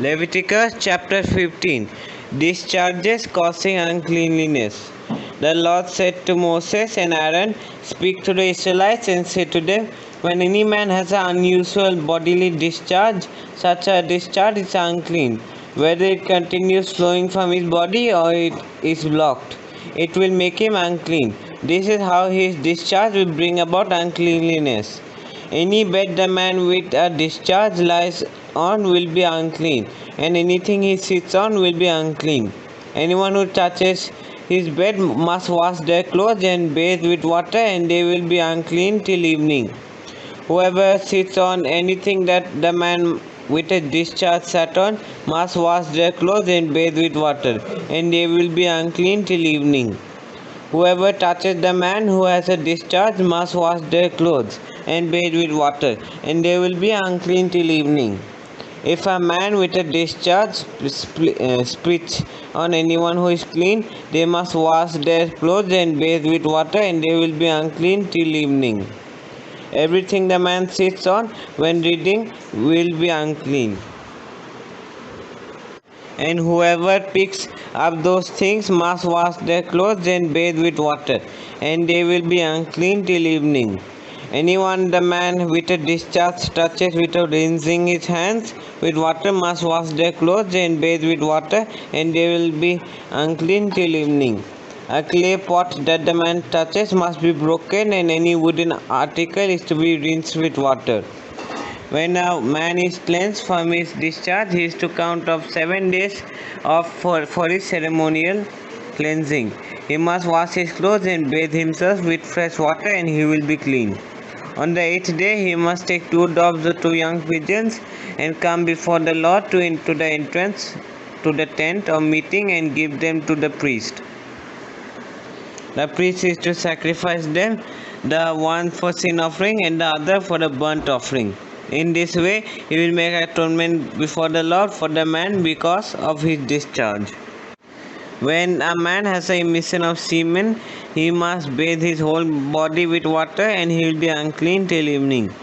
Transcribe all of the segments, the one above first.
Leviticus chapter 15. Discharges causing uncleanliness. The Lord said to Moses and Aaron, "Speak to the Israelites and say to them, when any man has an unusual bodily discharge, such a discharge is unclean, whether it continues flowing from his body or it is blocked. It will make him unclean. This is how his discharge will bring about uncleanliness. Any bed the man with a discharge lies on will be unclean, and anything he sits on will be unclean. Anyone who touches his bed must wash their clothes and bathe with water, and they will be unclean till evening. Whoever sits on anything that the man with a discharge sat on must wash their clothes and bathe with water, and they will be unclean till evening. Whoever touches the man who has a discharge must wash their clothes and bathe with water, and they will be unclean till evening. If a man with a discharge spits on anyone who is clean, they must wash their clothes and bathe with water, and they will be unclean till evening. Everything the man sits on when reading will be unclean. And whoever picks up those things must wash their clothes and bathe with water, and they will be unclean till evening. Anyone the man with a discharge touches without rinsing his hands with water must wash their clothes and bathe with water, and they will be unclean till evening. A clay pot that the man touches must be broken, and any wooden article is to be rinsed with water. When a man is cleansed from his discharge, he is to count off 7 days for his ceremonial cleansing. He must wash his clothes and bathe himself with fresh water, and he will be clean. On the 8th day, he must take 2 doves or 2 young pigeons and come before the Lord into the entrance to the tent of meeting and give them to the priest. The priest is to sacrifice them, the one for sin offering and the other for the burnt offering. In this way, he will make atonement before the Lord for the man because of his discharge. When a man has an emission of semen, he must bathe his whole body with water, and he will be unclean till evening.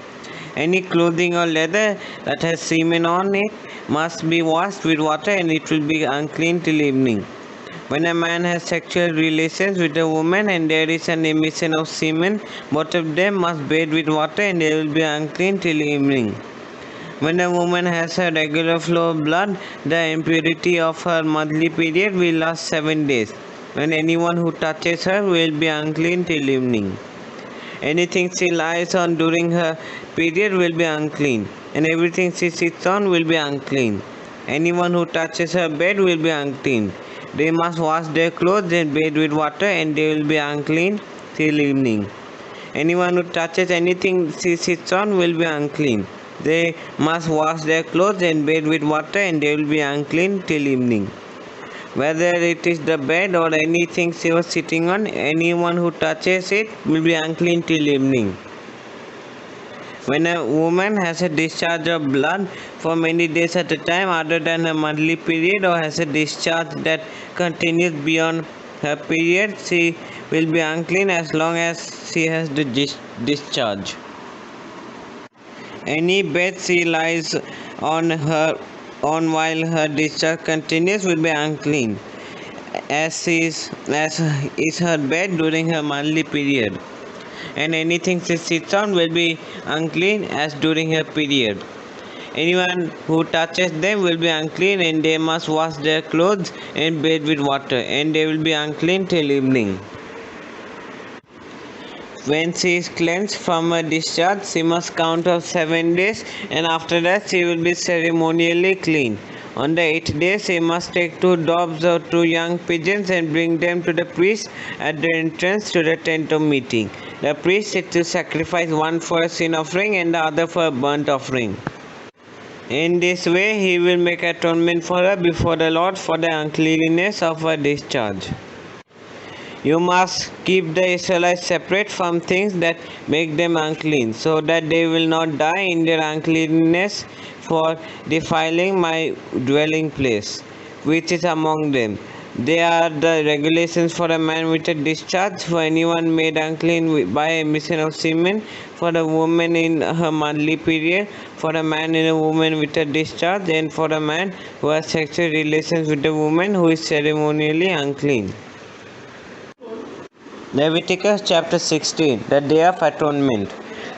Any clothing or leather that has semen on it must be washed with water, and it will be unclean till evening. When a man has sexual relations with a woman and there is an emission of semen, both of them must bathe with water, and they will be unclean till evening. When a woman has a regular flow of blood, the impurity of her monthly period will last 7 days. When anyone who touches her will be unclean till evening. Anything she lies on during her period will be unclean, and everything she sits on will be unclean. Anyone who touches her bed will be unclean. They must wash their clothes and bathe with water, and they will be unclean till evening. Anyone who touches anything she sits on will be unclean. They must wash their clothes and bathe with water, and they will be unclean till evening. Whether it is the bed or anything she was sitting on, anyone who touches it will be unclean till evening. When a woman has a discharge of blood for many days at a time other than her monthly period, or has a discharge that continues beyond her period, she will be unclean as long as she has the discharge. Any bed she lies on while her discharge continues will be unclean, as is her bed during her monthly period. And anything she sits on will be unclean as during her period. Anyone who touches them will be unclean, and they must wash their clothes and bathe with water, and they will be unclean till evening. When she is cleansed from her discharge, she must count off 7 days, and after that she will be ceremonially clean. On the 8th day, she must take 2 doves or 2 young pigeons and bring them to the priest at the entrance to the tent of meeting. The priest is to sacrifice one for a sin offering and the other for a burnt offering. In this way, he will make atonement for her before the Lord for the uncleanness of her discharge. You must keep the Israelites separate from things that make them unclean, so that they will not die in their uncleanness for defiling my dwelling place, which is among them. They are the regulations for a man with a discharge, for anyone made unclean by emission of semen, for a woman in her monthly period, for a man and a woman with a discharge, and for a man who has sexual relations with a woman who is ceremonially unclean. Leviticus chapter 16, the Day of Atonement.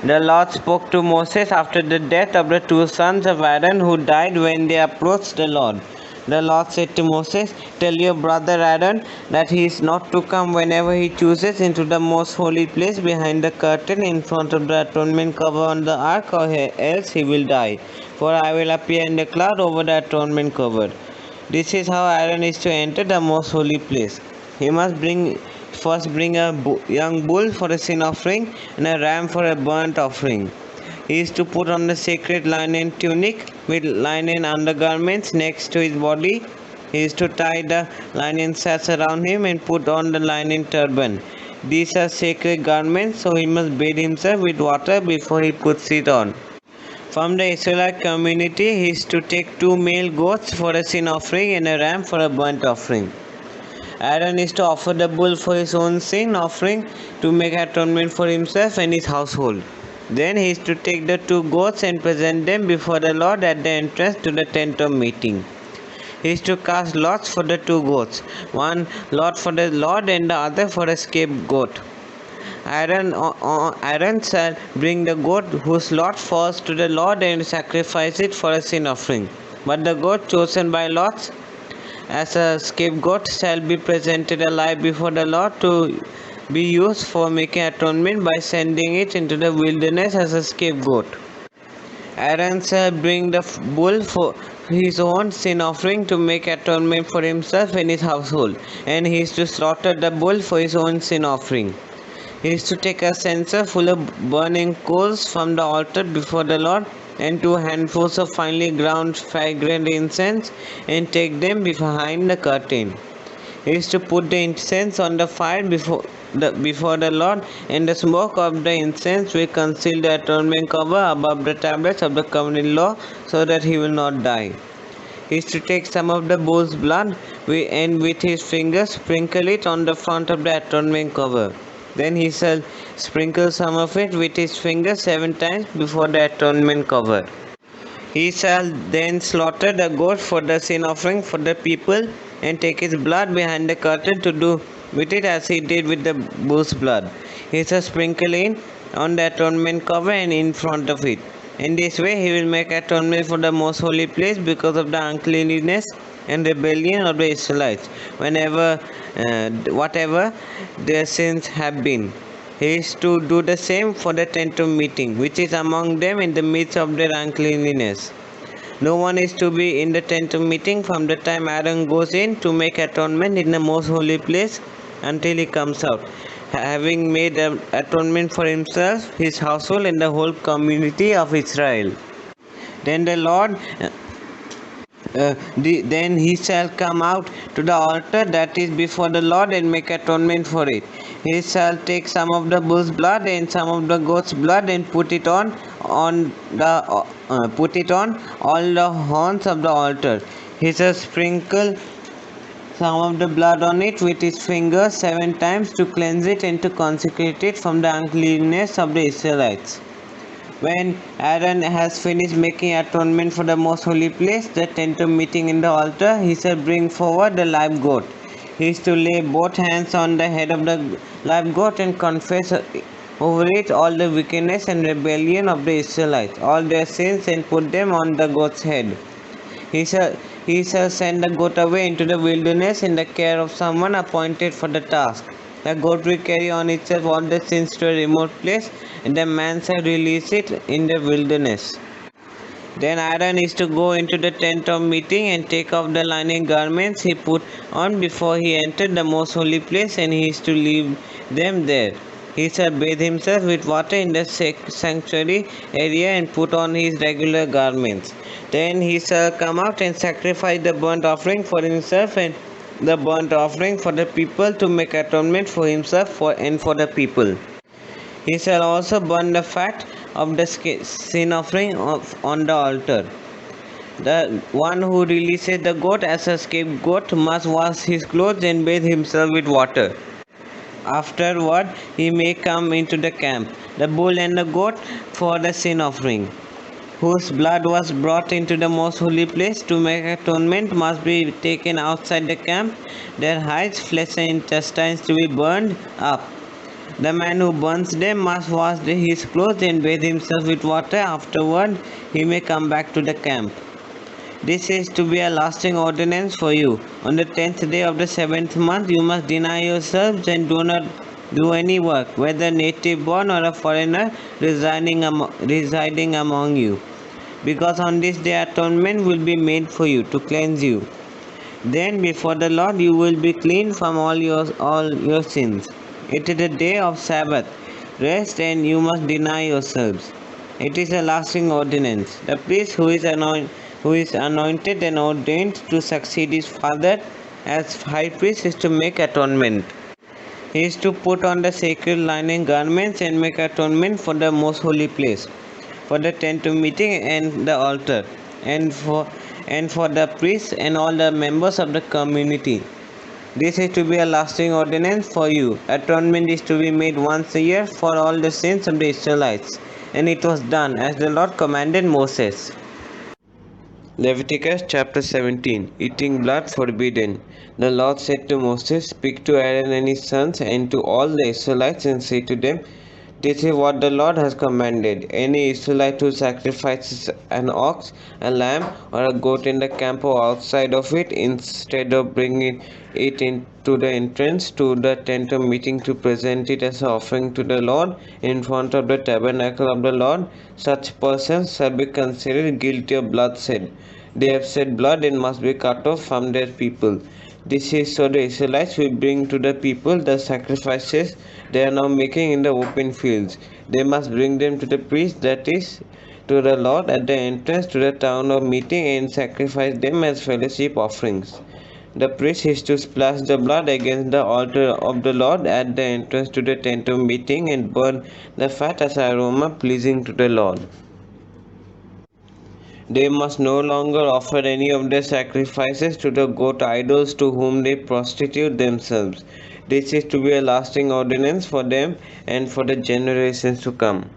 The Lord spoke to Moses after the death of the two sons of Aaron who died when they approached the Lord. The Lord said to Moses, "Tell your brother Aaron that he is not to come whenever he chooses into the most holy place behind the curtain in front of the atonement cover on the ark, or else he will die. For I will appear in the cloud over the atonement cover." This is how Aaron is to enter the most holy place. He must first bring a young bull for a sin offering and a ram for a burnt offering. He is to put on the sacred linen tunic with linen undergarments next to his body. He is to tie the linen sash around him and put on the linen turban. These are sacred garments, so he must bathe himself with water before he puts it on. From the Israelite community, he is to take 2 male goats for a sin offering and a ram for a burnt offering. Aaron is to offer the bull for his own sin offering to make atonement for himself and his household. Then he is to take the 2 goats and present them before the Lord at the entrance to the tent of meeting. He is to cast lots for the 2 goats, one lot for the Lord and the other for a scapegoat. Aaron shall bring the goat whose lot falls to the Lord and sacrifice it for a sin offering. But the goat chosen by lots as a scapegoat shall be presented alive before the Lord to be used for making atonement by sending it into the wilderness as a scapegoat. Aaron shall bring the bull for his own sin offering to make atonement for himself and his household, and he is to slaughter the bull for his own sin offering. He is to take a censer full of burning coals from the altar before the Lord, and 2 handfuls of finely ground fragrant incense, and take them behind the curtain. He is to put the incense on the fire before the Lord, and the smoke of the incense will conceal the atonement cover above the tablets of the covenant law, so that he will not die. He is to take some of the bull's blood and with his fingers sprinkle it on the front of the atonement cover. Then he shall sprinkle some of it with his fingers 7 times before the atonement cover. He shall then slaughter the goat for the sin offering for the people, and take his blood behind the curtain to do with it as he did with the bull's blood. He shall sprinkle it on the atonement cover and in front of it. In this way he will make atonement for the most holy place because of the uncleanness and rebellion of the Israelites, whatever their sins have been. He is to do the same for the tent of meeting, which is among them in the midst of their uncleanness. No one is to be in the tent of meeting from the time Aaron goes in to make atonement in the most holy place until he comes out, having made atonement for himself, his household, and the whole community of Israel. Then the Lord then he shall come out to the altar that is before the Lord and make atonement for it. He shall take some of the bull's blood and some of the goat's blood and put it on all the horns of the altar. He shall sprinkle some of the blood on it with his fingers 7 times to cleanse it and to consecrate it from the uncleanness of the Israelites. When Aaron has finished making atonement for the most holy place, the tent of meeting in the altar, he shall bring forward the live goat. He is to lay both hands on the head of the live goat and confess over it all the wickedness and rebellion of the Israelites, all their sins, and put them on the goat's head. He shall send the goat away into the wilderness in the care of someone appointed for the task. The goat will carry on itself all the sins to a remote place, and the man shall release it in the wilderness. Then Aaron is to go into the tent of meeting and take off the linen garments he put on before he entered the most holy place, and he is to leave them there. He shall bathe himself with water in the sanctuary area and put on his regular garments. Then he shall come out and sacrifice the burnt offering for himself and the burnt offering for the people to make atonement for himself and for the people. He shall also burn the fat of the sin offering on the altar. The one who releases the goat as a scapegoat must wash his clothes and bathe himself with water. Afterward, he may come into the camp, the bull and the goat, for the sin offering, whose blood was brought into the most holy place to make atonement, must be taken outside the camp, their hides, flesh, and intestines to be burned up. The man who burns them must wash his clothes and bathe himself with water. Afterward, he may come back to the camp. This is to be a lasting ordinance for you. On the 10th day of the 7th month, you must deny yourselves and do not do any work, whether native born or a foreigner residing among you. Because on this day atonement will be made for you to cleanse you. Then before the Lord you will be clean from all your sins. It is a day of Sabbath, rest, and you must deny yourselves. It is a lasting ordinance. The priest who is anointed and ordained to succeed his father as high priest is to make atonement. He is to put on the sacred linen garments and make atonement for the most holy place, for the tent of meeting and the altar, and for the priests and all the members of the community. This is to be a lasting ordinance for you. Atonement is to be made once a year for all the sins of the Israelites, and it was done as the Lord commanded Moses. Leviticus chapter 17. Eating blood forbidden. The Lord said to Moses, Speak to Aaron and his sons and to all the Israelites and say to them, This is what the Lord has commanded. Any Israelite who sacrifices an ox, a lamb, or a goat in the camp or outside of it, instead of bringing it into the entrance to the tent of meeting to present it as an offering to the Lord in front of the tabernacle of the Lord, such persons shall be considered guilty of bloodshed. They have shed blood and must be cut off from their people. This is so the Israelites will bring to the people the sacrifices they are now making in the open fields. They must bring them to the priest, that is, to the Lord at the entrance to the town of meeting, and sacrifice them as fellowship offerings. The priest is to splash the blood against the altar of the Lord at the entrance to the tent of meeting and burn the fat as an aroma pleasing to the Lord. They must no longer offer any of their sacrifices to the goat idols to whom they prostitute themselves. This is to be a lasting ordinance for them and for the generations to come.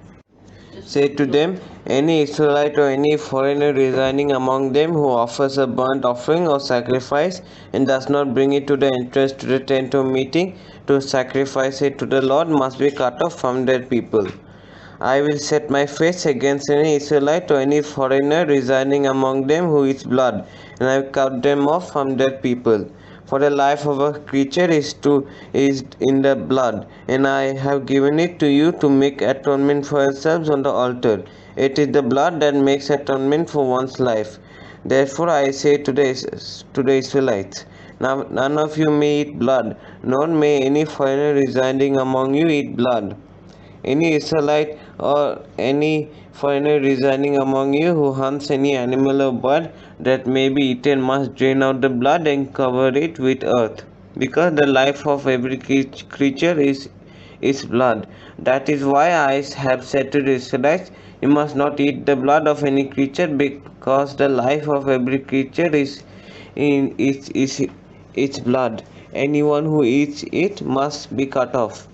Say to them, any Israelite or any foreigner residing among them who offers a burnt offering or sacrifice and does not bring it to the entrance to the tent of meeting to sacrifice it to the Lord must be cut off from their people. I will set my face against any Israelite or any foreigner residing among them who eats blood, and I will cut them off from their people. For the life of a creature is in the blood, and I have given it to you to make atonement for yourselves on the altar. It is the blood that makes atonement for one's life. Therefore I say to the Israelites, now none of you may eat blood, nor may any foreigner residing among you eat blood. Any Israelite or any foreigner residing among you who hunts any animal or bird that may be eaten must drain out the blood and cover it with earth, because the life of every creature is blood. That is why I have said to the Israelites, you must not eat the blood of any creature, because the life of every creature is in its blood. Anyone who eats it must be cut off.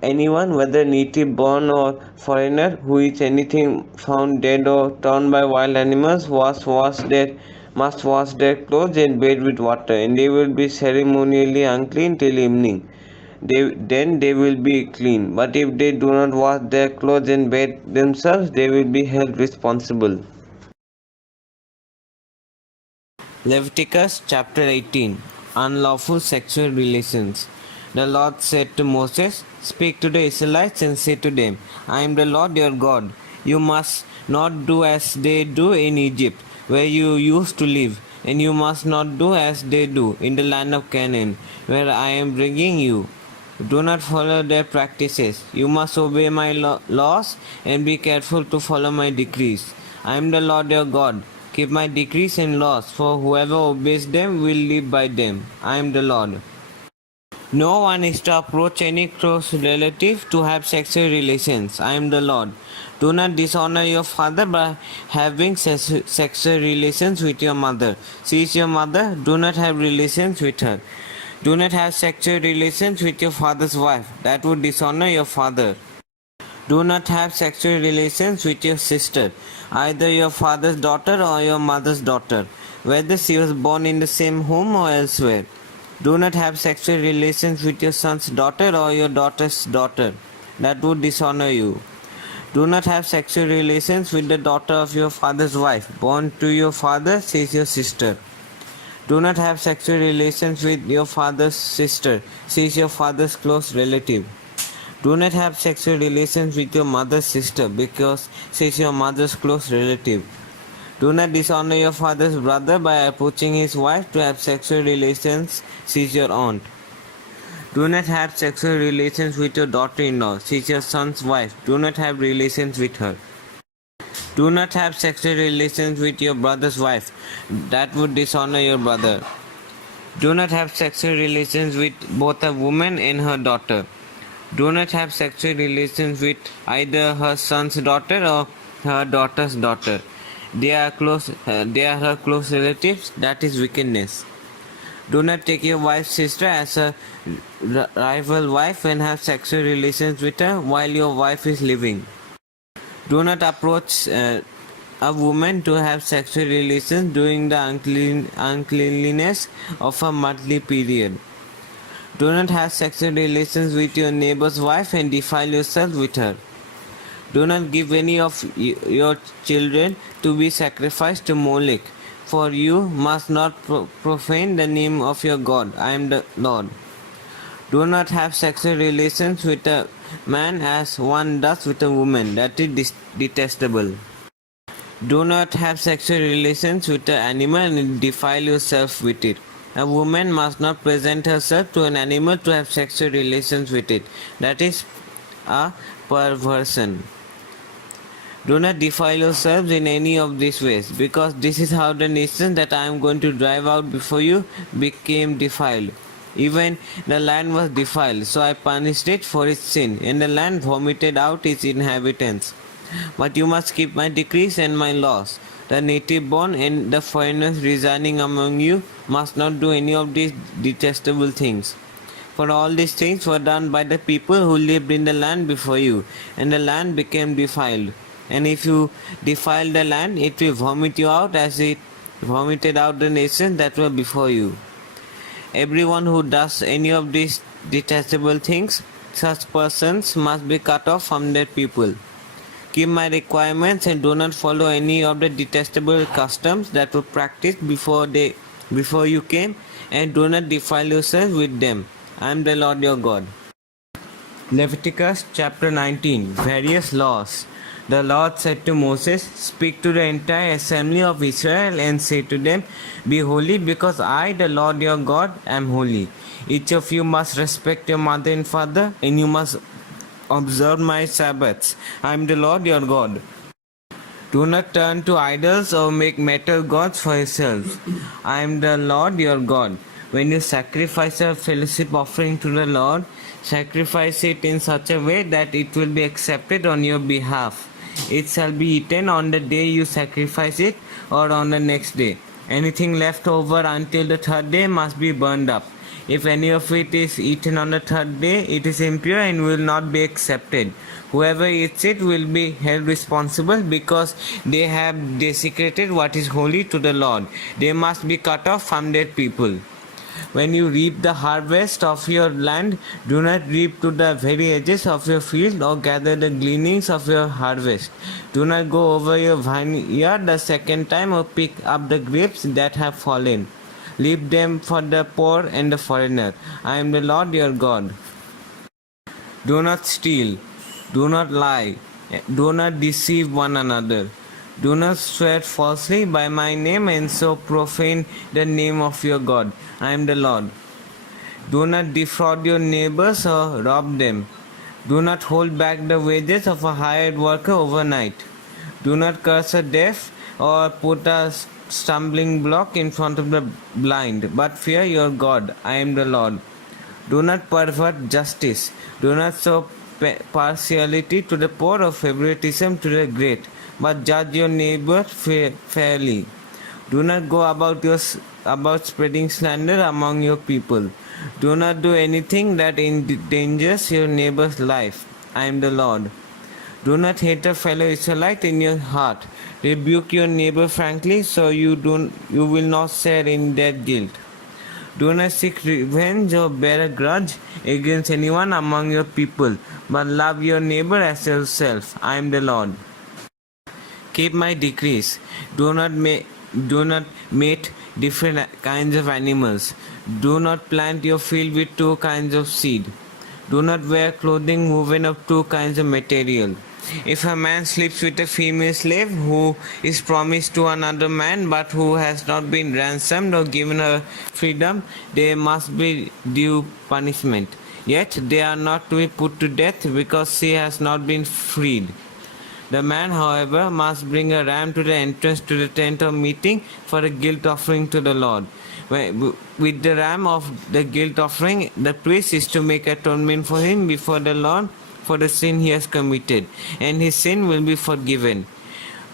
Anyone, whether native born or foreigner, who eats anything found dead or torn by wild animals, must wash their clothes and bathe with water, and they will be ceremonially unclean till evening. Then they will be clean. But if they do not wash their clothes and bathe themselves, they will be held responsible. Leviticus chapter 18. Unlawful sexual relations. The Lord said to Moses, Speak to the Israelites and say to them, I am the Lord your God. You must not do as they do in Egypt, where you used to live, and you must not do as they do in the land of Canaan, where I am bringing you. Do not follow their practices. You must obey my laws and be careful to follow my decrees. I am the Lord your God. Keep my decrees and laws, for whoever obeys them will live by them. I am the Lord. No one is to approach any close relative to have sexual relations. I am the Lord. Do not dishonor your father by having sexual relations with your mother. She is your mother. Do not have relations with her. Do not have sexual relations with your father's wife. That would dishonor your father. Do not have sexual relations with your sister, either your father's daughter or your mother's daughter, whether she was born in the same home or elsewhere. Do not have sexual relations with your son's daughter or your daughter's daughter. That would dishonor you. Do not have sexual relations with the daughter of your father's wife, born to your father, she is your sister. Do not have sexual relations with your father's sister, she is your father's close relative. Do not have sexual relations with your mother's sister, because she is your mother's close relative. Do not dishonor your father's brother by approaching his wife to have sexual relations, she is your aunt. Do not have sexual relations with your daughter-in-law, she is your son's wife. Do not have relations with her. Do not have sexual relations with your brother's wife, that would dishonor your brother. Do not have sexual relations with both a woman and her daughter. Do not have sexual relations with either her son's daughter or her daughter's daughter. They are her close relatives, that is wickedness. Do not take your wife's sister as a rival wife and have sexual relations with her while your wife is living. Do not approach a woman to have sexual relations during the uncleanliness of a monthly period. Do not have sexual relations with your neighbor's wife and defile yourself with her. Do not give any of your children to be sacrificed to Molech, for you must not profane the name of your God. I am the Lord. Do not have sexual relations with a man as one does with a woman. That is detestable. Do not have sexual relations with an animal and defile yourself with it. A woman must not present herself to an animal to have sexual relations with it. That is a perversion. Do not defile yourselves in any of these ways, because this is how the nation that I am going to drive out before you became defiled. Even the land was defiled, so I punished it for its sin, and the land vomited out its inhabitants. But you must keep my decrees and my laws. The native born and the foreigners residing among you must not do any of these detestable things. For all these things were done by the people who lived in the land before you, and the land became defiled. And if you defile the land, it will vomit you out as it vomited out the nations that were before you. Everyone who does any of these detestable things, such persons must be cut off from their people. Keep my requirements and do not follow any of the detestable customs that were practiced before you came, and do not defile yourselves with them. I am the Lord your God. Leviticus chapter 19. Various laws. The Lord said to Moses, "Speak to the entire assembly of Israel and say to them, Be holy, because I, the Lord your God, am holy. Each of you must respect your mother and father, and you must observe my Sabbaths. I am the Lord your God. Do not turn to idols or make metal gods for yourselves. I am the Lord your God. When you sacrifice a fellowship offering to the Lord, sacrifice it in such a way that it will be accepted on your behalf. It shall be eaten on the day you sacrifice it or on the next day. Anything left over until the third day must be burned up. If any of it is eaten on the third day, it is impure and will not be accepted. Whoever eats it will be held responsible because they have desecrated what is holy to the Lord. They must be cut off from their people. When you reap the harvest of your land, do not reap to the very edges of your field or gather the gleanings of your harvest. Do not go over your vineyard the second time or pick up the grapes that have fallen. Leave them for the poor and the foreigner. I am the Lord your God. Do not steal. Do not lie. Do not deceive one another. Do not swear falsely by my name and so profane the name of your God. I am the Lord. Do not defraud your neighbors or rob them. Do not hold back the wages of a hired worker overnight. Do not curse a deaf or put a stumbling block in front of the blind, but fear your God. I am the Lord. Do not pervert justice. Do not so partiality to the poor or favoritism to the great, but judge your neighbor fairly. Do not go about spreading slander among your people. Do not do anything that endangers your neighbor's life. I am the Lord. Do not hate a fellow Israelite in your heart. Rebuke your neighbor frankly, so you will not share in their guilt. Do not seek revenge or bear a grudge against anyone among your people, but love your neighbor as yourself. I am the Lord. Keep my decrees. Do not mate different kinds of animals. Do not plant your field with two kinds of seed. Do not wear clothing woven of two kinds of material. If a man sleeps with a female slave who is promised to another man but who has not been ransomed or given her freedom, there must be due punishment. Yet they are not to be put to death because she has not been freed. The man, however, must bring a ram to the entrance to the tent of meeting for a guilt offering to the Lord. With the ram of the guilt offering, the priest is to make atonement for him before the Lord for the sin he has committed, and his sin will be forgiven.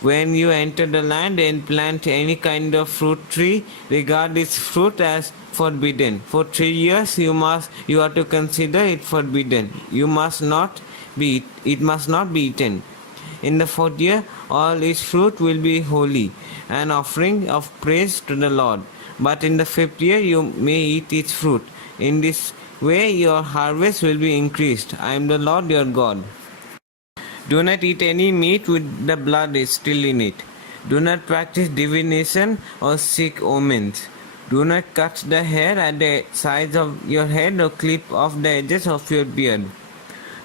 When you enter the land and plant any kind of fruit tree, regard its fruit as forbidden. For 3 years you are to consider it forbidden. It must not be eaten. In the 4th year, all its fruit will be holy, an offering of praise to the Lord. But in the 5th year, you may eat its fruit. In this way, your harvest will be increased. I am the Lord your God. Do not eat any meat with the blood is still in it. Do not practice divination or seek omens. Do not cut the hair at the sides of your head or clip off the edges of your beard.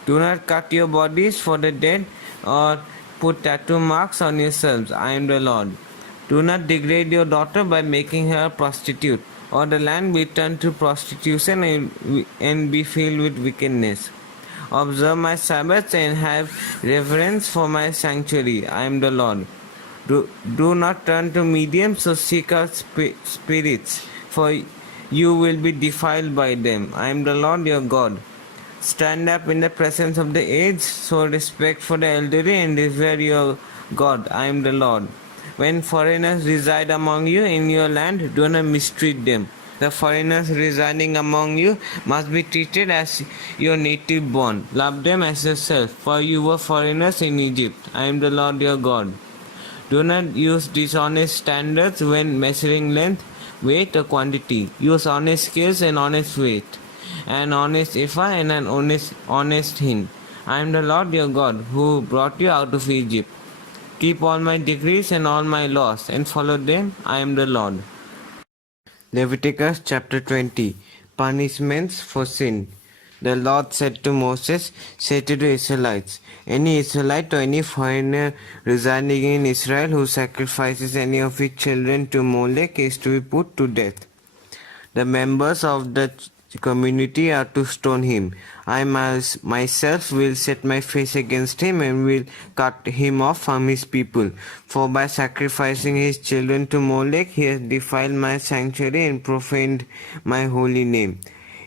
Do not cut your bodies for the dead or put tattoo marks on yourselves. I am the Lord. Do not degrade your daughter by making her a prostitute, or the land be turned to prostitution and be filled with wickedness. Observe my Sabbaths and have reverence for my sanctuary. I am the Lord. Do not turn to mediums or seek out spirits, for you will be defiled by them. I am the Lord your God. Stand up in the presence of the aged, show respect for the elderly, and revere your God. I am the Lord. When foreigners reside among you in your land, do not mistreat them. The foreigners residing among you must be treated as your native born. Love them as yourself, for you were foreigners in Egypt. I am the Lord your God. Do not use dishonest standards when measuring length, weight, or quantity. Use honest scales and honest weight, an honest ephah and an honest hin. I am the Lord your God, who brought you out of Egypt. Keep all my decrees and all my laws, and follow them. I am the Lord. Leviticus chapter 20. Punishments for sin. The Lord said to Moses, say to the Israelites, any Israelite or any foreigner residing in Israel who sacrifices any of his children to Molech is to be put to death. The members of the community are to stone him. I myself will set my face against him and will cut him off from his people. For by sacrificing his children to Molech, he has defiled my sanctuary and profaned my holy name.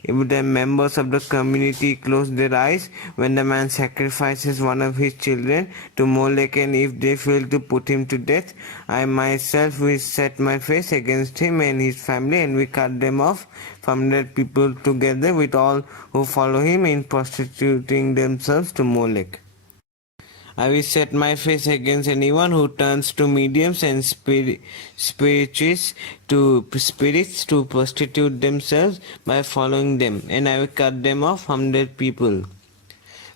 If the members of the community close their eyes when the man sacrifices one of his children to Molech, and if they fail to put him to death, I myself will set my face against him and his family, and will cut them off from their people together with all who follow him in prostituting themselves to Molech. I will set my face against anyone who turns to mediums and spirits to prostitute themselves by following them, and I will cut them off from their people.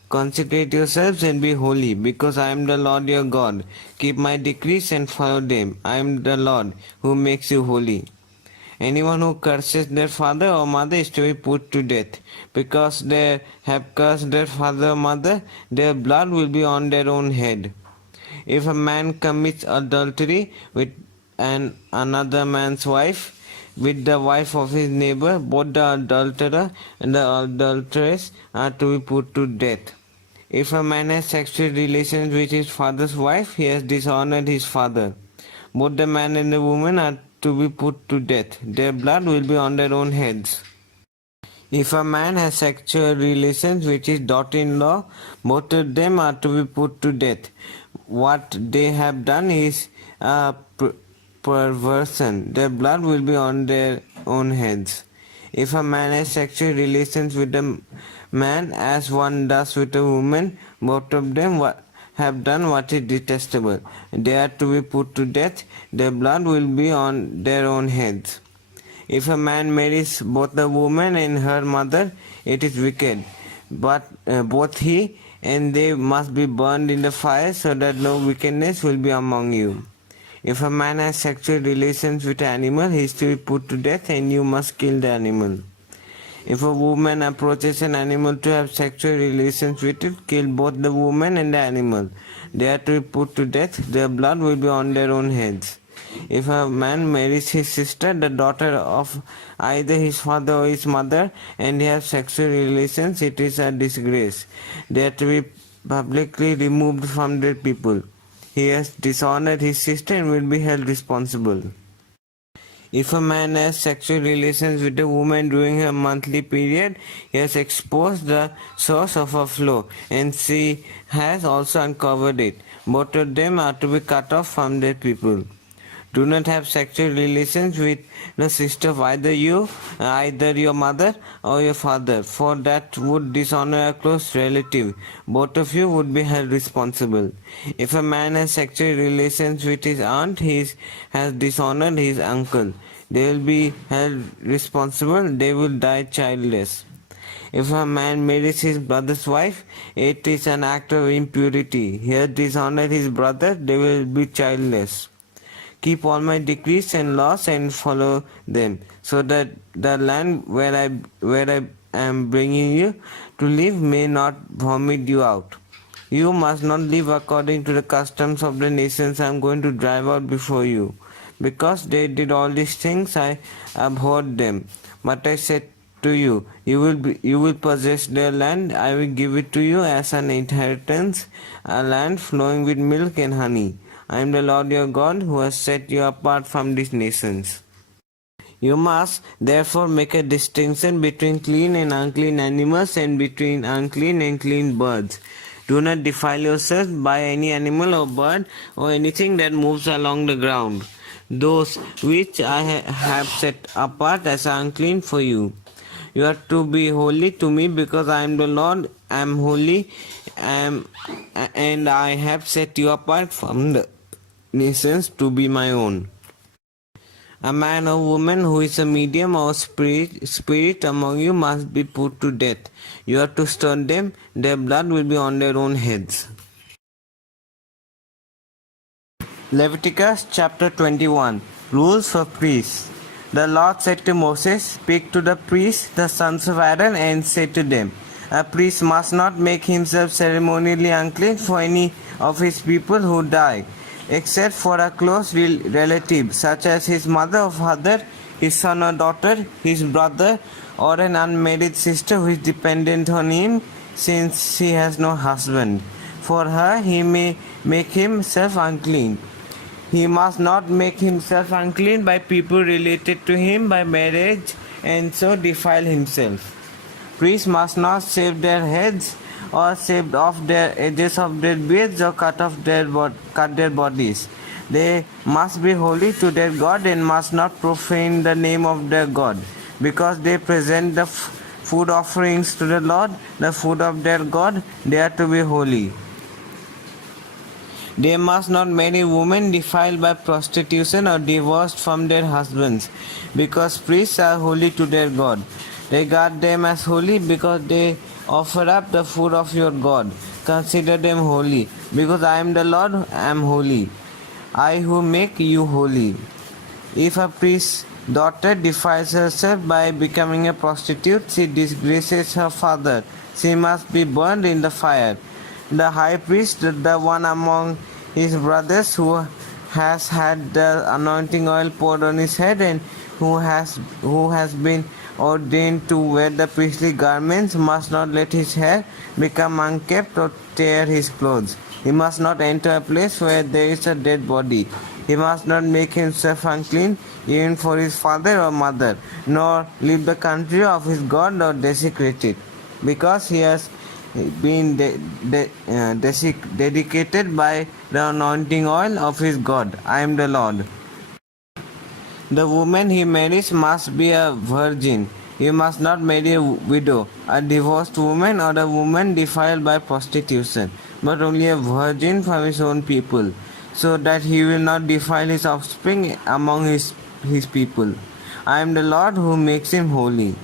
Consecrate yourselves and be holy, because I am the Lord your God. Keep my decrees and follow them. I am the Lord who makes you holy. Anyone who curses their father or mother is to be put to death. Because they have cursed their father or mother, their blood will be on their own head. If a man commits adultery with another man's wife, with the wife of his neighbor, both the adulterer and the adulteress are to be put to death. If a man has sexual relations with his father's wife, he has dishonored his father. Both the man and the woman are to be put to death. Their blood will be on their own heads. If a man has sexual relations with his daughter-in-law, both of them are to be put to death. What they have done is a perversion. Their blood will be on their own heads. If a man has sexual relations with a man as one does with a woman, both of them have done what is detestable. They are to be put to death. Their blood will be on their own heads. If a man marries both the woman and her mother, it is wicked. But both he and they must be burned in the fire, so that no wickedness will be among you. If a man has sexual relations with an animal, he is to be put to death, and you must kill the animal. If a woman approaches an animal to have sexual relations with it, kill both the woman and the animal. They are to be put to death. Their blood will be on their own heads. If a man marries his sister, the daughter of either his father or his mother, and they have sexual relations, it is a disgrace. They are to be publicly removed from their people. He has dishonored his sister and will be held responsible. If a man has sexual relations with a woman during her monthly period, he has exposed the source of her flow, and she has also uncovered it. Both of them are to be cut off from their people. Do not have sexual relations with the sister of either your mother or your father, for that would dishonor a close relative. Both of you would be held responsible. If a man has sexual relations with his aunt, he has dishonored his uncle. They will be held responsible. They will die childless. If a man marries his brother's wife, it is an act of impurity. He has dishonored his brother. They will be childless. Keep all my decrees and laws and follow them, so that the land where I am bringing you to live may not vomit you out. You must not live according to the customs of the nations I am going to drive out before you. Because they did all these things, I abhorred them. But I said to you, you will possess their land. I will give it to you as an inheritance, a land flowing with milk and honey. I am the Lord your God, who has set you apart from these nations. You must therefore make a distinction between clean and unclean animals, and between unclean and clean birds. Do not defile yourself by any animal or bird or anything that moves along the ground. Those which I have set apart as unclean for you. You are to be holy to me, because I am the Lord, I am holy, and I have set you apart from the nations to be my own. A man or woman who is a medium or spirit among you must be put to death. You are to stone them. Their blood will be on their own heads. Leviticus chapter 21. Rules for priests. The Lord said to Moses, "Speak to the priests, the sons of Aaron, and say to them, a priest must not make himself ceremonially unclean for any of his people who die, except for a close relative, such as his mother or father, his son or daughter, his brother, or an unmarried sister who is dependent on him, since she has no husband. For her he may make himself unclean. He must not make himself unclean by people related to him by marriage, and so defile himself. Priests must not shave their heads, or shave off their edges of their beards, or cut their bodies. They must be holy to their God, and must not profane the name of their God, because they present the food offerings to the Lord, the food of their God. They are to be holy. They must not marry women defiled by prostitution or divorced from their husbands, because priests are holy to their God. Regard them as holy, because they offer up the food of your God. Consider them holy, because I am the Lord, I am holy. I who make you holy. If a priest's daughter defiles herself by becoming a prostitute, she disgraces her father. She must be burned in the fire. The high priest, the one among his brothers who has had the anointing oil poured on his head, and who has been ordained to wear the priestly garments must not let his hair become unkempt or tear his clothes. He must not enter a place where there is a dead body. He must not make himself unclean even for his father or mother, nor leave the country of his God or desecrate it, because he has been dedicated by the anointing oil of his God. I am the Lord. The woman he marries must be a virgin. He must not marry a widow, a divorced woman, or a woman defiled by prostitution, but only a virgin from his own people, so that he will not defile his offspring among his people. I am the Lord who makes him holy.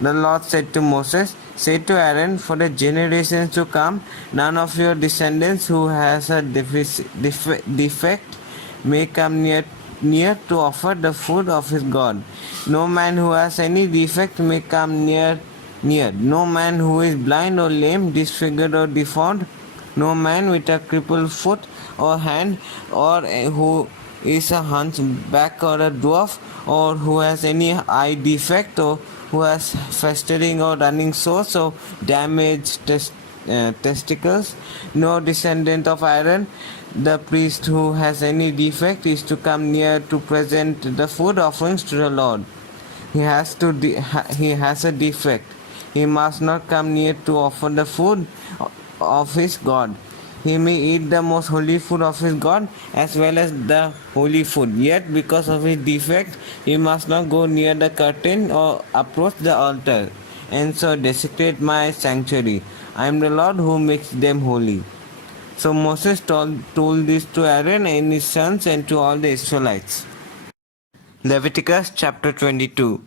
The Lord said to Moses, say to Aaron, for the generations to come, none of your descendants who has a defect may come near to offer the food of his God. No man who has any defect may come near. No man who is blind or lame, disfigured or deformed, no man with a crippled foot or hand, or who is a hunchback or a dwarf, or who has any eye defect, or who has festering or running sores or damaged testicles. No descendant of Aaron, the priest, who has any defect is to come near to present the food offerings to the Lord. He has a defect. He must not come near to offer the food of his God. He may eat the most holy food of his God as well as the holy food. Yet because of his defect, he must not go near the curtain or approach the altar, and so desecrate my sanctuary. I am the Lord who makes them holy. So Moses told this to Aaron and his sons and to all the Israelites. Leviticus chapter 22.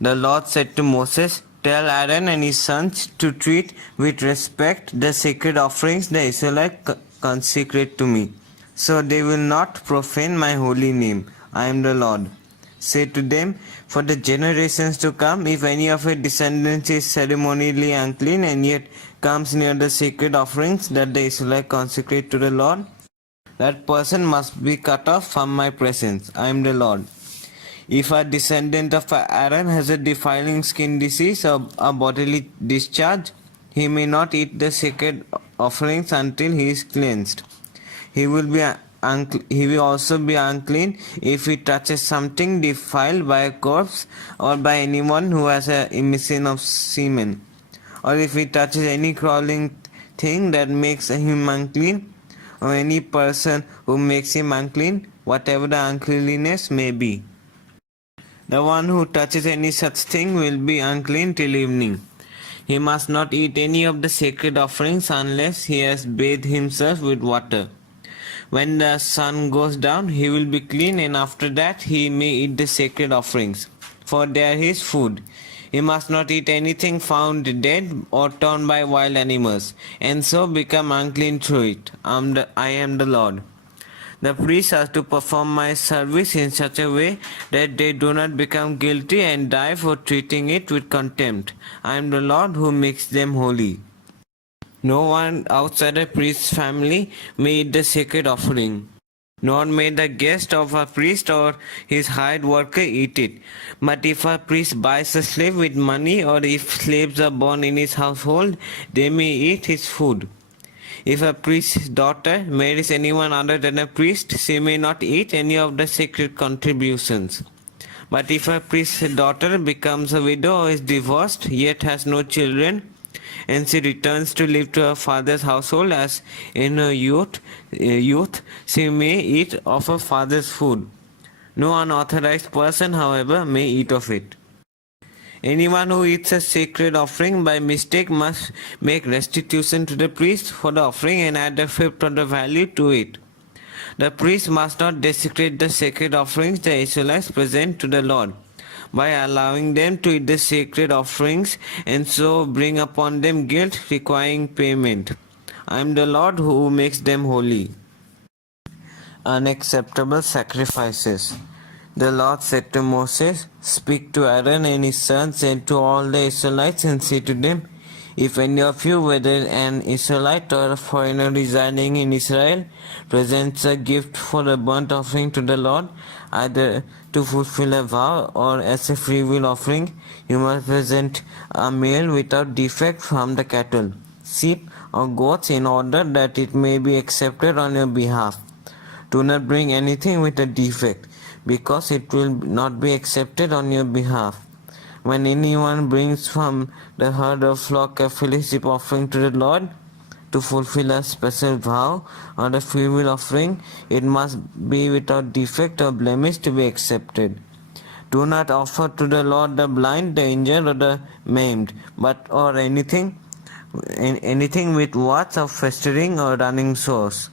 The Lord said to Moses, tell Aaron and his sons to treat with respect the sacred offerings the Israelites consecrate to me, so they will not profane my holy name. I am the Lord. Say to them, for the generations to come, if any of your descendants is ceremonially unclean and yet comes near the sacred offerings that the Israelites consecrate to the Lord, that person must be cut off from my presence. I am the Lord. If a descendant of Aaron has a defiling skin disease or a bodily discharge, he may not eat the sacred offerings until he is cleansed. He will also be unclean if he touches something defiled by a corpse or by anyone who has an emission of semen, or if he touches any crawling thing that makes him unclean, or any person who makes him unclean, whatever the uncleanliness may be. The one who touches any such thing will be unclean till evening. He must not eat any of the sacred offerings unless he has bathed himself with water. When the sun goes down, he will be clean, and after that he may eat the sacred offerings, for they are his food. He must not eat anything found dead or torn by wild animals, and so become unclean through it. I am the Lord. The priests are to perform my service in such a way that they do not become guilty and die for treating it with contempt. I am the Lord who makes them holy. No one outside a priest's family may eat the sacred offering, nor may the guest of a priest or his hired worker eat it. But if a priest buys a slave with money, or if slaves are born in his household, they may eat his food. If a priest's daughter marries anyone other than a priest, she may not eat any of the sacred contributions. But if a priest's daughter becomes a widow or is divorced, yet has no children, and she returns to live to her father's household as in her youth, she may eat of her father's food. No unauthorized person, however, may eat of it. Anyone who eats a sacred offering by mistake must make restitution to the priest for the offering and add a fifth of the value to it. The priest must not desecrate the sacred offerings the Israelites present to the Lord by allowing them to eat the sacred offerings and so bring upon them guilt requiring payment. I am the Lord who makes them holy. Unacceptable sacrifices. The Lord said to Moses, speak to Aaron and his sons and to all the Israelites and say to them, If any of you, whether an Israelite or a foreigner residing in Israel, presents a gift for a burnt offering to the Lord, either to fulfill a vow or as a freewill offering, you must present a male without defect from the cattle, sheep, or goats in order that it may be accepted on your behalf. Do not bring anything with a defect, because it will not be accepted on your behalf. When anyone brings from the herd or flock a fellowship offering to the Lord, to fulfill a special vow or a freewill offering, it must be without defect or blemish to be accepted. Do not offer to the Lord the blind, the injured, or the maimed, but or anything with warts of festering or running sores.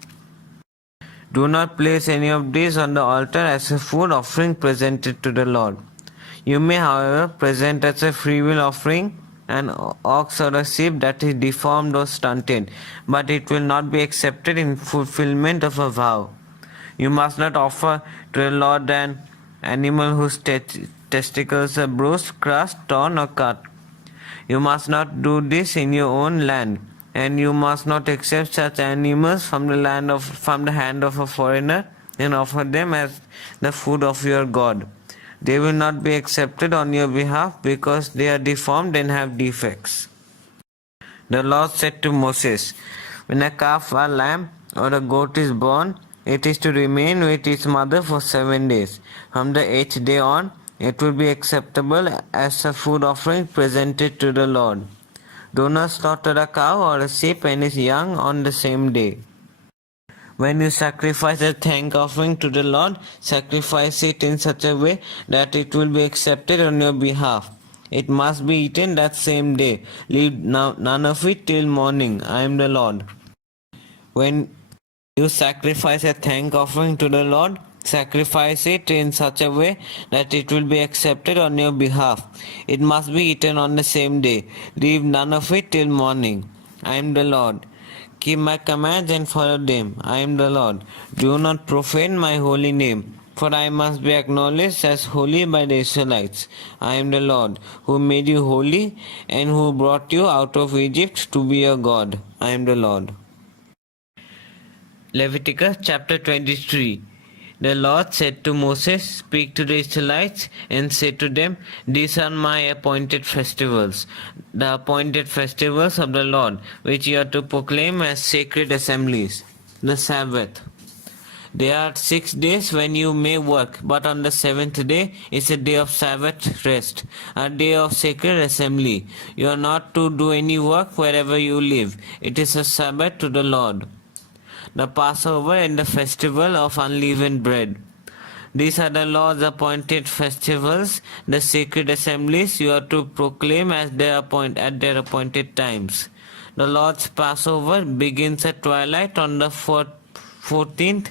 Do not place any of these on the altar as a food offering presented to the Lord. You may, however, present as a freewill offering an ox or a sheep that is deformed or stunted, but it will not be accepted in fulfillment of a vow. You must not offer to the Lord an animal whose testicles are bruised, crushed, torn, or cut. You must not do this in your own land, and you must not accept such animals from the hand of a foreigner and offer them as the food of your God. They will not be accepted on your behalf because they are deformed and have defects. The Lord said to Moses, when a calf, a lamb, or a goat is born, it is to remain with its mother for 7 days. From the 8th day on, it will be acceptable as a food offering presented to the Lord. Do not slaughter a cow or a sheep and its young on the same day. When you sacrifice a thank offering to the Lord, sacrifice it in such a way that it will be accepted on your behalf. It must be eaten that same day. Leave none of it till morning. I am the Lord. When you sacrifice a thank offering to the Lord, sacrifice it in such a way that it will be accepted on your behalf. It must be eaten on the same day. Leave none of it till morning. I am the Lord. Keep my commands and follow them. I am the Lord. Do not profane my holy name, for I must be acknowledged as holy by the Israelites. I am the Lord, who made you holy and who brought you out of Egypt to be your God. I am the Lord. Leviticus chapter 23. The Lord said to Moses, speak to the Israelites and say to them, these are my appointed festivals, the appointed festivals of the Lord, which you are to proclaim as sacred assemblies. The Sabbath. There are 6 days when you may work, but on the 7th day is a day of Sabbath rest, a day of sacred assembly. You are not to do any work wherever you live. It is a Sabbath to the Lord. The Passover and the festival of unleavened bread. These are the Lord's appointed festivals, the sacred assemblies you are to proclaim at their appointed times. The Lord's Passover begins at twilight on the 14th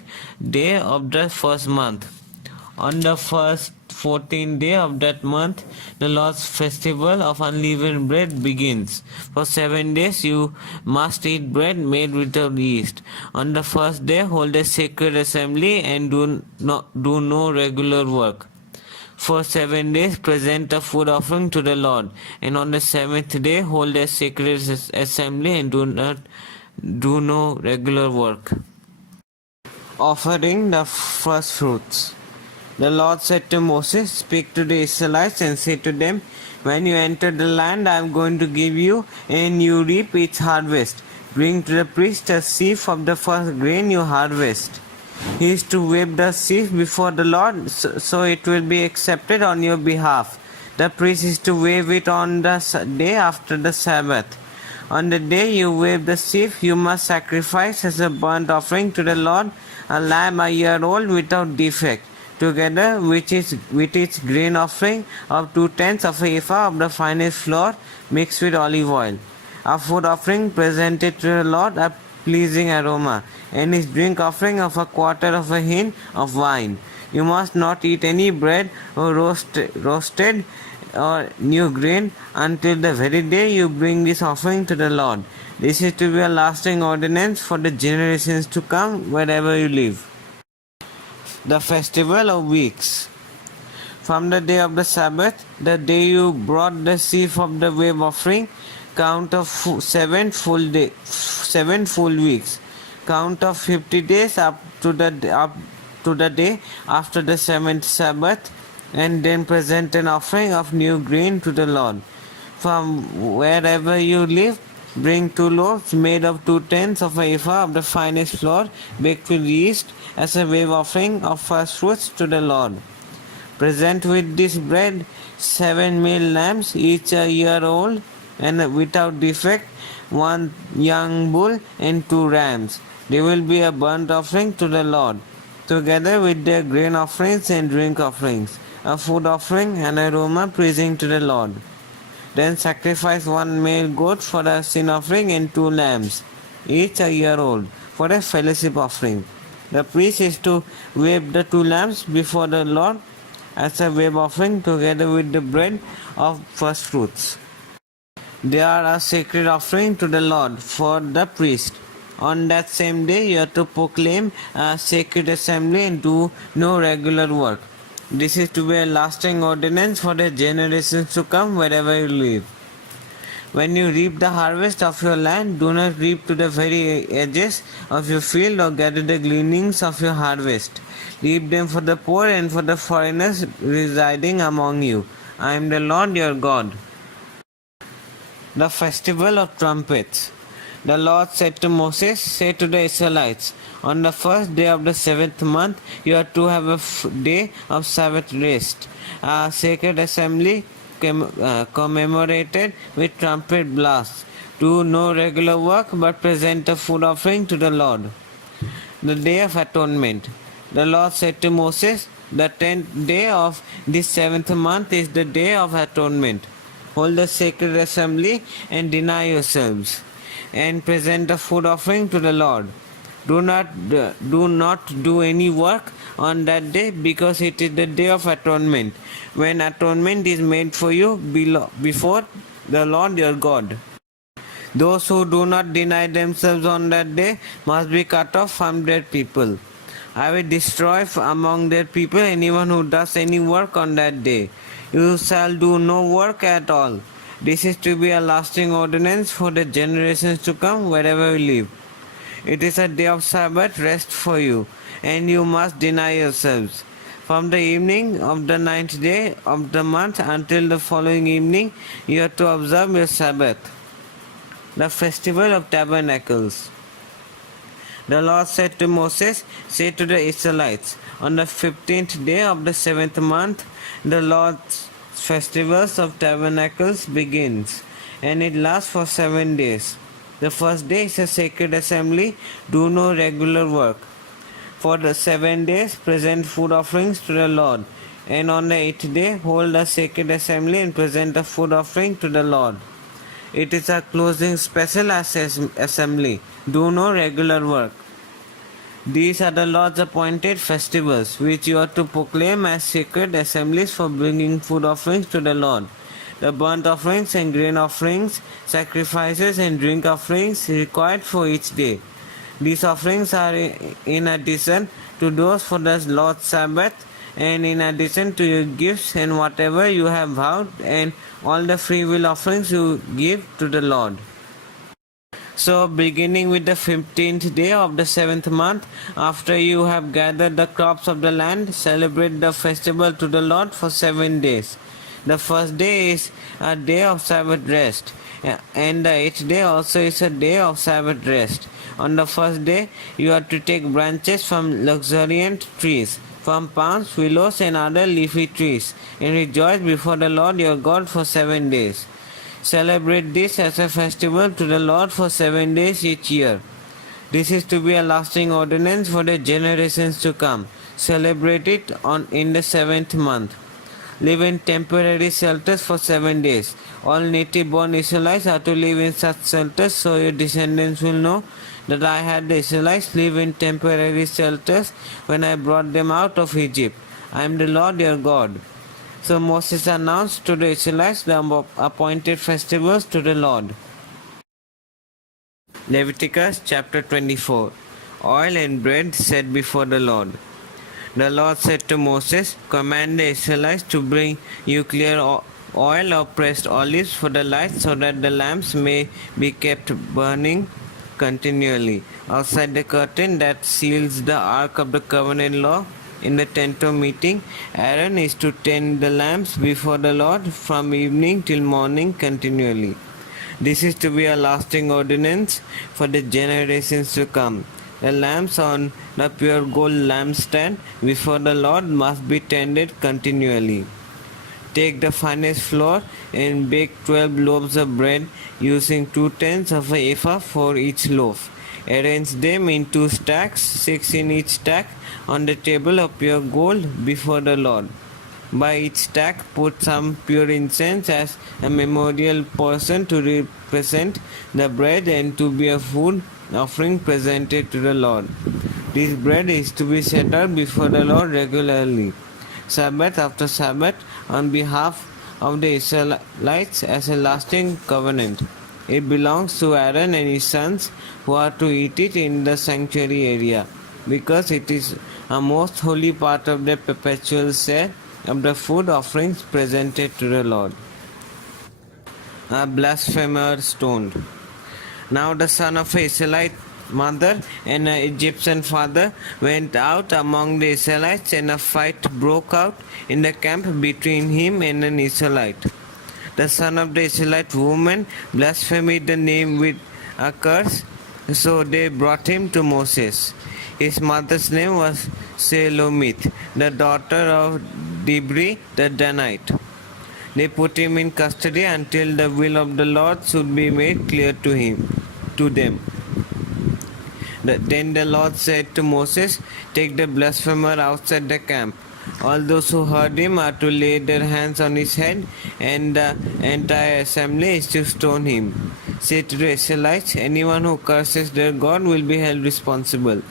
day of the first month. On the first 14th day of that month, the Lord's festival of unleavened bread begins. For 7 days you must eat bread made without yeast. On the first day hold a sacred assembly and do no regular work. For 7 days present a food offering to the Lord, and on the 7th day hold a sacred assembly and do no regular work. Offering the first fruits. The Lord said to Moses, speak to the Israelites and say to them, when you enter the land I am going to give you, and you reap its harvest, bring to the priest a sheaf of the first grain you harvest. He is to wave the sheaf before the Lord, so it will be accepted on your behalf. The priest is to wave it on the day after the Sabbath. On the day you wave the sheaf, you must sacrifice as a burnt offering to the Lord a lamb a year old without defect, together with its grain offering of 2/10 of an ephah of the finest flour mixed with olive oil. A food offering presented to the Lord, a pleasing aroma, and his drink offering of a quarter of a hin of wine. You must not eat any bread or roasted or new grain until the very day you bring this offering to the Lord. This is to be a lasting ordinance for the generations to come wherever you live. The Festival of Weeks. From the day of the Sabbath, the day you brought the sheaf of the wave offering, Count of 7 full weeks. Count of 50 days up to the day after the seventh Sabbath, and then present an offering of new grain to the Lord. From wherever you live, bring 2 loaves made of 2/10 of an ephah of the finest flour, baked with yeast, as a wave offering of first fruits to the Lord. Present with this bread 7 male lambs, each a year old and without defect, 1 young bull and 2 rams. They will be a burnt offering to the Lord, together with their grain offerings and drink offerings, a food offering and aroma pleasing to the Lord. Then sacrifice 1 male goat for a sin offering and 2 lambs, each a year old, for a fellowship offering. The priest is to wave the 2 lambs before the Lord as a wave offering, together with the bread of first fruits. They are a sacred offering to the Lord for the priest. On that same day you are to proclaim a sacred assembly and do no regular work. This is to be a lasting ordinance for the generations to come wherever you live. When you reap the harvest of your land, do not reap to the very edges of your field or gather the gleanings of your harvest. Leave them for the poor and for the foreigners residing among you. I am the Lord your God. The Festival of Trumpets. The Lord said to Moses, "Say to the Israelites, on the first day of the 7th month, you are to have a day of Sabbath rest, a sacred assembly commemorated with trumpet blasts. Do no regular work, but present a food offering to the Lord." The Day of Atonement. The Lord said to Moses, "The 10th day of this 7th month is the Day of Atonement. Hold a sacred assembly and deny yourselves, and present a food offering to the Lord. Do not do any work on that day, because it is the Day of Atonement, when atonement is made for you before the Lord your God. Those who do not deny themselves on that day must be cut off from their people. I will destroy among their people anyone who does any work on that day. You shall do no work at all. This is to be a lasting ordinance for the generations to come wherever you live. It is a day of Sabbath rest for you, and you must deny yourselves. From the evening of the 9th day of the month until the following evening, you are to observe your Sabbath. The Festival of Tabernacles. The Lord said to Moses, "Say to the Israelites, on the 15th day of the 7th month, the Lord's festivals of tabernacles begins, and it lasts for 7 days. The first day is a sacred assembly. Do no regular work. For the 7 days, present food offerings to the Lord, and on the 8th day, hold a sacred assembly and present a food offering to the Lord. It is a closing special assembly. Do no regular work. These are the Lord's appointed festivals, which you are to proclaim as sacred assemblies for bringing food offerings to the Lord. The burnt offerings and grain offerings, sacrifices and drink offerings required for each day. These offerings are in addition to those for the Lord's Sabbath, and in addition to your gifts and whatever you have vowed, and all the free will offerings you give to the Lord." So, beginning with the 15th day of the 7th month, after you have gathered the crops of the land, celebrate the festival to the Lord for 7 days. The first day is a day of Sabbath rest, and the 8th day also is a day of Sabbath rest. On the first day, you are to take branches from luxuriant trees, from palms, willows, and other leafy trees, and rejoice before the Lord your God for 7 days. Celebrate this as a festival to the Lord for 7 days each year. This is to be a lasting ordinance for the generations to come. Celebrate it in the 7th month. Live in temporary shelters for 7 days. All native-born Israelites are to live in such shelters, so your descendants will know that I had the Israelites live in temporary shelters when I brought them out of Egypt. I am the Lord your God. So Moses announced to the Israelites the appointed festivals to the Lord. Leviticus chapter 24. Oil and bread set before the Lord. The Lord said to Moses, "Command the Israelites to bring you clear oil of pressed olives for the lights, so that the lamps may be kept burning continually. Outside the curtain that seals the ark of the covenant law, in the tent of meeting, Aaron is to tend the lamps before the Lord from evening till morning continually. This is to be a lasting ordinance for the generations to come. The lamps on the pure gold lampstand before the Lord must be tended continually. Take the finest flour and bake 12 loaves of bread, using 2/10 of an ephah for each loaf. Arrange them in 2 stacks, 6 in each stack, on the table of pure gold before the Lord. By each stack put some pure incense as a memorial portion to represent the bread and to be a food offering presented to the Lord. This bread is to be set out before the Lord regularly, Sabbath after Sabbath, on behalf of the Israelites as a lasting covenant. It belongs to Aaron and his sons, who are to eat it in the sanctuary area, because it is a most holy part of the perpetual share of the food offerings presented to the Lord. A blasphemer stoned. Now the son of an Israelite mother and an Egyptian father went out among the Israelites, and a fight broke out in the camp between him and an Israelite. The son of the Israelite woman blasphemed the name with a curse, so they brought him to Moses. His mother's name was Selomith, the daughter of Dibri the Danite. They put him in custody until the will of the Lord should be made clear to them. Then the Lord said to Moses, "Take the blasphemer outside the camp. All those who heard him are to lay their hands on his head, and the entire assembly is to stone him. Say to the Israelites, anyone who curses their God will be held responsible.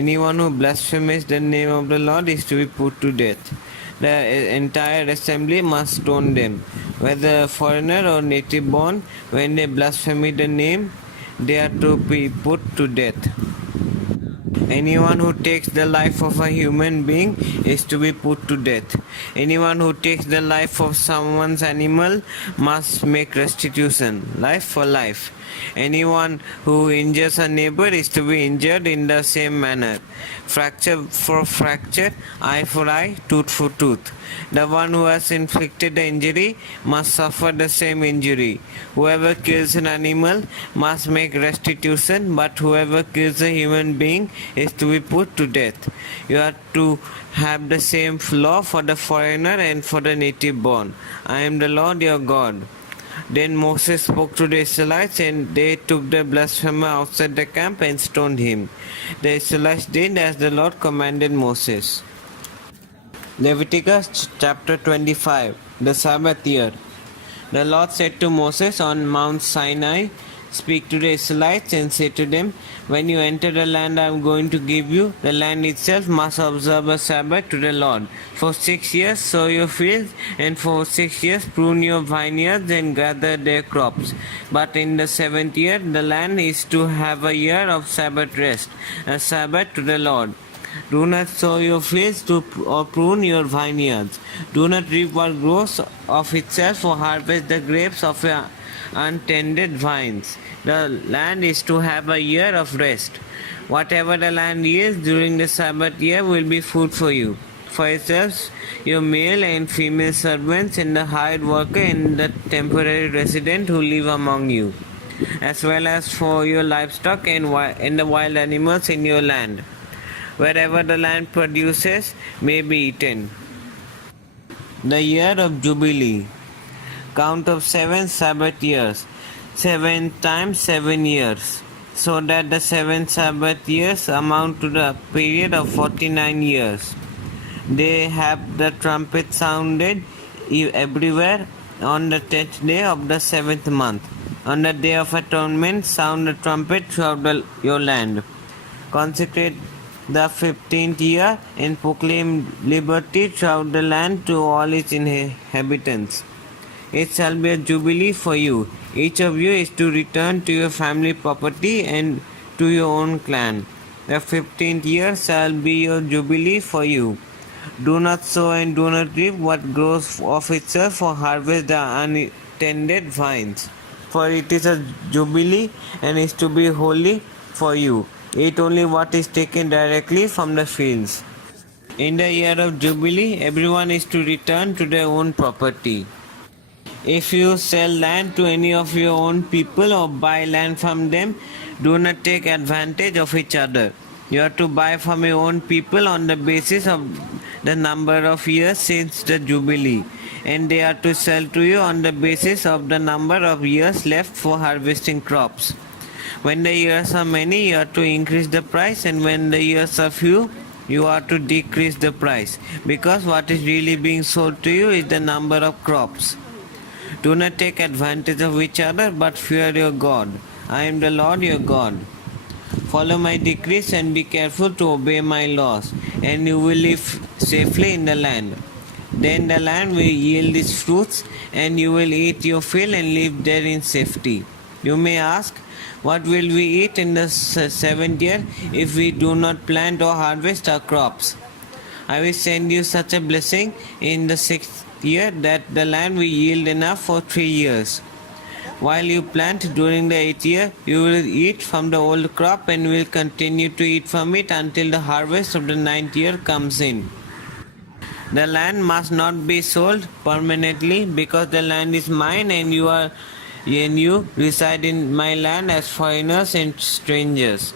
Anyone who blasphemes the name of the Lord is to be put to death. The entire assembly must stone them, whether foreigner or native born. When they blaspheme the name, they are to be put to death. Anyone who takes the life of a human being is to be put to death. Anyone who takes the life of someone's animal must make restitution, life for life. Anyone who injures a neighbor is to be injured in the same manner. Fracture for fracture, eye for eye, tooth for tooth. The one who has inflicted the injury must suffer the same injury. Whoever kills an animal must make restitution, but whoever kills a human being is to be put to death. You are to have the same law for the foreigner and for the native born. I am the Lord your God." Then Moses spoke to the Israelites, and they took the blasphemer outside the camp and stoned him. The Israelites did as the Lord commanded Moses. Leviticus chapter 25, the Sabbath year. The Lord said to Moses on Mount Sinai, "Speak to the Israelites and say to them, when you enter the land I am going to give you, the land itself must observe a Sabbath to the Lord. For 6 years sow your fields, and for 6 years prune your vineyards and gather their crops. But in the 7th year the land is to have a year of Sabbath rest, a Sabbath to the Lord. Do not sow your fields or prune your vineyards. Do not reap what grows of itself or harvest the grapes of your untended vines. The land is to have a year of rest. Whatever the land yields during the Sabbath year will be food for you, for yourselves, your male and female servants, and the hired worker and the temporary resident who live among you, as well as for your livestock and the wild animals in your land. Wherever the land produces may be eaten." The year of Jubilee. Count of 7 Sabbath years, 7 times 7 years, so that the 7 Sabbath years amount to the period of 49 years. They have the trumpet sounded everywhere on the 10th day of the 7th month. On the day of atonement, sound the trumpet throughout your land. Consecrate the 15th year and proclaim liberty throughout the land to all its inhabitants. It shall be a jubilee for you. Each of you is to return to your family property and to your own clan. The 15th year shall be your jubilee for you. Do not sow and do not reap what grows of itself, or harvest the untended vines. For it is a jubilee and is to be holy for you. Eat only what is taken directly from the fields. In the year of Jubilee, everyone is to return to their own property. If you sell land to any of your own people or buy land from them, do not take advantage of each other. You are to buy from your own people on the basis of the number of years since the Jubilee, and they are to sell to you on the basis of the number of years left for harvesting crops. When the years are many, you are to increase the price, and when the years are few, you are to decrease the price, because what is really being sold to you is the number of crops. Do not take advantage of each other, but fear your God. I am the Lord your God. Follow my decrees and be careful to obey my laws, and you will live safely in the land. Then the land will yield its fruits, and you will eat your fill and live there in safety. You may ask, what will we eat in the seventh year if we do not plant or harvest our crops? I will send you such a blessing in the sixth year that the land will yield enough for 3 years. While you plant during the 8th year, you will eat from the old crop and will continue to eat from it until the harvest of the 9th year comes in. The land must not be sold permanently, because the land is mine, and you reside in my land as foreigners and strangers.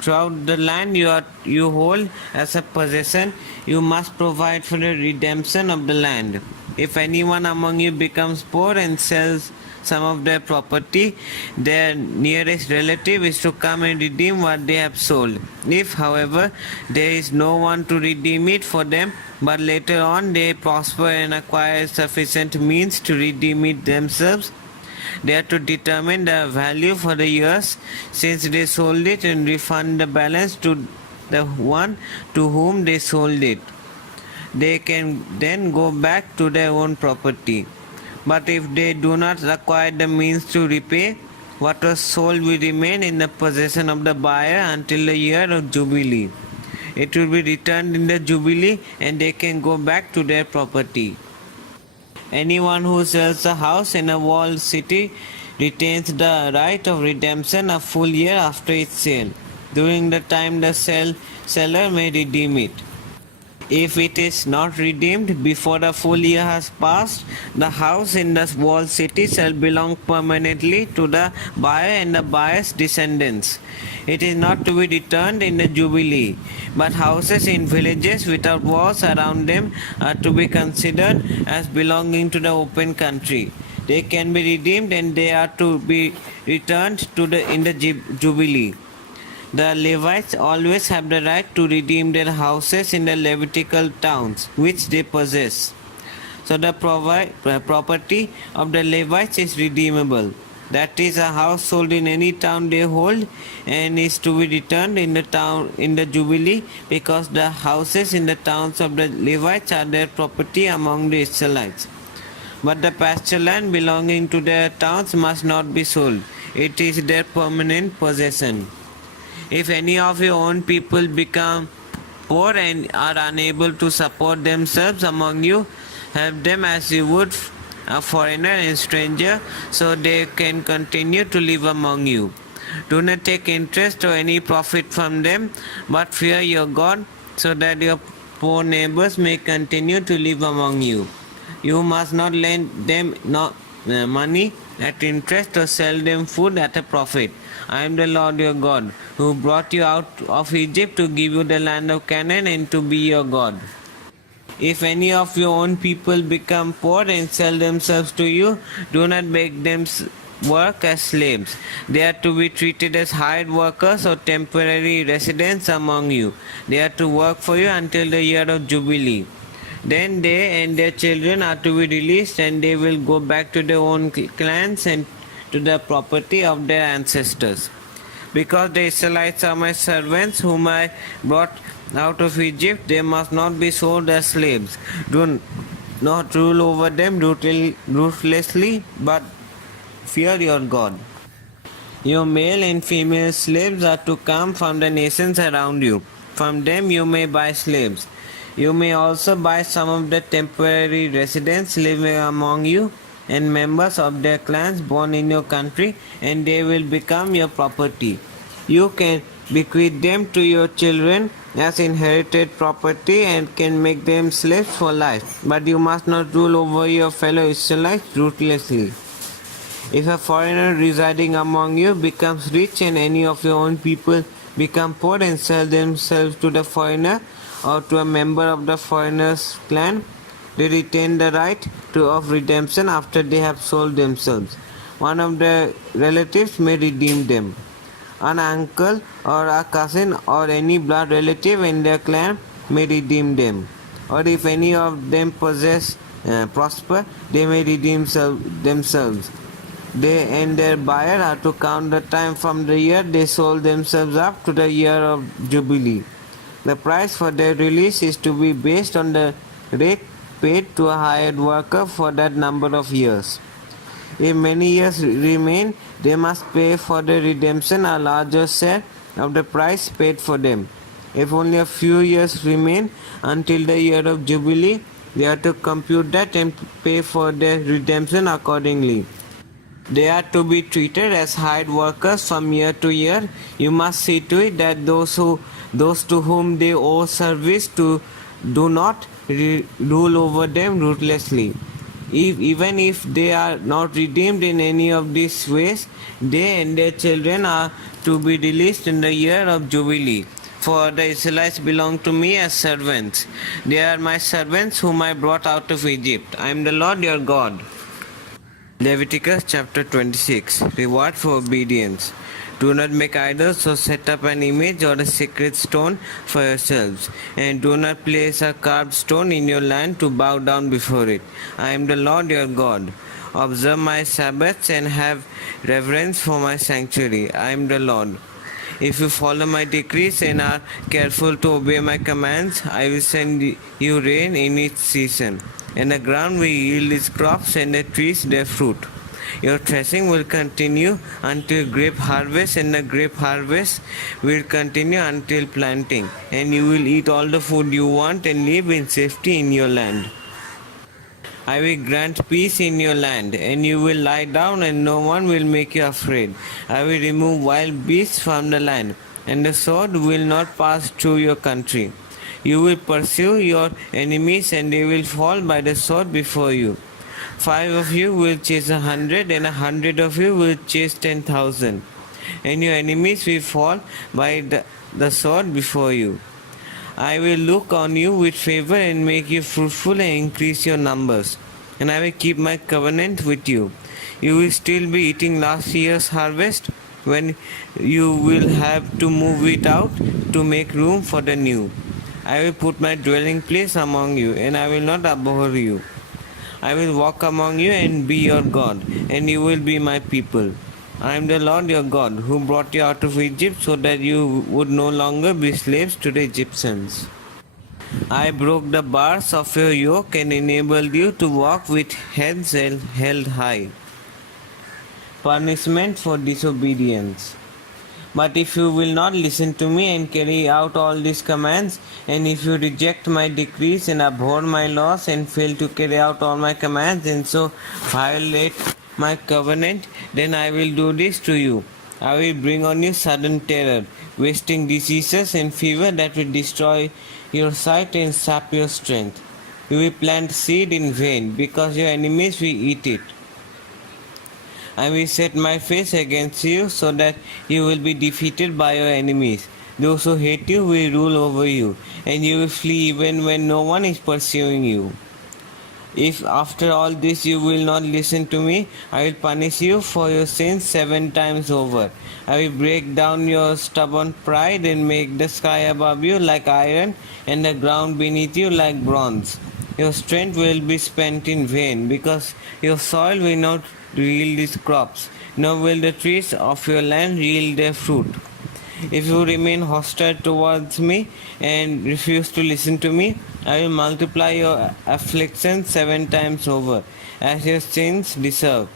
Throughout the land you hold as a possession, you must provide for the redemption of the land. If anyone among you becomes poor and sells some of their property, their nearest relative is to come and redeem what they have sold. If, however, there is no one to redeem it for them, but later on they prosper and acquire sufficient means to redeem it themselves, they are to determine the value for the years since they sold it and refund the balance to the one to whom they sold it. They can then go back to their own property. But if they do not acquire the means to repay, what was sold will remain in the possession of the buyer until the year of Jubilee. It will be returned in the Jubilee, and they can go back to their property. Anyone who sells a house in a walled city retains the right of redemption a full year after its sale. During the time the seller may redeem it. If it is not redeemed before the full year has passed, the house in the walled city shall belong permanently to the buyer and the buyer's descendants. It is not to be returned in the Jubilee, but houses in villages without walls around them are to be considered as belonging to the open country. They can be redeemed, and they are to be returned in the Jubilee. The Levites always have the right to redeem their houses in the Levitical towns which they possess. So the property of the Levites is redeemable. That is, a house sold in any town they hold and is to be returned in the Jubilee, because the houses in the towns of the Levites are their property among the Israelites. But the pasture land belonging to their towns must not be sold. It is their permanent possession. If any of your own people become poor and are unable to support themselves among you, help them as you would a foreigner and stranger, so they can continue to live among you. Do not take interest or any profit from them, but fear your God, so that your poor neighbors may continue to live among you. You must not lend them money at interest or sell them food at a profit. I am the Lord your God, who brought you out of Egypt to give you the land of Canaan and to be your God. If any of your own people become poor and sell themselves to you, do not make them work as slaves. They are to be treated as hired workers or temporary residents among you. They are to work for you until the year of Jubilee. Then they and their children are to be released, and they will go back to their own clans and to the property of their ancestors. Because the Israelites are my servants whom I brought out of Egypt, they must not be sold as slaves. Do not rule over them ruthlessly, but fear your God. Your male and female slaves are to come from the nations around you. From them you may buy slaves. You may also buy some of the temporary residents living among you and members of their clans born in your country, and they will become your property. You can bequeath them to your children as inherited property and can make them slaves for life, but you must not rule over your fellow Israelites ruthlessly. If a foreigner residing among you becomes rich and any of your own people become poor and sell themselves to the foreigner or to a member of the foreigner's clan, they retain the right of redemption after they have sold themselves. One of the relatives may redeem them. An uncle or a cousin or any blood relative in their clan may redeem them. Or if any of them prosper, they may redeem themselves. They and their buyer are to count the time from the year they sold themselves up to the year of Jubilee. The price for their release is to be based on the rate paid to a hired worker for that number of years. If many years remain, they must pay for their redemption a larger share of the price paid for them. If only a few years remain until the year of Jubilee, they are to compute that and pay for their redemption accordingly. They are to be treated as hired workers from year to year. You must see to it that those to whom they owe service to do not rule over them ruthlessly. Even if they are not redeemed in any of these ways, they and their children are to be released in the year of Jubilee. For the Israelites belong to me as servants. They are my servants whom I brought out of Egypt. I am the Lord your God. Leviticus chapter 26. Reward for obedience. Do not make idols or set up an image or a sacred stone for yourselves, and do not place a carved stone in your land to bow down before it. I am the Lord your God. Observe my Sabbaths and have reverence for my sanctuary. I am the Lord. If you follow my decrees and are careful to obey my commands, I will send you rain in its season, and the ground will yield its crops and the trees their fruit. Your threshing will continue until grape harvest, and the grape harvest will continue until planting, and you will eat all the food you want and live in safety in your land. I will grant peace in your land, and you will lie down, and no one will make you afraid. I will remove wild beasts from the land, and the sword will not pass through your country. You will pursue your enemies, and they will fall by the sword before you. 5 of you will chase 100, and 100 of you will chase 10,000. And your enemies will fall by the sword before you. I will look on you with favor and make you fruitful and increase your numbers. And I will keep my covenant with you. You will still be eating last year's harvest when you will have to move it out to make room for the new. I will put my dwelling place among you, and I will not abhor you. I will walk among you and be your God, and you will be my people. I am the Lord your God, who brought you out of Egypt so that you would no longer be slaves to the Egyptians. I broke the bars of your yoke and enabled you to walk with heads held high. Punishment for disobedience. But if you will not listen to me and carry out all these commands, and if you reject my decrees and abhor my laws and fail to carry out all my commands and so violate my covenant, then I will do this to you. I will bring on you sudden terror, wasting diseases and fever that will destroy your sight and sap your strength. You will plant seed in vain, because your enemies will eat it. I will set my face against you so that you will be defeated by your enemies. Those who hate you will rule over you, and you will flee even when no one is pursuing you. If after all this you will not listen to me, I will punish you for your sins 7 times over. I will break down your stubborn pride and make the sky above you like iron and the ground beneath you like bronze. Your strength will be spent in vain, because your soil will not yield its crops, nor will the trees of your land yield their fruit. If you remain hostile towards me and refuse to listen to me, I will multiply your afflictions 7 times over, as your sins deserve.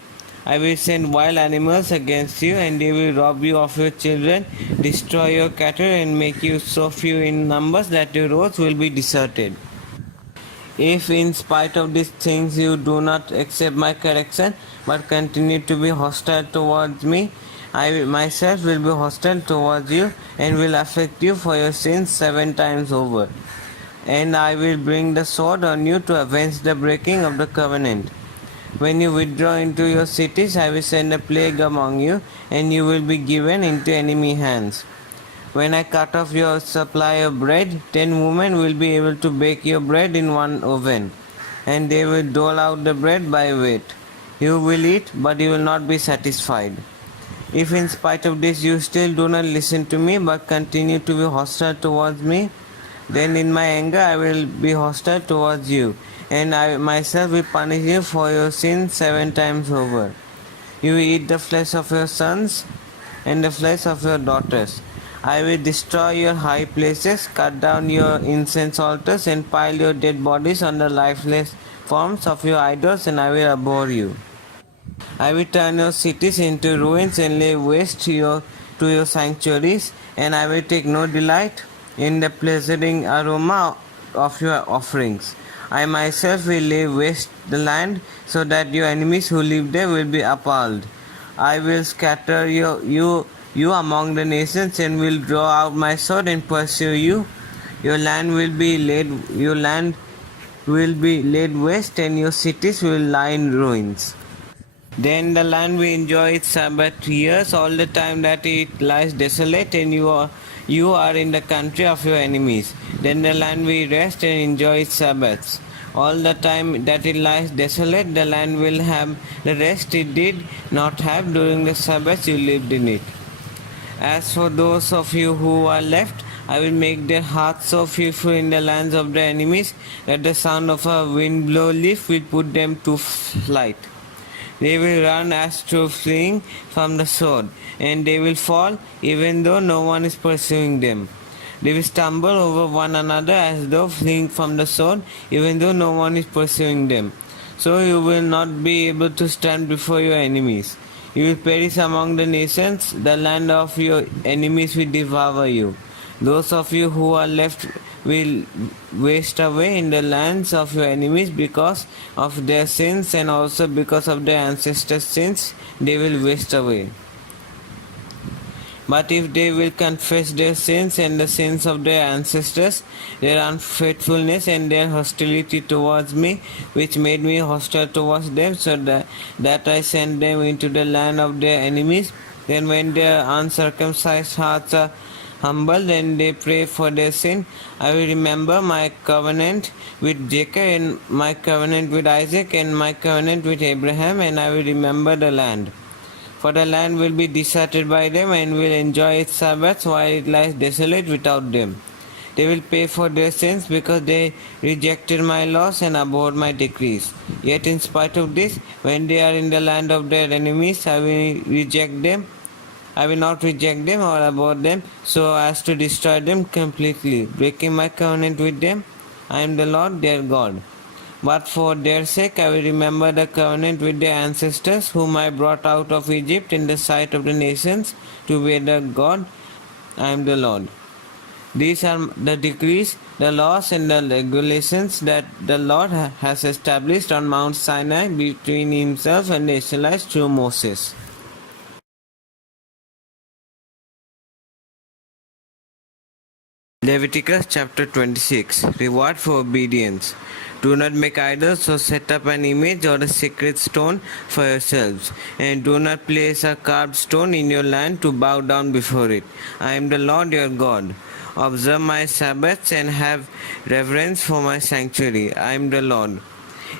I will send wild animals against you, and they will rob you of your children, destroy your cattle, and make you so few in numbers that your roads will be deserted. If in spite of these things you do not accept my correction, but continue to be hostile towards me, I myself will be hostile towards you, and will afflict you for your sins 7 times over. And I will bring the sword on you to avenge the breaking of the covenant. When you withdraw into your cities, I will send a plague among you, and you will be given into enemy hands. When I cut off your supply of bread, 10 women will be able to bake your bread in one oven, and they will dole out the bread by weight. You will eat, but you will not be satisfied. If in spite of this you still do not listen to me, but continue to be hostile towards me, then in my anger I will be hostile towards you, and I myself will punish you for your sins 7 times over. You eat the flesh of your sons and the flesh of your daughters. I will destroy your high places, cut down your incense altars, and pile your dead bodies on the lifeless forms of your idols, and I will abhor you. I will turn your cities into ruins and lay waste to your sanctuaries, and I will take no delight in the pleasing aroma of your offerings. I myself will lay waste the land, so that your enemies who live there will be appalled. I will scatter you among the nations, and will draw out my sword and pursue you. Your land will be laid waste, and your cities will lie in ruins. Then the land will enjoy its Sabbath years all the time that it lies desolate, and you are in the country of your enemies. Then the land will rest and enjoy its Sabbaths. All the time that it lies desolate, the land will have the rest it did not have during the Sabbaths you lived in it. As for those of you who are left, I will make their hearts so fearful in the lands of their enemies that the sound of a wind-blown leaf will put them to flight. They will run as through fleeing from the sword, and they will fall even though no one is pursuing them. They will stumble over one another as though fleeing from the sword, even though no one is pursuing them. So you will not be able to stand before your enemies. You will perish among the nations, the land of your enemies will devour you. Those of you who are left will waste away in the lands of your enemies because of their sins, and also because of their ancestors' sins, they will waste away. But if they will confess their sins and the sins of their ancestors, their unfaithfulness and their hostility towards me, which made me hostile towards them, so that I sent them into the land of their enemies, then when their uncircumcised hearts are humbled and they pray for their sin, I will remember my covenant with Jacob, and my covenant with Isaac, and my covenant with Abraham, and I will remember the land. For the land will be deserted by them, and will enjoy its Sabbaths while it lies desolate without them. They will pay for their sins because they rejected my laws and abhorred my decrees. Yet in spite of this, when they are in the land of their enemies, I will not reject them or abhor them, so as to destroy them completely, breaking my covenant with them. I am the Lord their God. But for their sake I will remember the covenant with their ancestors, whom I brought out of Egypt in the sight of the nations, to be their God. I am the Lord. These are the decrees, the laws, and the regulations that the Lord has established on Mount Sinai between himself and the Israelites through Moses. Leviticus chapter 26. Reward for obedience. Do not make idols or set up an image or a sacred stone for yourselves, and do not place a carved stone in your land to bow down before it. I am the Lord your God. Observe my Sabbaths and have reverence for my sanctuary. I am the Lord.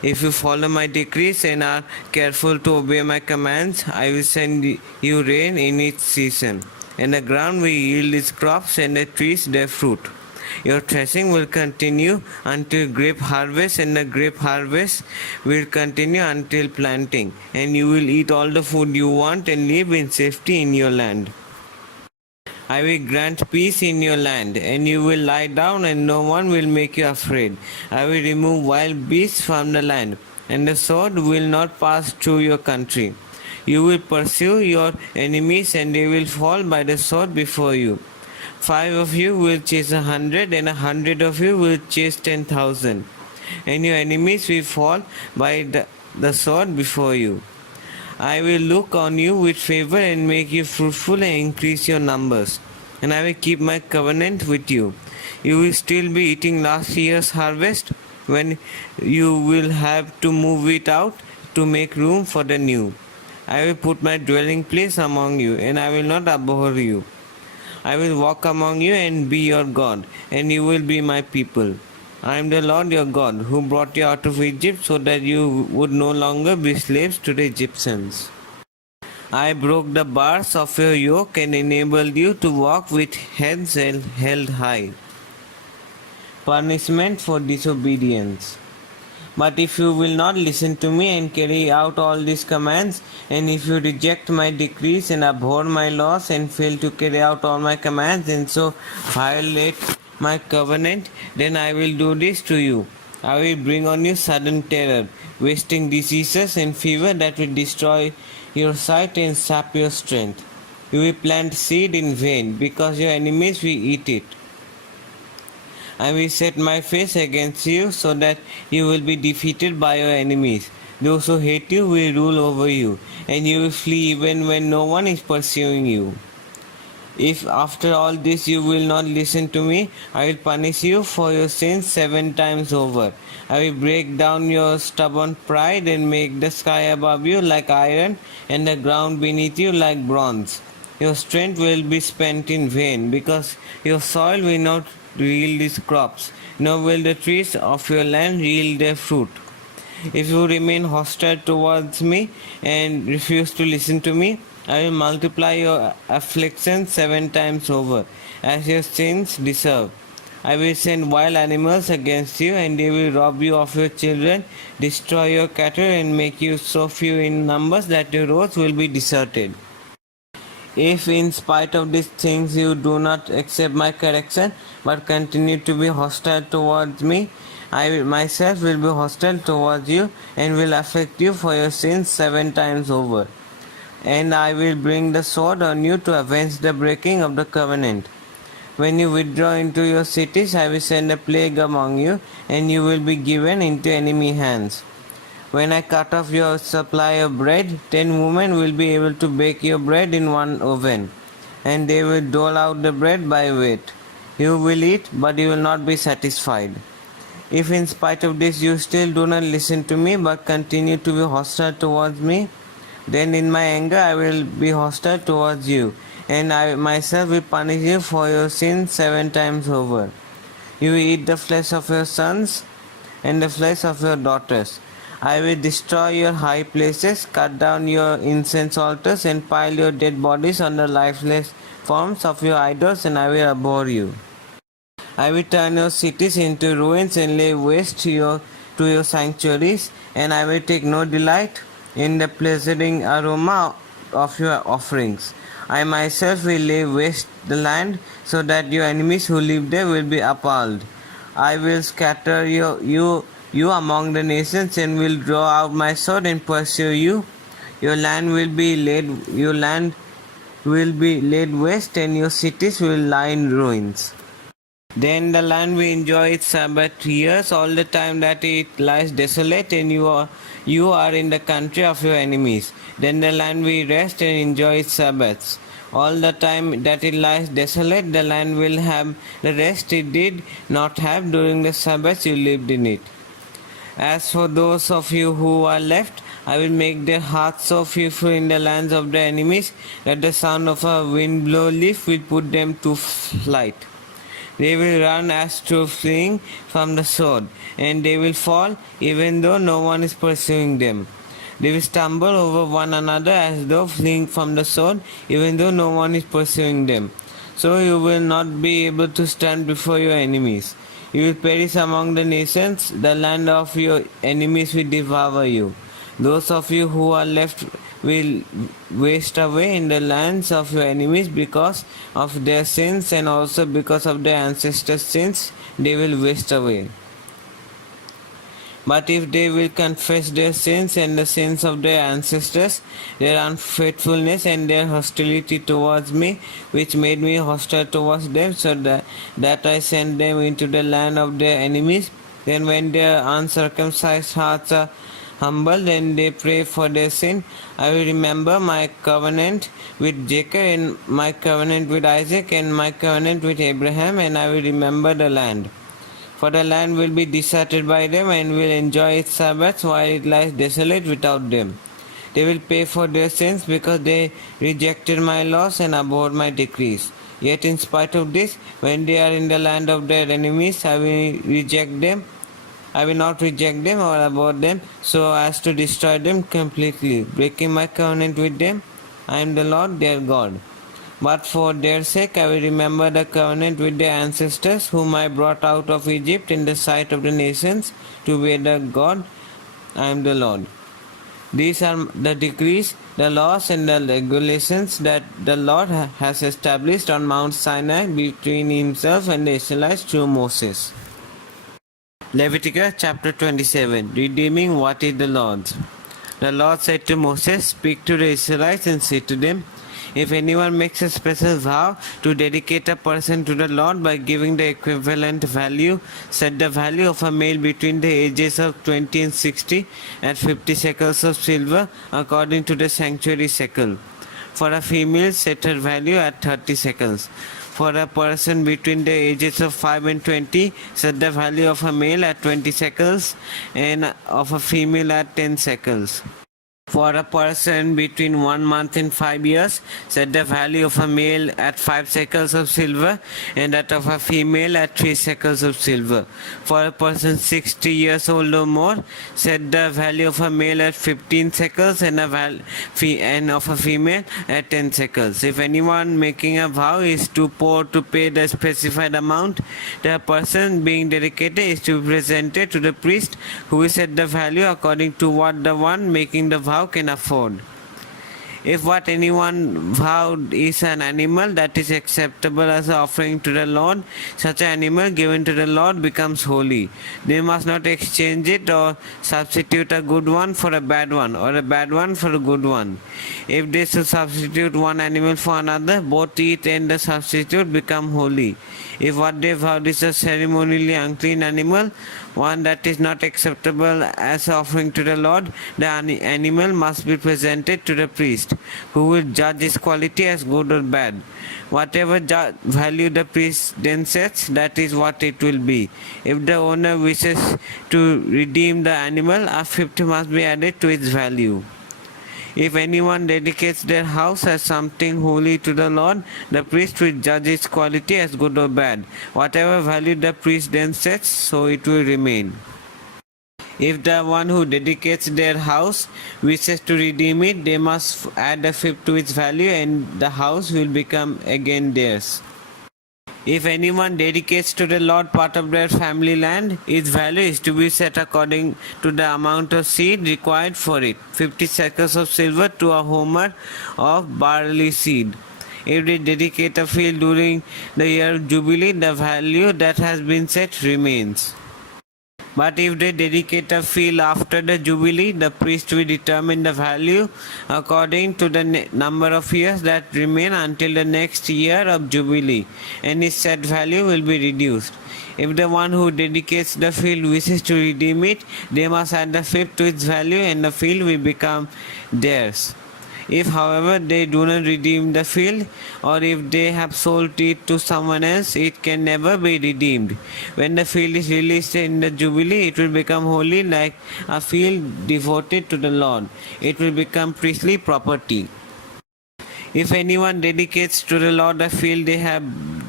If you follow my decrees and are careful to obey my commands, I will send you rain in its season, and the ground will yield its crops, and the trees their fruit. Your threshing will continue until grape harvest, and the grape harvest will continue until planting, and you will eat all the food you want and live in safety in your land. I will grant peace in your land, and you will lie down, and no one will make you afraid. I will remove wild beasts from the land, and the sword will not pass through your country. You will pursue your enemies, and they will fall by the sword before you. 5 of you will chase 100, and 100 of you will chase 10,000. And your enemies will fall by the sword before you. I will look on you with favor and make you fruitful and increase your numbers. And I will keep my covenant with you. You will still be eating last year's harvest when you will have to move it out to make room for the new. I will put my dwelling place among you, and I will not abhor you. I will walk among you and be your God, and you will be my people. I am the Lord your God, who brought you out of Egypt so that you would no longer be slaves to the Egyptians. I broke the bars of your yoke and enabled you to walk with heads held high. Punishment for disobedience. But if you will not listen to me and carry out all these commands, and if you reject my decrees and abhor my laws and fail to carry out all my commands and so violate my covenant, then I will do this to you. I will bring on you sudden terror, wasting diseases and fever that will destroy your sight and sap your strength. You will plant seed in vain, because your enemies will eat it. I will set my face against you so that you will be defeated by your enemies. Those who hate you will rule over you, and you will flee even when no one is pursuing you. If after all this you will not listen to me, I will punish you for your sins 7 times over. I will break down your stubborn pride and make the sky above you like iron and the ground beneath you like bronze. Your strength will be spent in vain, because your soil will not yield its crops, nor will the trees of your land yield their fruit. If you remain hostile towards me and refuse to listen to me, I will multiply your afflictions 7 times over, as your sins deserve. I will send wild animals against you, and they will rob you of your children, destroy your cattle, and make you so few in numbers that your roads will be deserted. If in spite of these things you do not accept my correction, but continue to be hostile towards me, I myself will be hostile towards you and will afflict you for your sins 7 times over. And I will bring the sword on you to avenge the breaking of the covenant. When you withdraw into your cities, I will send a plague among you, and you will be given into enemy hands. When I cut off your supply of bread, 10 women will be able to bake your bread in one oven, and they will dole out the bread by weight. You will eat, but you will not be satisfied. If in spite of this you still do not listen to me, but continue to be hostile towards me, then in my anger I will be hostile towards you, and I myself will punish you for your sins 7 times over. You will eat the flesh of your sons and the flesh of your daughters. I will destroy your high places, cut down your incense altars, and pile your dead bodies on the lifeless forms of your idols, and I will abhor you. I will turn your cities into ruins and lay waste to your sanctuaries, and I will take no delight in the pleasing aroma of your offerings. I myself will lay waste the land, so that your enemies who live there will be appalled. I will scatter you among the nations, and will draw out my sword and pursue you. Your land will be laid waste, and your cities will lie in ruins. Then the land will enjoy its Sabbath years all the time that it lies desolate, and you are in the country of your enemies. Then the land will rest and enjoy its Sabbaths. All the time that it lies desolate, the land will have the rest it did not have during the Sabbaths you lived in it. As for those of you who are left, I will make their hearts so fearful in the lands of their enemies that the sound of a wind-blown leaf will put them to flight. They will run as to fleeing from the sword, and they will fall even though no one is pursuing them. They will stumble over one another as though fleeing from the sword, even though no one is pursuing them. So you will not be able to stand before your enemies. You will perish among the nations. The land of your enemies will devour you. Those of you who are left will waste away in the lands of your enemies because of their sins, and also because of their ancestors' sins, they will waste away. But if they will confess their sins and the sins of their ancestors, their unfaithfulness and their hostility towards me, which made me hostile towards them, so that I sent them into the land of their enemies, then when their uncircumcised hearts are humbled and they pray for their sin, I will remember my covenant with Jacob and my covenant with Isaac and my covenant with Abraham, and I will remember the land. For the land will be deserted by them and will enjoy its Sabbaths while it lies desolate without them. They will pay for their sins because they rejected my laws and abhorred my decrees. Yet in spite of this, when they are in the land of their enemies, I will reject them. I will not reject them or abhor them so as to destroy them completely, breaking my covenant with them. I am the Lord their God. But for their sake I will remember the covenant with their ancestors, whom I brought out of Egypt in the sight of the nations, to be their God. I am the Lord. These are the decrees, the laws, and the regulations that the Lord has established on Mount Sinai between himself and the Israelites through Moses. Leviticus chapter 27. Redeeming what is the Lord's. The Lord said to Moses, "Speak to the Israelites and say to them, if anyone makes a special vow to dedicate a person to the Lord by giving the equivalent value, set the value of a male between the ages of 20 and 60 at 50 shekels of silver according to the sanctuary shekel. For a female, set her value at 30 shekels. For a person between the ages of 5 and 20, set the value of a male at 20 shekels and of a female at 10 shekels. For a person between 1 month and 5 years, set the value of a male at 5 shekels of silver and that of a female at 3 shekels of silver. For a person 60 years old or more, set the value of a male at 15 shekels and of a female at 10 shekels. If anyone making a vow is too poor to pay the specified amount, the person being dedicated is to be presented to the priest, who will set the value according to what the one making the vow can afford. If what anyone vowed is an animal that is acceptable as an offering to the Lord, such an animal given to the Lord becomes holy. They must not exchange it or substitute a good one for a bad one or a bad one for a good one. If they should substitute one animal for another, both it and the substitute become holy. If what they vowed is a ceremonially unclean animal, one that is not acceptable as an offering to the Lord, the animal must be presented to the priest, who will judge its quality as good or bad. Whatever value the priest then sets, that is what it will be. If the owner wishes to redeem the animal, a fifth must be added to its value. If anyone dedicates their house as something holy to the Lord, the priest will judge its quality as good or bad. Whatever value the priest then sets, so it will remain. If the one who dedicates their house wishes to redeem it, they must add a fifth to its value and the house will become again theirs. If anyone dedicates to the Lord part of their family land, its value is to be set according to the amount of seed required for it, 50 shekels of silver to a homer of barley seed. If they dedicate a field during the year of Jubilee, the value that has been set remains. But if they dedicate a field after the Jubilee, the priest will determine the value according to the number of years that remain until the next year of Jubilee, and its set value will be reduced. If the one who dedicates the field wishes to redeem it, they must add the fifth to its value and the field will become theirs. If, however, they do not redeem the field, or if they have sold it to someone else, it can never be redeemed. When the field is released in the Jubilee, it will become holy like a field devoted to the Lord. It will become priestly property. If anyone dedicates to the Lord a field they have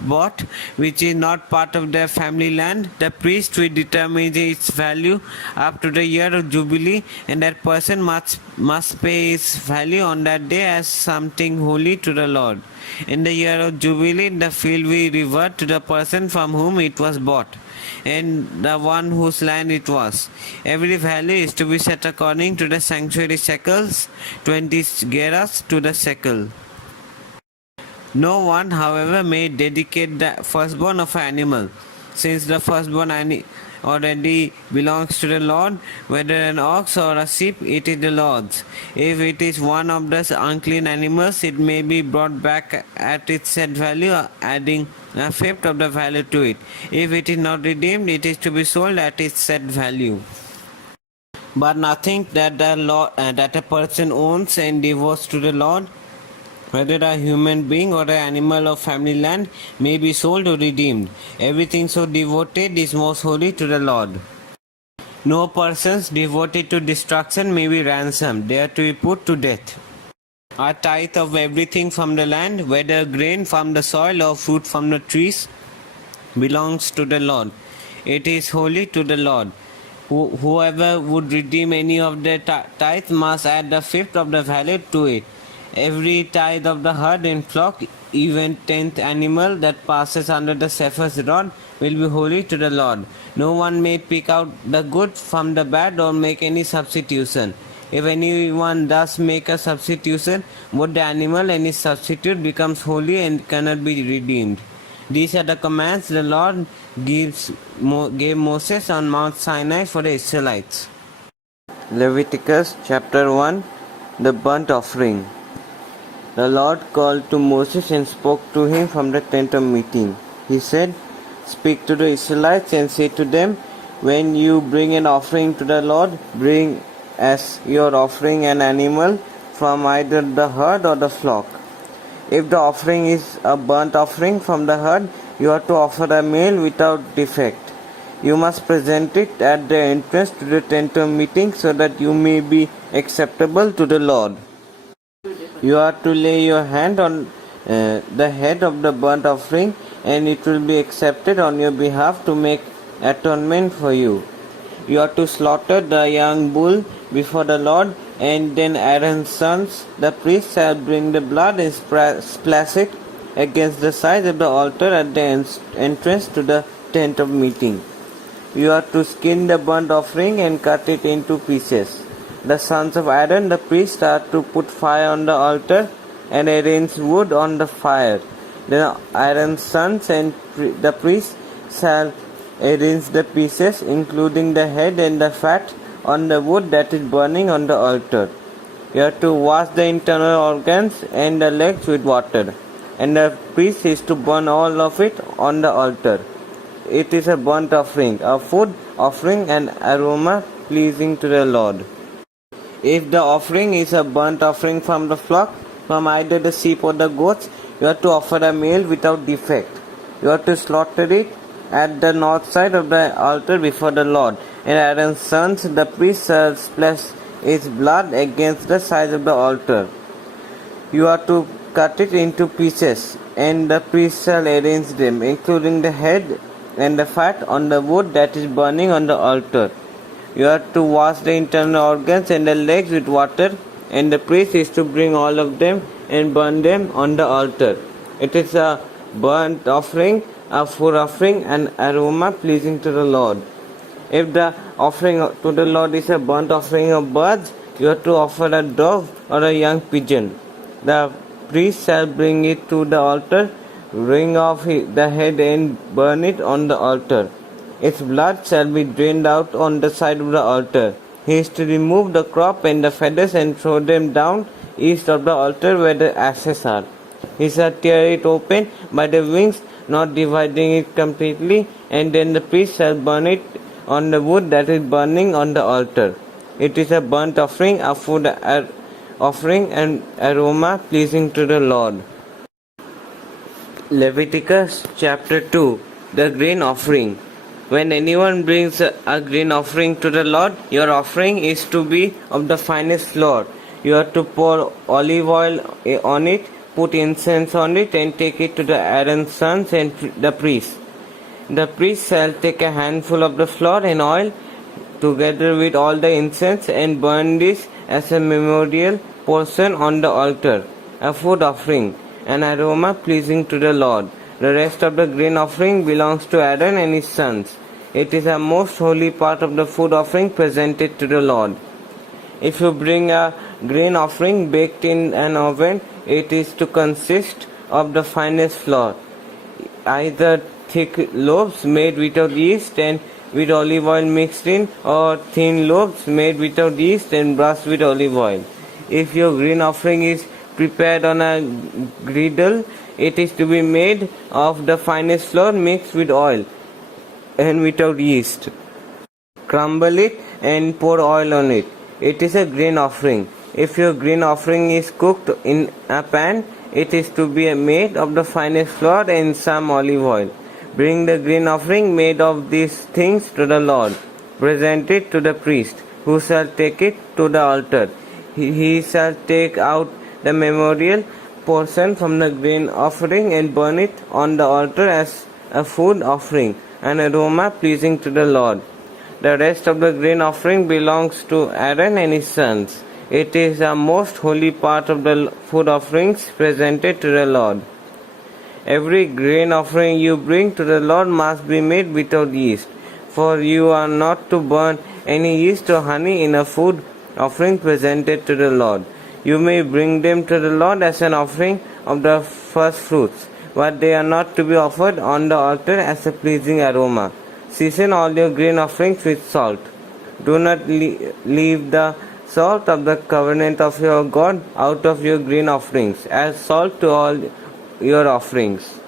bought, which is not part of their family land, the priest will determine its value up to the year of Jubilee, and that person must pay its value on that day as something holy to the Lord. In the year of Jubilee, the field will revert to the person from whom it was bought, and the one whose land it was. Every value is to be set according to the sanctuary shekels, 20 gerahs to the shekel. No one, however, may dedicate the firstborn of an animal, since the firstborn already belongs to the Lord. Whether an ox or a sheep, it is the Lord's. If it is one of the unclean animals, it may be brought back at its set value, adding a fifth of the value to it. If it is not redeemed, it is to be sold at its set value. But nothing that that a person owns and devotes to the Lord, whether a human being or an animal of family land, may be sold or redeemed. Everything so devoted is most holy to the Lord. No persons devoted to destruction may be ransomed. They are to be put to death. A tithe of everything from the land, whether grain from the soil or fruit from the trees, belongs to the Lord. It is holy to the Lord. Whoever would redeem any of the tithe must add the fifth of the value to it. Every tithe of the herd and flock, even 10th animal that passes under the shepherd's rod, will be holy to the Lord. No one may pick out the good from the bad or make any substitution. If anyone does make a substitution, both the animal and its substitute becomes holy and cannot be redeemed. These are the commands the Lord gave Moses on Mount Sinai for the Israelites. Leviticus chapter 1, the burnt offering. The Lord called to Moses and spoke to him from the tent of meeting. He said, "Speak to the Israelites and say to them, when you bring an offering to the Lord, bring as your offering an animal from either the herd or the flock. If the offering is a burnt offering from the herd, you are to offer a male without defect. You must present it at the entrance to the tent of meeting so that you may be acceptable to the Lord. You are to lay your hand on the head of the burnt offering, and it will be accepted on your behalf to make atonement for you. You are to slaughter the young bull before the Lord, and then Aaron's sons, the priests, shall bring the blood and splash it against the sides of the altar at the entrance to the tent of meeting. You are to skin the burnt offering and cut it into pieces. The sons of Aaron, the priest, are to put fire on the altar and arrange wood on the fire. Then Aaron's sons and the priests shall arrange the pieces, including the head and the fat, on the wood that is burning on the altar. You are to wash the internal organs and the legs with water, and the priest is to burn all of it on the altar. It is a burnt offering, a food offering, an aroma pleasing to the Lord. If the offering is a burnt offering from the flock, from either the sheep or the goats, you are to offer a male without defect. You are to slaughter it at the north side of the altar before the Lord, and Aaron's sons, the priests, shall splash its blood against the sides of the altar. You are to cut it into pieces, and the priest shall arrange them, including the head and the fat, on the wood that is burning on the altar. You are to wash the internal organs and the legs with water, and the priest is to bring all of them and burn them on the altar. It is a burnt offering, a food offering, an aroma pleasing to the Lord. If the offering to the Lord is a burnt offering of birds, you are to offer a dove or a young pigeon. The priest shall bring it to the altar, wring off the head and burn it on the altar. Its blood shall be drained out on the side of the altar. He is to remove the crop and the feathers and throw them down east of the altar where the ashes are. He shall tear it open by the wings, not dividing it completely, and then the priest shall burn it on the wood that is burning on the altar. It is a burnt offering, a food offering, and aroma pleasing to the Lord. Leviticus chapter 2, the grain offering. When anyone brings a grain offering to the Lord, your offering is to be of the finest flour. You are to pour olive oil on it, put incense on it, and take it to the Aaron's sons and the priests. The priest shall take a handful of the flour and oil, together with all the incense, and burn this as a memorial portion on the altar, a food offering, an aroma pleasing to the Lord. The rest of the grain offering belongs to Aaron and his sons. It is a most holy part of the food offering presented to the Lord. If you bring a grain offering baked in an oven, it is to consist of the finest flour, either thick loaves made without yeast, and with olive oil mixed in, or thin loaves made without yeast and brushed with olive oil. If your grain offering is prepared on a griddle, it is to be made of the finest flour mixed with oil and without yeast. Crumble it and pour oil on it. It is a grain offering. If your grain offering is cooked in a pan, it is to be made of the finest flour and some olive oil. Bring the grain offering made of these things to the Lord. Present it to the priest, who shall take it to the altar. He shall take out the memorial portion from the grain offering and burn it on the altar as a food offering, an aroma pleasing to the Lord. The rest of the grain offering belongs to Aaron and his sons. It is a most holy part of the food offerings presented to the Lord. Every grain offering you bring to the Lord must be made without yeast, for you are not to burn any yeast or honey in a food offering presented to the Lord. You may bring them to the Lord as an offering of the first fruits, but they are not to be offered on the altar as a pleasing aroma. Season all your grain offerings with salt. Do not leave the salt of the covenant of your God out of your grain offerings. Add salt to all your offerings.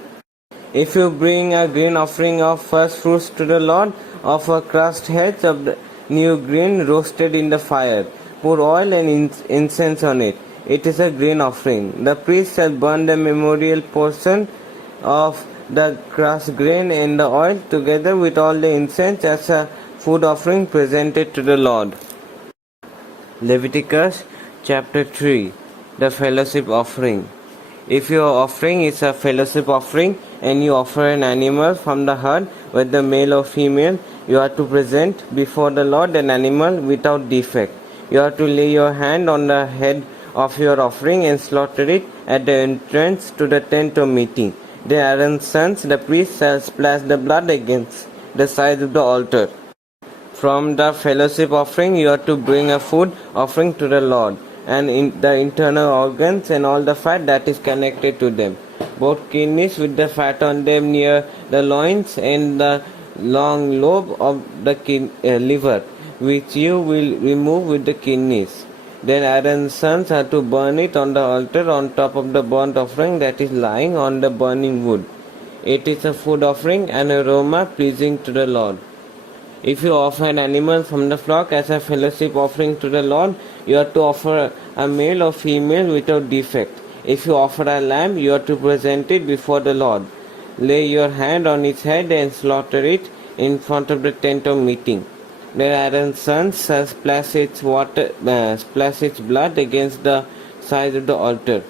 If you bring a grain offering of first fruits to the Lord, offer crushed heads of the new grain roasted in the fire. Pour oil and incense on it. It is a grain offering. The priest shall burn the memorial portion of the crushed grain and the oil together with all the incense as a food offering presented to the Lord. Leviticus chapter 3. The fellowship offering. If your offering is a fellowship offering and you offer an animal from the herd, whether male or female, you are to present before the Lord an animal without defect. You are to lay your hand on the head of your offering and slaughter it at the entrance to the tent of meeting. Then Aaron's sons, the priests, shall splash the blood against the sides of the altar. From the fellowship offering you are to bring a food offering to the Lord, and the internal organs and all the fat that is connected to them, both kidneys with the fat on them near the loins, and the long lobe of the liver, which you will remove with the kidneys. Then Aaron's sons are to burn it on the altar on top of the burnt offering that is lying on the burning wood. It is a food offering, an aroma pleasing to the Lord. If you offer an animal from the flock as a fellowship offering to the Lord, you are to offer a male or female without defect. If you offer a lamb, you are to present it before the Lord. Lay your hand on its head and slaughter it in front of the tent of meeting. Then Aaron's sons shall splash its blood against the sides of the altar.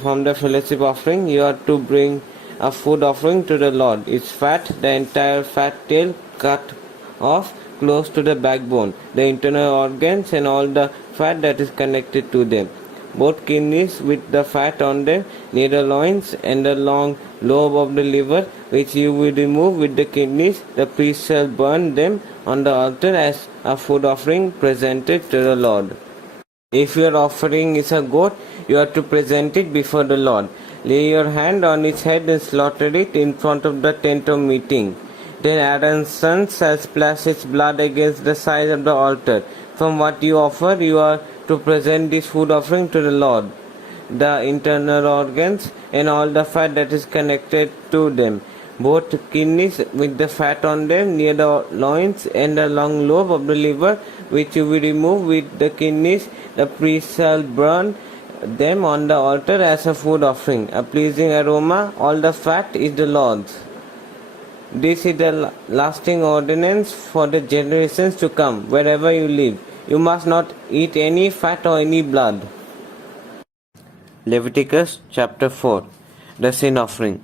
From the fellowship offering, you are to bring a food offering to the Lord. Its fat, the entire fat tail cut off close to the backbone, the internal organs and all the fat that is connected to them, both kidneys with the fat on them near the loins, and the long lobe of the liver, which you will remove with the kidneys. The priest shall burn them on the altar as a food offering presented to the Lord. If your offering is a goat, you are to present it before the Lord. Lay your hand on its head and slaughter it in front of the tent of meeting. Then Aaron's sons shall splash its blood against the sides of the altar. From what you offer, you are to present this food offering to the Lord, the internal organs and all the fat that is connected to them, both kidneys with the fat on them near the loins, and the long lobe of the liver, which you will remove with the kidneys. The priest shall burn them on the altar as a food offering, a pleasing aroma. All the fat is the Lord's. This is the lasting ordinance for the generations to come. Wherever you live, you must not eat any fat or any blood. Leviticus chapter 4. The sin offering.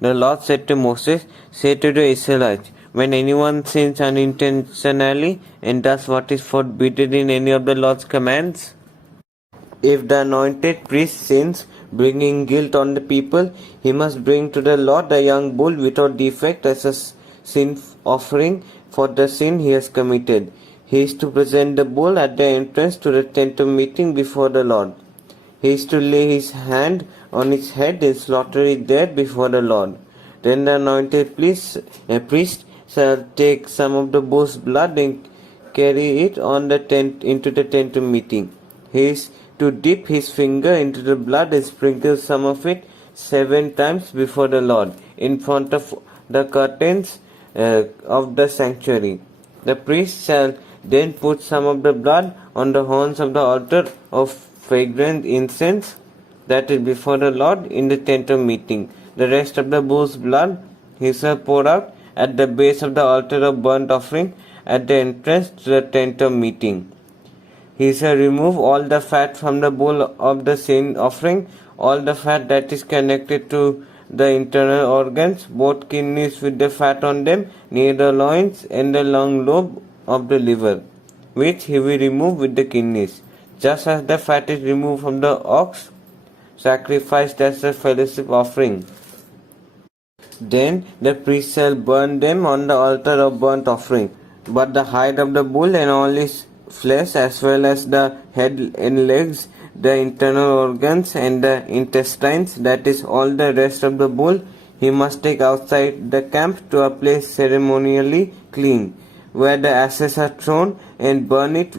The Lord said to Moses, "Say to the Israelites, when anyone sins unintentionally and does what is forbidden in any of the Lord's commands, if the anointed priest sins, bringing guilt on the people, he must bring to the Lord a young bull without defect as a sin offering for the sin he has committed. He is to present the bull at the entrance to the tent of meeting before the Lord. He is to lay his hand on its head and slaughter it there before the Lord. Then the anointed priest shall take some of the bull's blood and carry it on the tent into the tent of meeting. He is to dip his finger into the blood and sprinkle some of it 7 times before the Lord in front of the curtains of the sanctuary. The priest shall then put some of the blood on the horns of the altar of fragrant incense that is before the Lord in the tent of meeting. The rest of the bull's blood he shall pour out at the base of the altar of burnt offering at the entrance to the tent of meeting. He shall remove all the fat from the bull of the sin offering, all the fat that is connected to the internal organs, both kidneys with the fat on them, near the loins, and the long lobe of the liver, which he will remove with the kidneys, just as the fat is removed from the ox, sacrificed as a fellowship offering. Then the priest shall burn them on the altar of burnt offering. But the hide of the bull and all his flesh, as well as the head and legs, the internal organs and the intestines, that is all the rest of the bull, he must take outside the camp to a place ceremonially clean, where the ashes are thrown, and burn it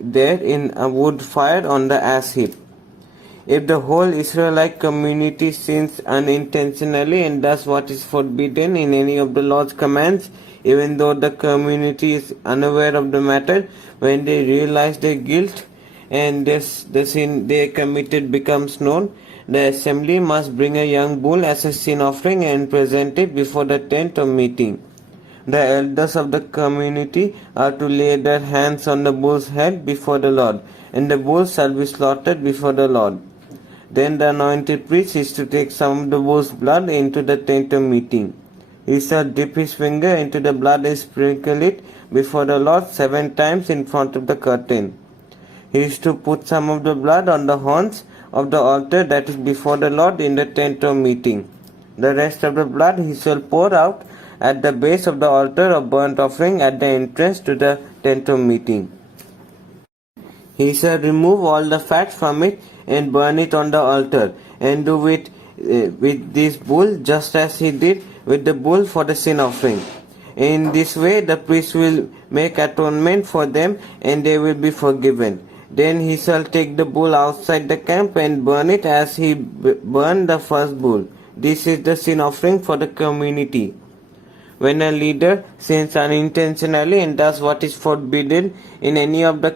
there in a wood fire on the ash heap. If the whole Israelite community sins unintentionally and does what is forbidden in any of the Lord's commands, even though the community is unaware of the matter, when they realize their guilt and the sin they committed becomes known, the assembly must bring a young bull as a sin offering and present it before the tent of meeting. The elders of the community are to lay their hands on the bull's head before the Lord, and the bull shall be slaughtered before the Lord. Then the anointed priest is to take some of the bull's blood into the tent of meeting. He shall dip his finger into the blood and sprinkle it before the Lord 7 times in front of the curtain. He is to put some of the blood on the horns of the altar that is before the Lord in the tent of meeting. The rest of the blood he shall pour out at the base of the altar of burnt offering at the entrance to the tent of meeting. He shall remove all the fat from it and burn it on the altar, and do it with this bull just as he did with the bull for the sin offering. In this way the priest will make atonement for them, and they will be forgiven. Then he shall take the bull outside the camp and burn it as he burned the first bull. This is the sin offering for the community. When a leader sins unintentionally and does what is forbidden in any of the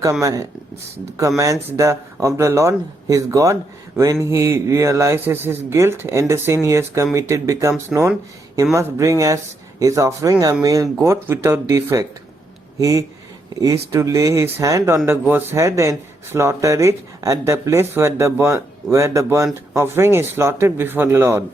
commands of the Lord his God, when he realizes his guilt and the sin he has committed becomes known, he must bring as his offering a male goat without defect. He is to lay his hand on the goat's head and slaughter it at the place where the burnt offering is slaughtered before the Lord.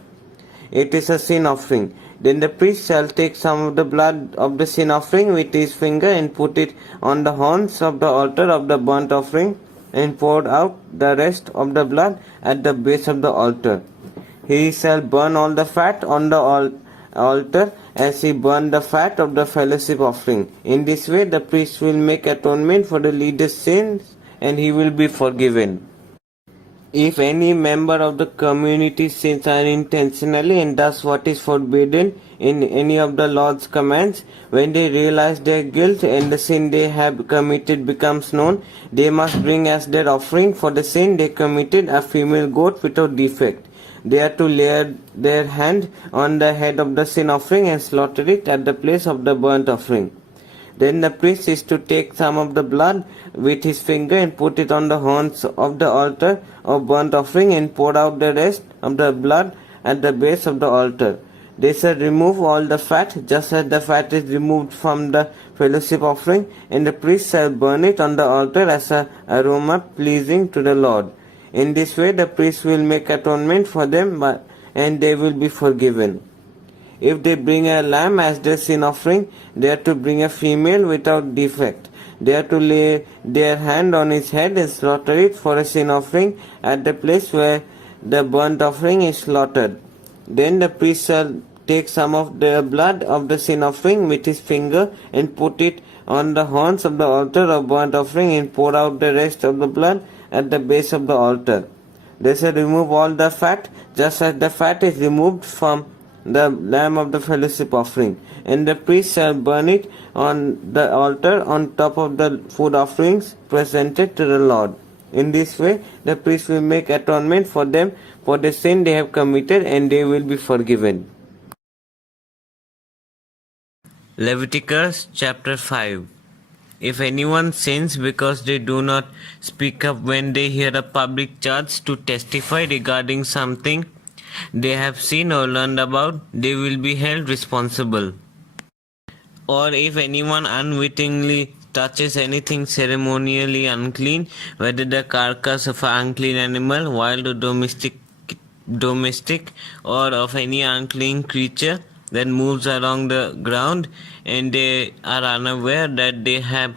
It is a sin offering. Then the priest shall take some of the blood of the sin offering with his finger and put it on the horns of the altar of the burnt offering, and pour out the rest of the blood at the base of the altar. He shall burn all the fat on the altar as he burned the fat of the fellowship offering. In this way the priest will make atonement for the leader's sins, and he will be forgiven. If any member of the community sins unintentionally and does what is forbidden in any of the Lord's commands, when they realize their guilt and the sin they have committed becomes known, they must bring as their offering for the sin they committed a female goat without defect. They are to lay their hand on the head of the sin offering and slaughter it at the place of the burnt offering. Then the priest is to take some of the blood with his finger and put it on the horns of the altar of burnt offering, and pour out the rest of the blood at the base of the altar. They shall remove all the fat, just as the fat is removed from the fellowship offering, and the priest shall burn it on the altar as an aroma pleasing to the Lord. In this way the priest will make atonement for them, and they will be forgiven. If they bring a lamb as their sin offering, they are to bring a female without defect. They are to lay their hand on its head and slaughter it for a sin offering at the place where the burnt offering is slaughtered. Then the priest shall take some of the blood of the sin offering with his finger and put it on the horns of the altar of burnt offering, and pour out the rest of the blood at the base of the altar. They shall remove all the fat, just as the fat is removed from the lamb of the fellowship offering, and the priest shall burn it on the altar on top of the food offerings presented to the Lord. In this way, the priest will make atonement for them for the sin they have committed, and they will be forgiven. Leviticus chapter 5. If anyone sins because they do not speak up when they hear a public charge to testify regarding something they have seen or learned about, they will be held responsible. Or if anyone unwittingly touches anything ceremonially unclean, whether the carcass of an unclean animal, wild or domestic, or of any unclean creature that moves along the ground, and they are unaware that they have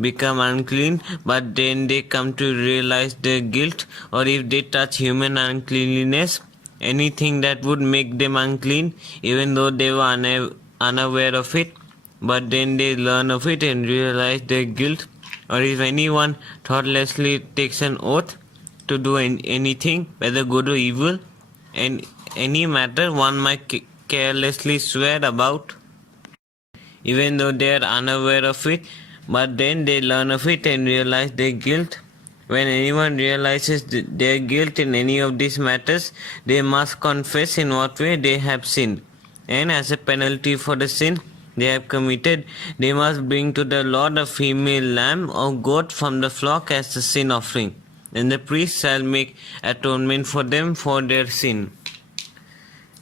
become unclean, but then they come to realize their guilt, or if they touch human uncleanliness, anything that would make them unclean, even though they were unaware of it, but then they learn of it and realize their guilt, or if anyone thoughtlessly takes an oath to do anything, whether good or evil, and any matter one might carelessly swear about, even though they are unaware of it, but then they learn of it and realize their guilt. When anyone realizes their guilt in any of these matters, they must confess in what way they have sinned, and as a penalty for the sin they have committed, they must bring to the Lord a female lamb or goat from the flock as a sin offering, and the priest shall make atonement for them for their sin.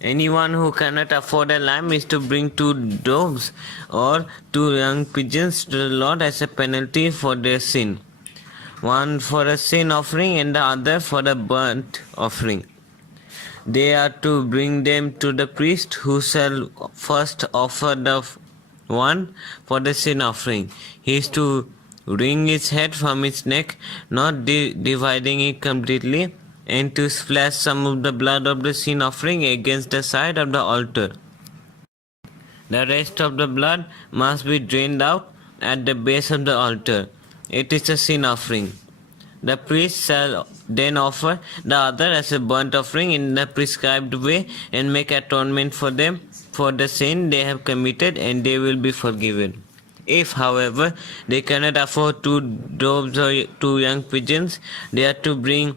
Anyone who cannot afford a lamb is to bring 2 doves or 2 young pigeons to the Lord as a penalty for their sin, one for a sin offering and the other for a burnt offering. They are to bring them to the priest, who shall first offer the one for the sin offering. He is to wring its head from its neck, not dividing it completely, and to splash some of the blood of the sin offering against the side of the altar. The rest of the blood must be drained out at the base of the altar. It is a sin offering. The priest shall then offer the other as a burnt offering in the prescribed way and make atonement for them for the sin they have committed, and they will be forgiven. If, however, they cannot afford 2 doves or 2 young pigeons, they are to bring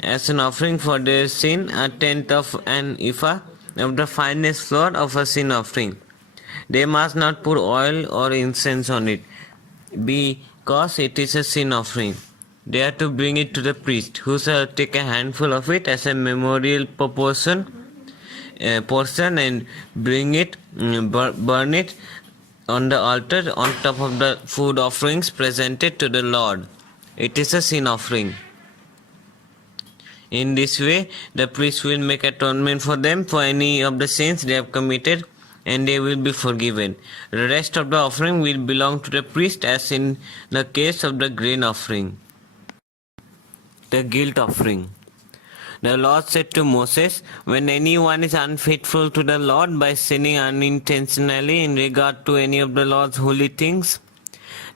as an offering for their sin a tenth of an ephah of the finest flour of a sin offering. They must not put oil or incense on it, because it is a sin offering. They are to bring it to the priest, who shall take a handful of it as a memorial portion and bring it, burn it on the altar on top of the food offerings presented to the Lord. It is a sin offering. In this way, the priest will make atonement for them for any of the sins they have committed, and they will be forgiven. The rest of the offering will belong to the priest, as in the case of the grain offering. The guilt offering. The Lord said to Moses, when anyone is unfaithful to the Lord by sinning unintentionally in regard to any of the Lord's holy things,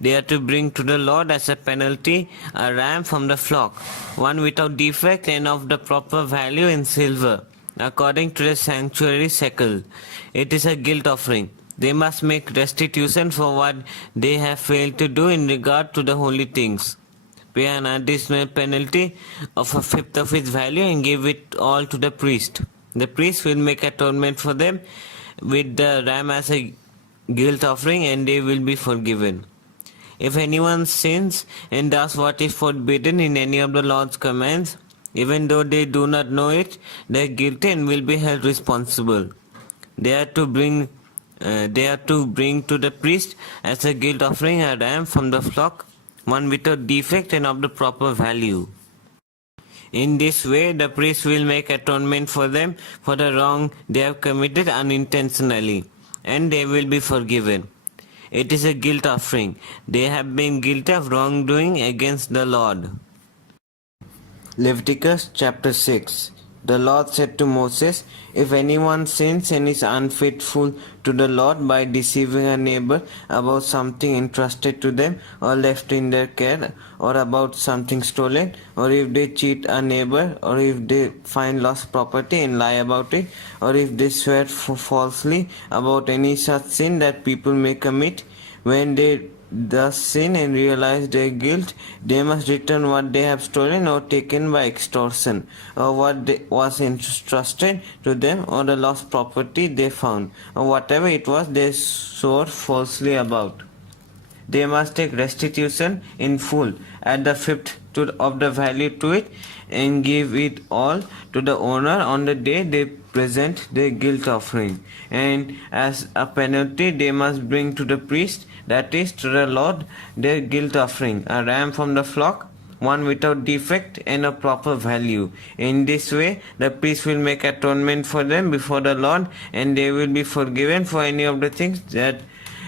they are to bring to the Lord as a penalty a ram from the flock, one without defect and of the proper value in silver, according to the sanctuary shekel. It is a guilt offering. They must make restitution for what they have failed to do in regard to the holy things, pay an additional penalty of a fifth of its value, and give it all to the priest. The priest will make atonement for them with the ram as a guilt offering, and they will be forgiven. If anyone sins and does what is forbidden in any of the Lord's commands, even though they do not know it, they are guilty and will be held responsible. They are to bring to the priest as a guilt offering a ram from the flock, one without defect and of the proper value. In this way, the priest will make atonement for them for the wrong they have committed unintentionally, and they will be forgiven. It is a guilt offering. They have been guilty of wrongdoing against the Lord. Leviticus chapter 6. The Lord said to Moses, "If anyone sins and is unfaithful to the Lord by deceiving a neighbor about something entrusted to them or left in their care, or about something stolen, or if they cheat a neighbor, or if they find lost property and lie about it, or if they swear falsely about any such sin that people may commit, when they thus sin and realize their guilt, they must return what they have stolen or taken by extortion, or what was entrusted to them, or the lost property they found, or whatever it was they swore falsely about. They must take restitution in full at the fifth of the value to it, and give it all to the owner on the day they present their guilt offering. And as a penalty they must bring to the priest, that is, to the Lord, their guilt offering, a ram from the flock, one without defect and a proper value. In this way the priest will make atonement for them before the Lord, and they will be forgiven for any of the things that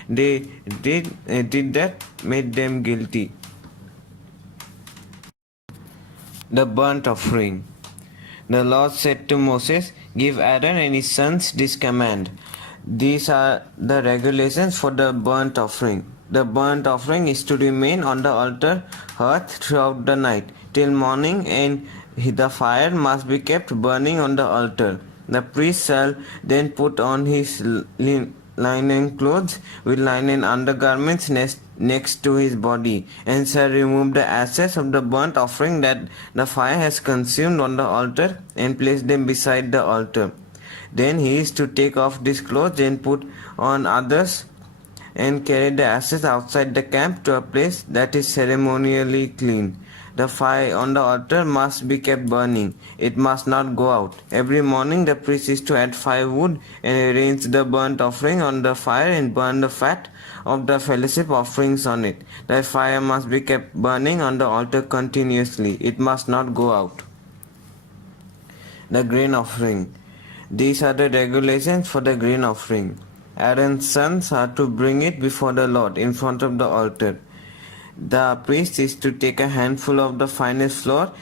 they did that made them guilty. The burnt offering. The Lord said to Moses, "Give Aaron and his sons this command. These are the regulations for the burnt offering. The burnt offering is to remain on the altar hearth throughout the night till morning, and the fire must be kept burning on the altar. The priest shall then put on his linen clothes with linen undergarments next to his body, and shall remove the ashes of the burnt offering that the fire has consumed on the altar, and place them beside the altar. Then he is to take off these clothes and put on others, and carry the ashes outside the camp to a place that is ceremonially clean. The fire on the altar must be kept burning. It must not go out. Every morning the priest is to add firewood and arrange the burnt offering on the fire and burn the fat of the fellowship offerings on it. The fire must be kept burning on the altar continuously. It must not go out." The grain offering. These are the regulations for the grain offering. Aaron's sons are to bring it before the Lord in front of the altar. The priest is to take a handful of the finest flour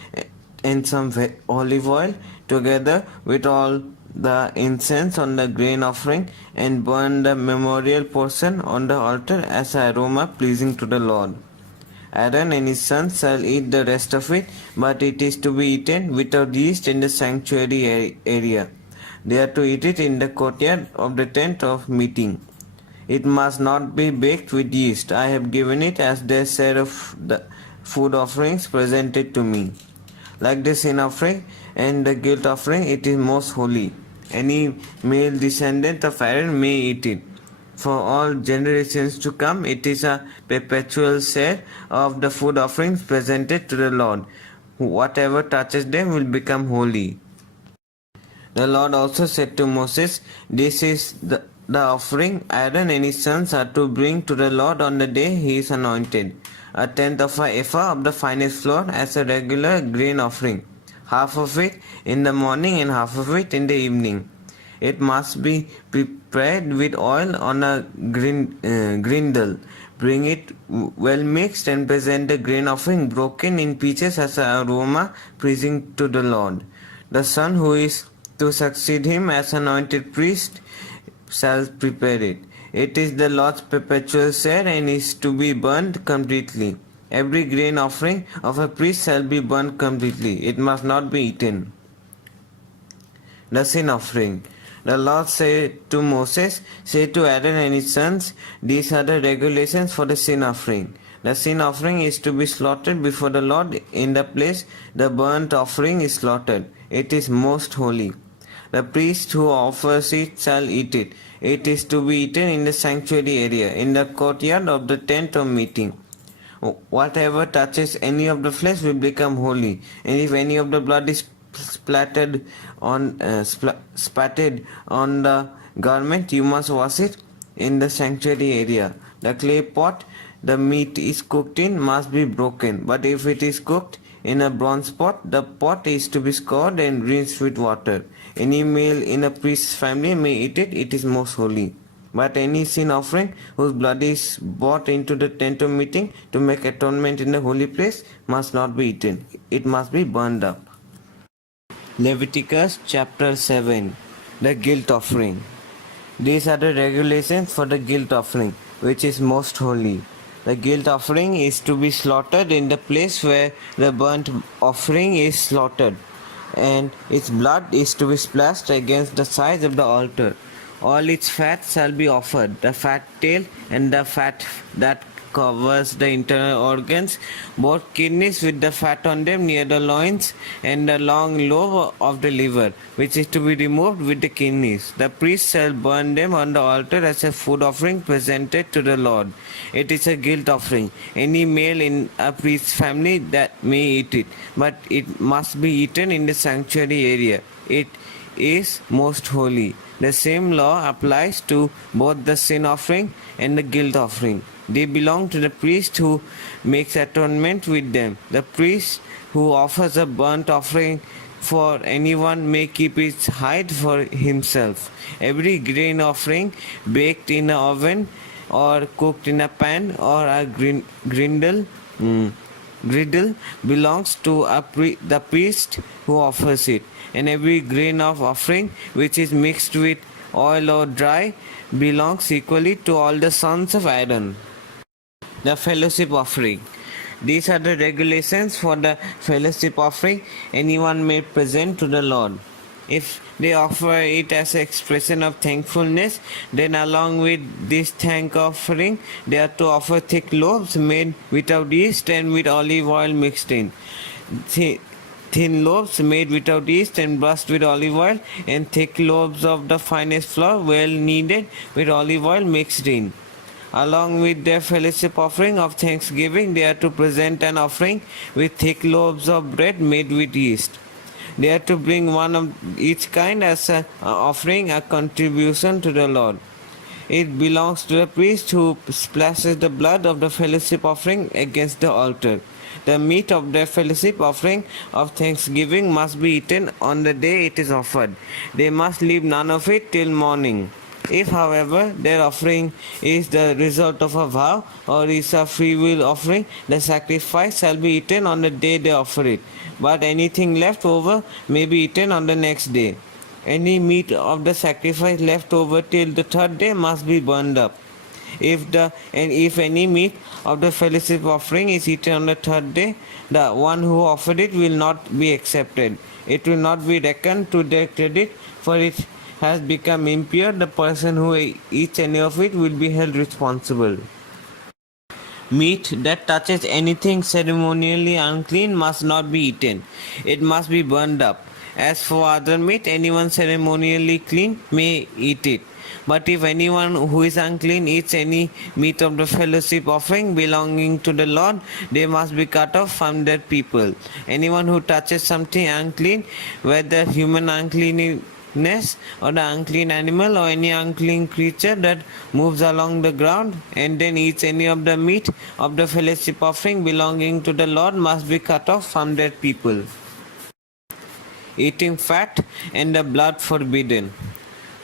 and some olive oil, together with all the incense on the grain offering, and burn the memorial portion on the altar as an aroma pleasing to the Lord. Aaron and his sons shall eat the rest of it, but it is to be eaten without yeast in the sanctuary area. They are to eat it in the courtyard of the tent of meeting. It must not be baked with yeast. I have given it as their share of the food offerings presented to me. Like the sin offering and the guilt offering, it is most holy. Any male descendant of Aaron may eat it. For all generations to come, it is a perpetual share of the food offerings presented to the Lord. Whatever touches them will become holy. The Lord also said to Moses, "This is the offering Aaron and his sons are to bring to the Lord on the day he is anointed. A tenth of an ephah of the finest flour as a regular grain offering, half of it in the morning and half of it in the evening. It must be prepared with oil on a grindle. Bring it well mixed and present the grain offering broken in pieces as an aroma pleasing to the Lord. The son who is to succeed him as anointed priest shall prepare it. It is the Lord's perpetual share and is to be burnt completely. Every grain offering of a priest shall be burnt completely. It must not be eaten." The sin offering. The Lord said to Moses, "Say to Aaron and his sons, these are the regulations for the sin offering. The sin offering is to be slaughtered before the Lord in the place the burnt offering is slaughtered. It is most holy. The priest who offers it shall eat it. It is to be eaten in the sanctuary area, in the courtyard of the tent of meeting. Whatever touches any of the flesh will become holy, and if any of the blood is spattered on the garment, you must wash it in the sanctuary area. The clay pot the meat is cooked in must be broken, but if it is cooked in a bronze pot, the pot is to be scoured and rinsed with water. Any male in a priest's family may eat it. It is most holy. But any sin offering whose blood is brought into the tent of meeting to make atonement in the holy place must not be eaten. It must be burned up." Leviticus chapter 7. The guilt offering. These are the regulations for the guilt offering, which is most holy. The guilt offering is to be slaughtered in the place where the burnt offering is slaughtered, and its blood is to be splashed against the sides of the altar. All its fat shall be offered, the fat tail and the fat that covers the internal organs, both kidneys with the fat on them near the loins, and the long lobe of the liver, which is to be removed with the kidneys. The priest shall burn them on the altar as a food offering presented to the Lord. It is a guilt offering. Any male in a priest's family that may eat it, but it must be eaten in the sanctuary area. It is most holy. The same law applies to both the sin offering and the guilt offering. They belong to the priest who makes atonement with them. The priest who offers a burnt offering for anyone may keep its hide for himself. Every grain offering baked in an oven or cooked in a pan or a griddle belongs to the priest who offers it, and every grain of offering which is mixed with oil or dry belongs equally to all the sons of Aaron. The fellowship offering. These are the regulations for the fellowship offering anyone may present to the Lord. If they offer it as an expression of thankfulness, then along with this thank offering, they are to offer thick loaves made without yeast and with olive oil mixed in. Thin loaves made without yeast and brushed with olive oil, and thick loaves of the finest flour, well kneaded with olive oil mixed in. Along with their fellowship offering of thanksgiving, they are to present an offering with thick loaves of bread made with yeast. They are to bring one of each kind as an offering, a contribution to the Lord. It belongs to the priest who splashes the blood of the fellowship offering against the altar. The meat of the fellowship offering of thanksgiving must be eaten on the day it is offered. They must leave none of it till morning. If, however, their offering is the result of a vow or is a free will offering, the sacrifice shall be eaten on the day they offer it, but anything left over may be eaten on the next day. Any meat of the sacrifice left over till the third day must be burned up. If any meat of the fellowship offering is eaten on the third day, the one who offered it will not be accepted. It will not be reckoned to their credit, for it has become impure. The person who eats any of it will be held responsible. Meat that touches anything ceremonially unclean must not be eaten. It must be burned up. As for other meat, anyone ceremonially clean may eat it. But if anyone who is unclean eats any meat of the fellowship offering belonging to the Lord, they must be cut off from their people. Anyone who touches something unclean, whether human uncleanness or the unclean animal or any unclean creature that moves along the ground, and then eats any of the meat of the fellowship offering belonging to the Lord, must be cut off from their people. Eating fat and the blood forbidden.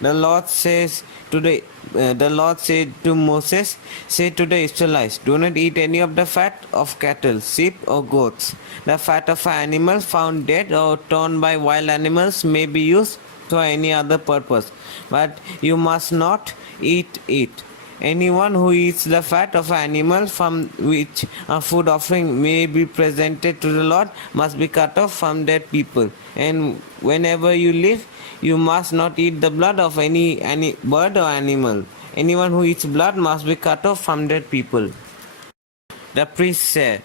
The Lord said to Moses, "Say to the Israelites, do not eat any of the fat of cattle, sheep or goats. The fat of an animal found dead or torn by wild animals may be used for any other purpose, but you must not eat it. Anyone who eats the fat of an animal from which a food offering may be presented to the Lord must be cut off from their people. And whenever you live, you must not eat the blood of any bird or animal. Anyone who eats blood must be cut off from their people." The priest said,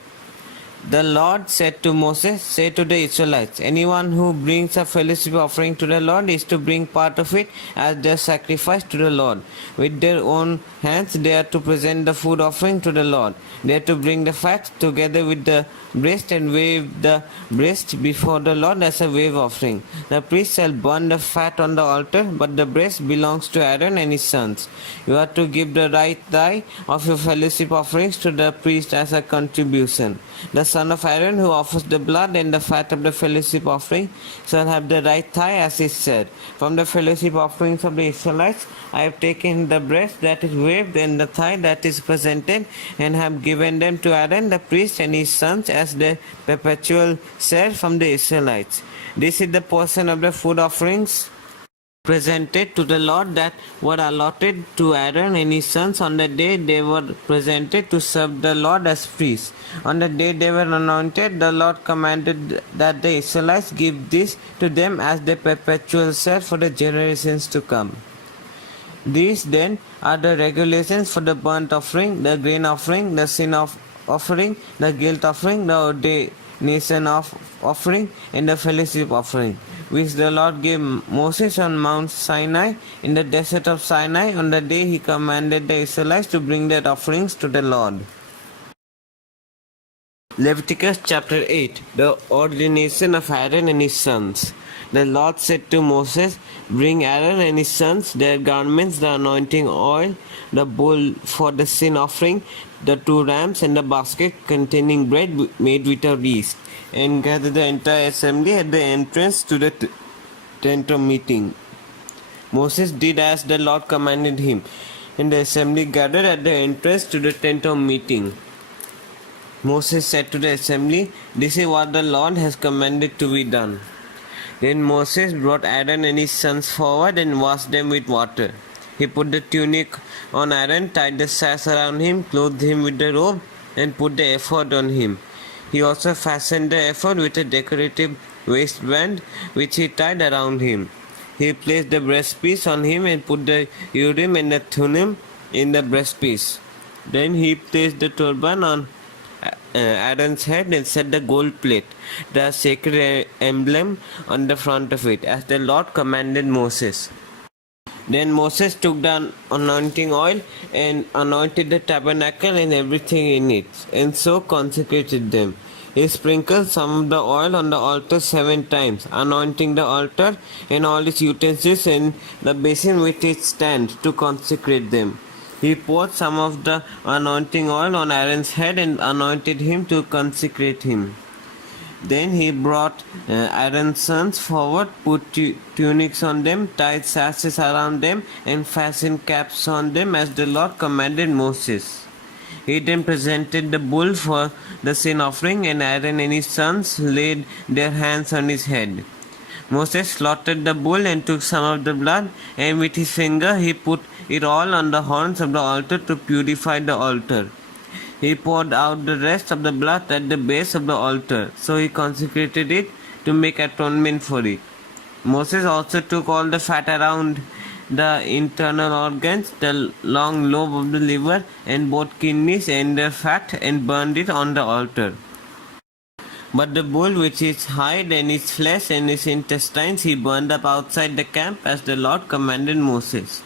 "The Lord said to Moses, say to the Israelites, anyone who brings a fellowship offering to the Lord is to bring part of it as their sacrifice to the Lord. With their own hands they are to present the food offering to the Lord. They are to bring the fat together with the breast and wave the breast before the Lord as a wave offering. The priest shall burn the fat on the altar, but the breast belongs to Aaron and his sons. You are to give the right thigh of your fellowship offerings to the priest as a contribution. The son of Aaron who offers the blood and the fat of the fellowship offering shall have the right thigh, as is said. From the fellowship offerings of the Israelites I have taken the breast that is waved and the thigh that is presented, and have given them to Aaron the priest and his sons as the perpetual share from the Israelites. This is the portion of the food offerings presented to the Lord that were allotted to Aaron and his sons on the day they were presented to serve the Lord as priests. On the day they were anointed, the Lord commanded that the Israelites give this to them as the perpetual share for the generations to come. These then are the regulations for the burnt offering, the grain offering, the sin offering, the guilt offering, the ordination offering, and the fellowship offering, which the Lord gave Moses on Mount Sinai in the desert of Sinai on the day he commanded the Israelites to bring their offerings to the Lord. Leviticus chapter 8. The ordination of Aaron and his sons. The Lord said to Moses, "Bring Aaron and his sons, their garments, the anointing oil, the bull for the sin offering, the 2 rams, and the basket containing bread made without yeast, and gather the entire assembly at the entrance to the tent of meeting." Moses did as the Lord commanded him, and the assembly gathered at the entrance to the tent of meeting. Moses said to the assembly, "This is what the Lord has commanded to be done." Then Moses brought Aaron and his sons forward and washed them with water. He put the tunic on Aaron, tied the sash around him, clothed him with the robe, and put the ephod on him. He also fastened the ephod with a decorative waistband, which he tied around him. He placed the breastpiece on him and put the Urim and the Thummim in the breastpiece. Then he placed the turban on Aaron's head and set the gold plate, the sacred emblem, on the front of it, as the Lord commanded Moses. Then Moses took the anointing oil and anointed the tabernacle and everything in it, and so consecrated them. He sprinkled some of the oil on the altar 7 times, anointing the altar and all its utensils and the basin with its stand to consecrate them. He poured some of the anointing oil on Aaron's head and anointed him to consecrate him. Then he brought Aaron's sons forward, put tunics on them, tied sashes around them, and fastened caps on them as the Lord commanded Moses. He then presented the bull for the sin offering, and Aaron and his sons laid their hands on his head. Moses slaughtered the bull and took some of the blood, and with his finger he put it all on the horns of the altar to purify the altar. He poured out the rest of the blood at the base of the altar, so he consecrated it to make atonement for it. Moses also took all the fat around the internal organs, the long lobe of the liver, and both kidneys and their fat, and burned it on the altar. But the bull with its hide and its flesh and its intestines he burned up outside the camp as the Lord commanded Moses.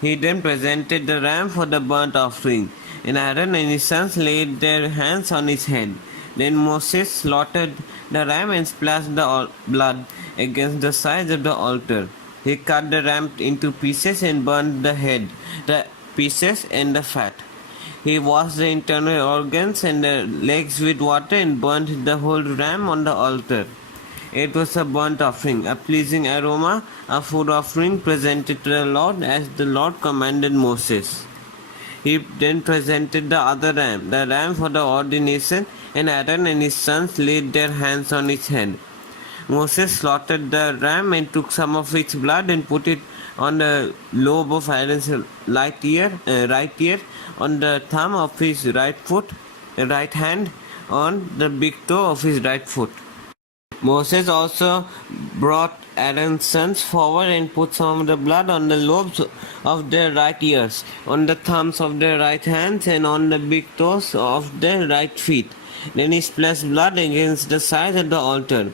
He then presented the ram for the burnt offering, and Aaron and his sons laid their hands on his head. Then Moses slaughtered the ram and splashed the blood against the sides of the altar. He cut the ram into pieces and burned the head, the pieces, and the fat. He washed the internal organs and the legs with water and burnt the whole ram on the altar. It was a burnt offering, a pleasing aroma, a food offering presented to the Lord as the Lord commanded Moses. He then presented the other ram, the ram for the ordination, and Aaron and his sons laid their hands on its head. Moses slaughtered the ram and took some of its blood and put it on the lobe of Aaron's right ear, on the thumb of his right hand, on the big toe of his right foot. Moses also brought Aaron's sons forward and put some of the blood on the lobes of their right ears, on the thumbs of their right hands, and on the big toes of their right feet. Then he splashed blood against the sides of the altar.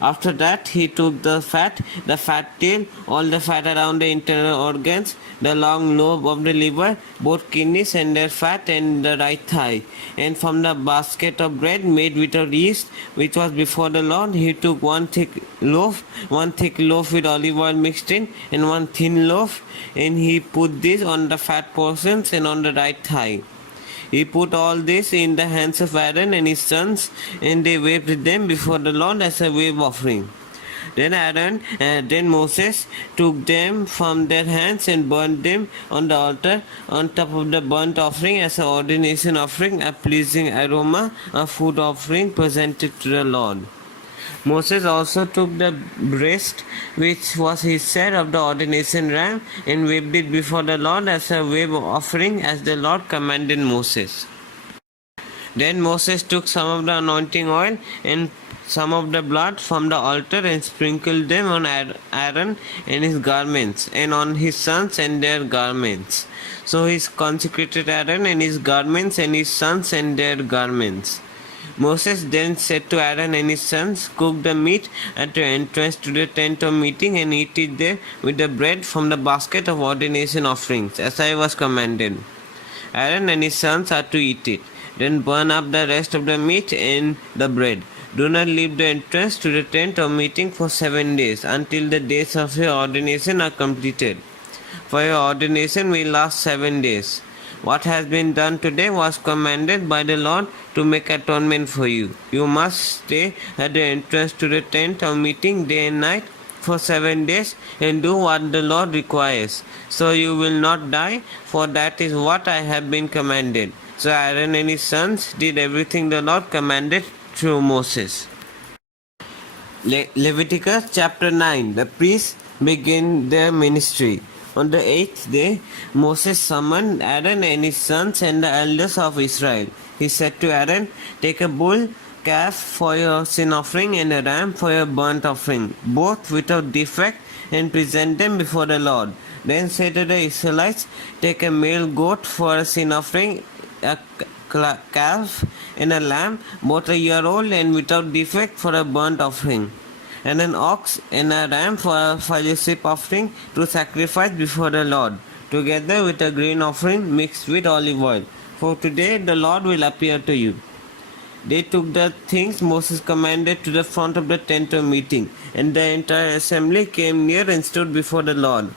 After that he took the fat tail, all the fat around the internal organs, the long lobe of the liver, both kidneys and their fat, and the right thigh. And from the basket of bread made without yeast, which was before the Lord, he took one thick loaf with olive oil mixed in, and one thin loaf, and he put this on the fat portions and on the right thigh. He put all this in the hands of Aaron and his sons, and they waved them before the Lord as a wave offering. Then Moses took them from their hands and burned them on the altar on top of the burnt offering as an ordination offering, a pleasing aroma, a food offering presented to the Lord. Moses also took the breast, which was his share of the ordination ram, and waved it before the Lord as a wave offering, as the Lord commanded Moses. Then Moses took some of the anointing oil and some of the blood from the altar and sprinkled them on Aaron and his garments, and on his sons and their garments. So he consecrated Aaron and his garments, and his sons and their garments. Moses then said to Aaron and his sons, "Cook the meat at the entrance to the tent of meeting, and eat it there with the bread from the basket of ordination offerings, as I was commanded. Aaron and his sons are to eat it. Then burn up the rest of the meat and the bread. Do not leave the entrance to the tent of meeting for 7 days, until the days of your ordination are completed. For your ordination will last 7 days. What has been done today was commanded by the Lord to make atonement for you. You must stay at the entrance to the tent of meeting day and night for 7 days, and do what the Lord requires. So you will not die, for that is what I have been commanded." So Aaron and his sons did everything the Lord commanded through Moses. Leviticus chapter 9. The priests begin their ministry. On the 8th day, Moses summoned Aaron and his sons and the elders of Israel. He said to Aaron, "Take a bull calf for your sin offering and a ram for your burnt offering, both without defect, and present them before the Lord. Then say to the Israelites, Take a male goat for a sin offering, a calf and a lamb, both a year old and without defect, for a burnt offering, and an ox and a ram for a fellowship offering to sacrifice before the Lord, together with a grain offering mixed with olive oil. For today the Lord will appear to you." They took the things Moses commanded to the front of the tent of meeting, and the entire assembly came near and stood before the Lord.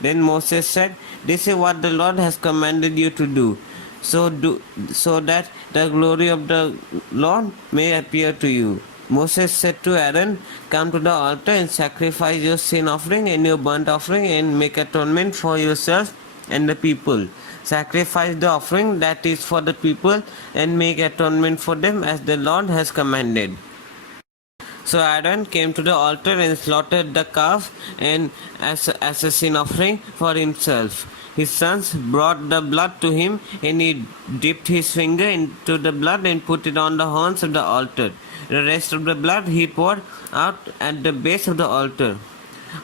Then Moses said, "This is what the Lord has commanded you to do, so that the glory of the Lord may appear to you." Moses said to Aaron, "Come to the altar and sacrifice your sin offering and your burnt offering, and make atonement for yourself and the people. Sacrifice the offering that is for the people, and make atonement for them as the Lord has commanded." So Aaron came to the altar and slaughtered the calf and as a sin offering for himself. His sons brought the blood to him, and he dipped his finger into the blood and put it on the horns of the altar. The rest of the blood he poured out at the base of the altar.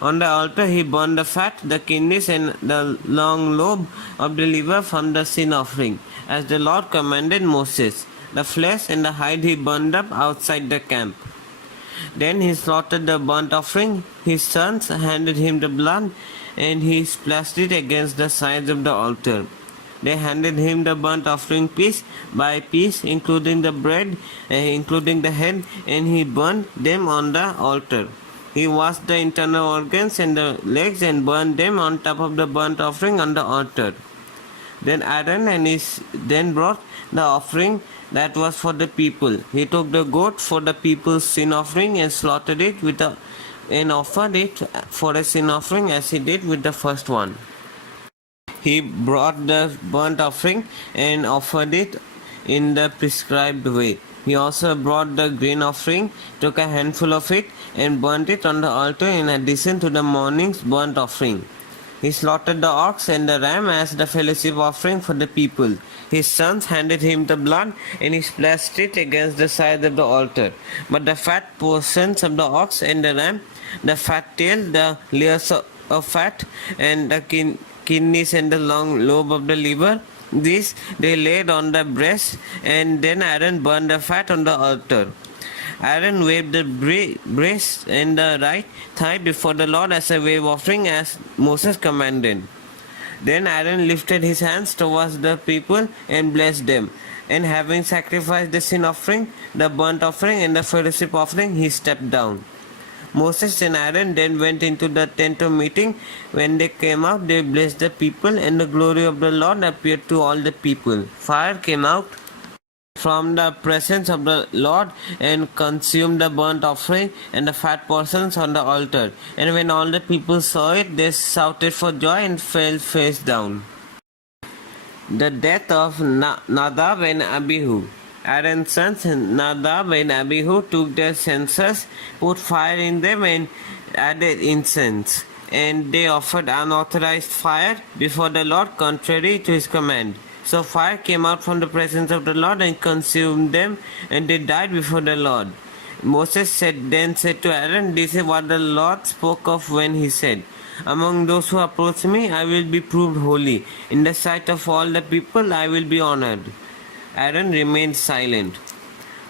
On the altar he burned the fat, the kidneys, and the long lobe of the liver from the sin offering, as the Lord commanded Moses. The flesh and the hide he burned up outside the camp. Then he slaughtered the burnt offering. His sons handed him the blood, and he splashed it against the sides of the altar. They handed him the burnt offering piece by piece, including the bread, including the head, and he burned them on the altar. He washed the internal organs and the legs and burned them on top of the burnt offering on the altar. Then Aaron then brought the offering that was for the people. He took the goat for the people's sin offering and slaughtered it and offered it for a sin offering, as he did with the first one. He brought the burnt offering and offered it in the prescribed way. He also brought the grain offering, took a handful of it, and burnt it on the altar in addition to the morning's burnt offering. He slaughtered the ox and the ram as the fellowship offering for the people. His sons handed him the blood, and he splashed it against the sides of the altar. But the fat portions of the ox and the ram, the fat tail, the layers of fat, and the kidneys and the long lobe of the liver, these they laid on the breast, and then Aaron burned the fat on the altar. Aaron waved the breast and the right thigh before the Lord as a wave offering, as Moses commanded. Then Aaron lifted his hands towards the people and blessed them. And having sacrificed the sin offering, the burnt offering, and the fellowship offering, he stepped down. Moses and Aaron then went into the tent of meeting. When they came out, they blessed the people, and the glory of the Lord appeared to all the people. Fire came out from the presence of the Lord and consumed the burnt offering and the fat portions on the altar. And when all the people saw it, they shouted for joy and fell face down. The death of Nadab and Abihu. Aaron's sons Nadab and Abihu took their censers, put fire in them, and added incense. And they offered unauthorized fire before the Lord, contrary to his command. So fire came out from the presence of the Lord and consumed them, and they died before the Lord. Moses then said to Aaron, "This is what the Lord spoke of when he said, 'Among those who approach me, I will be proved holy. In the sight of all the people, I will be honored.'" Aaron remained silent.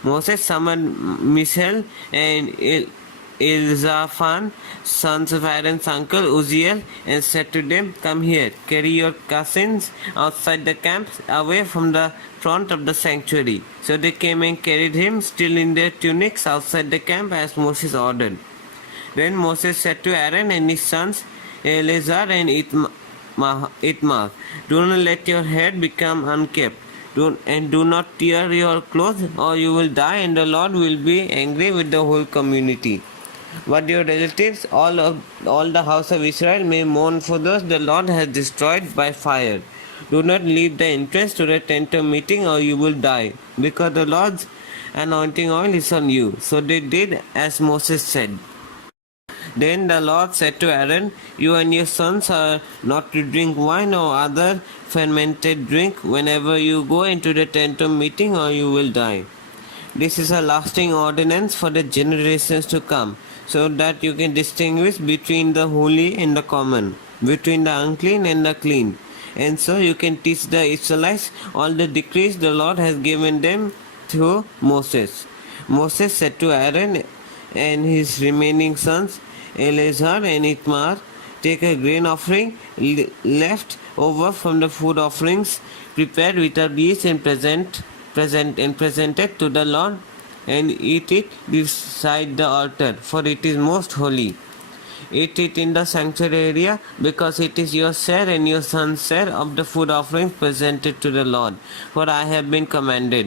Moses summoned Mishael and Elzaphan, sons of Aaron's uncle Uzziel, and said to them, "Come here, carry your cousins outside the camp, away from the front of the sanctuary." So they came and carried him, still in their tunics, outside the camp, as Moses ordered. Then Moses said to Aaron and his sons, Eleazar and Itmar, "Do not let your head become unkempt, and do not tear your clothes, or you will die, and the Lord will be angry with the whole community. But your relatives, all the house of Israel, may mourn for those the Lord has destroyed by fire. Do not leave the entrance to the tent of meeting, or you will die, because the Lord's anointing oil is on you." So they did as Moses said. Then the Lord said to Aaron, "You and your sons are not to drink wine or other fermented drink whenever you go into the tent of meeting, or you will die. This is a lasting ordinance for the generations to come, so that you can distinguish between the holy and the common, between the unclean and the clean. And so you can teach the Israelites all the decrees the Lord has given them through Moses." Moses said to Aaron and his remaining sons, Eleazar and Itmar, "Take a grain offering left over from the food offerings prepared without yeast and presented to the Lord, and eat it beside the altar, for it is most holy. Eat it in the sanctuary area, because it is your share and your son's share of the food offerings presented to the Lord, for I have been commanded.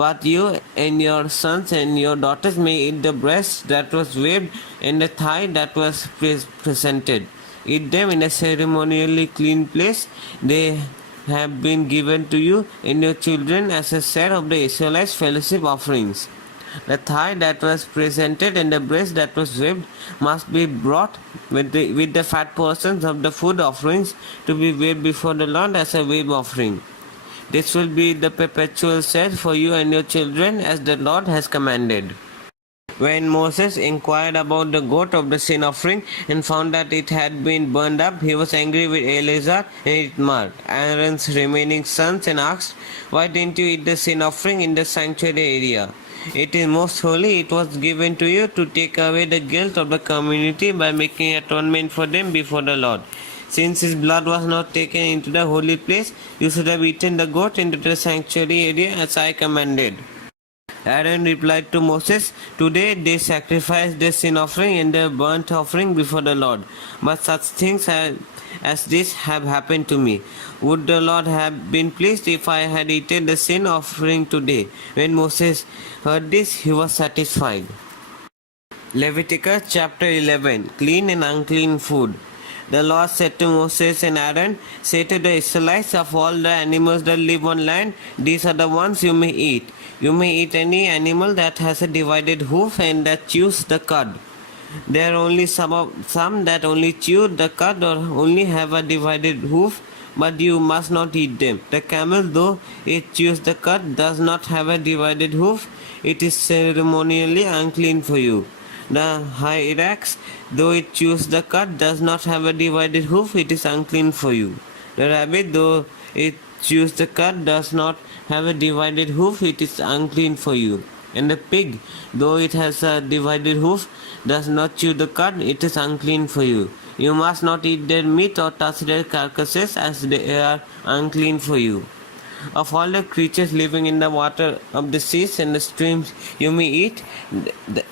But you and your sons and your daughters may eat the breast that was waved and the thigh that was presented. Eat them in a ceremonially clean place. They have been given to you and your children as a share of the Israelites' fellowship offerings. The thigh that was presented and the breast that was waved must be brought with the fat portions of the food offerings to be waved before the Lord as a wave offering. This will be the perpetual share for you and your children, as the Lord has commanded." When Moses inquired about the goat of the sin offering and found that it had been burned up, he was angry with Eleazar and Itmar, Aaron's remaining sons, and asked, "Why didn't you eat the sin offering in the sanctuary area? It is most holy. It was given to you to take away the guilt of the community by making atonement for them before the Lord. Since his blood was not taken into the holy place, you should have eaten the goat into the sanctuary area as I commanded." Aaron replied to Moses, "Today they sacrificed the sin offering and the burnt offering before the Lord. But such things as this have happened to me. Would the Lord have been pleased if I had eaten the sin offering today?" When Moses heard this, he was satisfied. Leviticus chapter 11. Clean and unclean food. The Lord said to Moses and Aaron, "Say to the Israelites, of all the animals that live on land, these are the ones you may eat. You may eat any animal that has a divided hoof and that chews the cud. There are only some that only chew the cud or only have a divided hoof, but you must not eat them. The camel, though it chews the cud, does not have a divided hoof. It is ceremonially unclean for you. The hyrax, though it chews the cud, does not have a divided hoof. It is unclean for you. The rabbit, though it chews the cud, does not have a divided hoof. It is unclean for you. And the pig, though it has a divided hoof, does not chew the cud. It is unclean for you. You must not eat their meat or touch their carcasses, as they are unclean for you. Of all the creatures living in the water of the seas and the streams, you may eat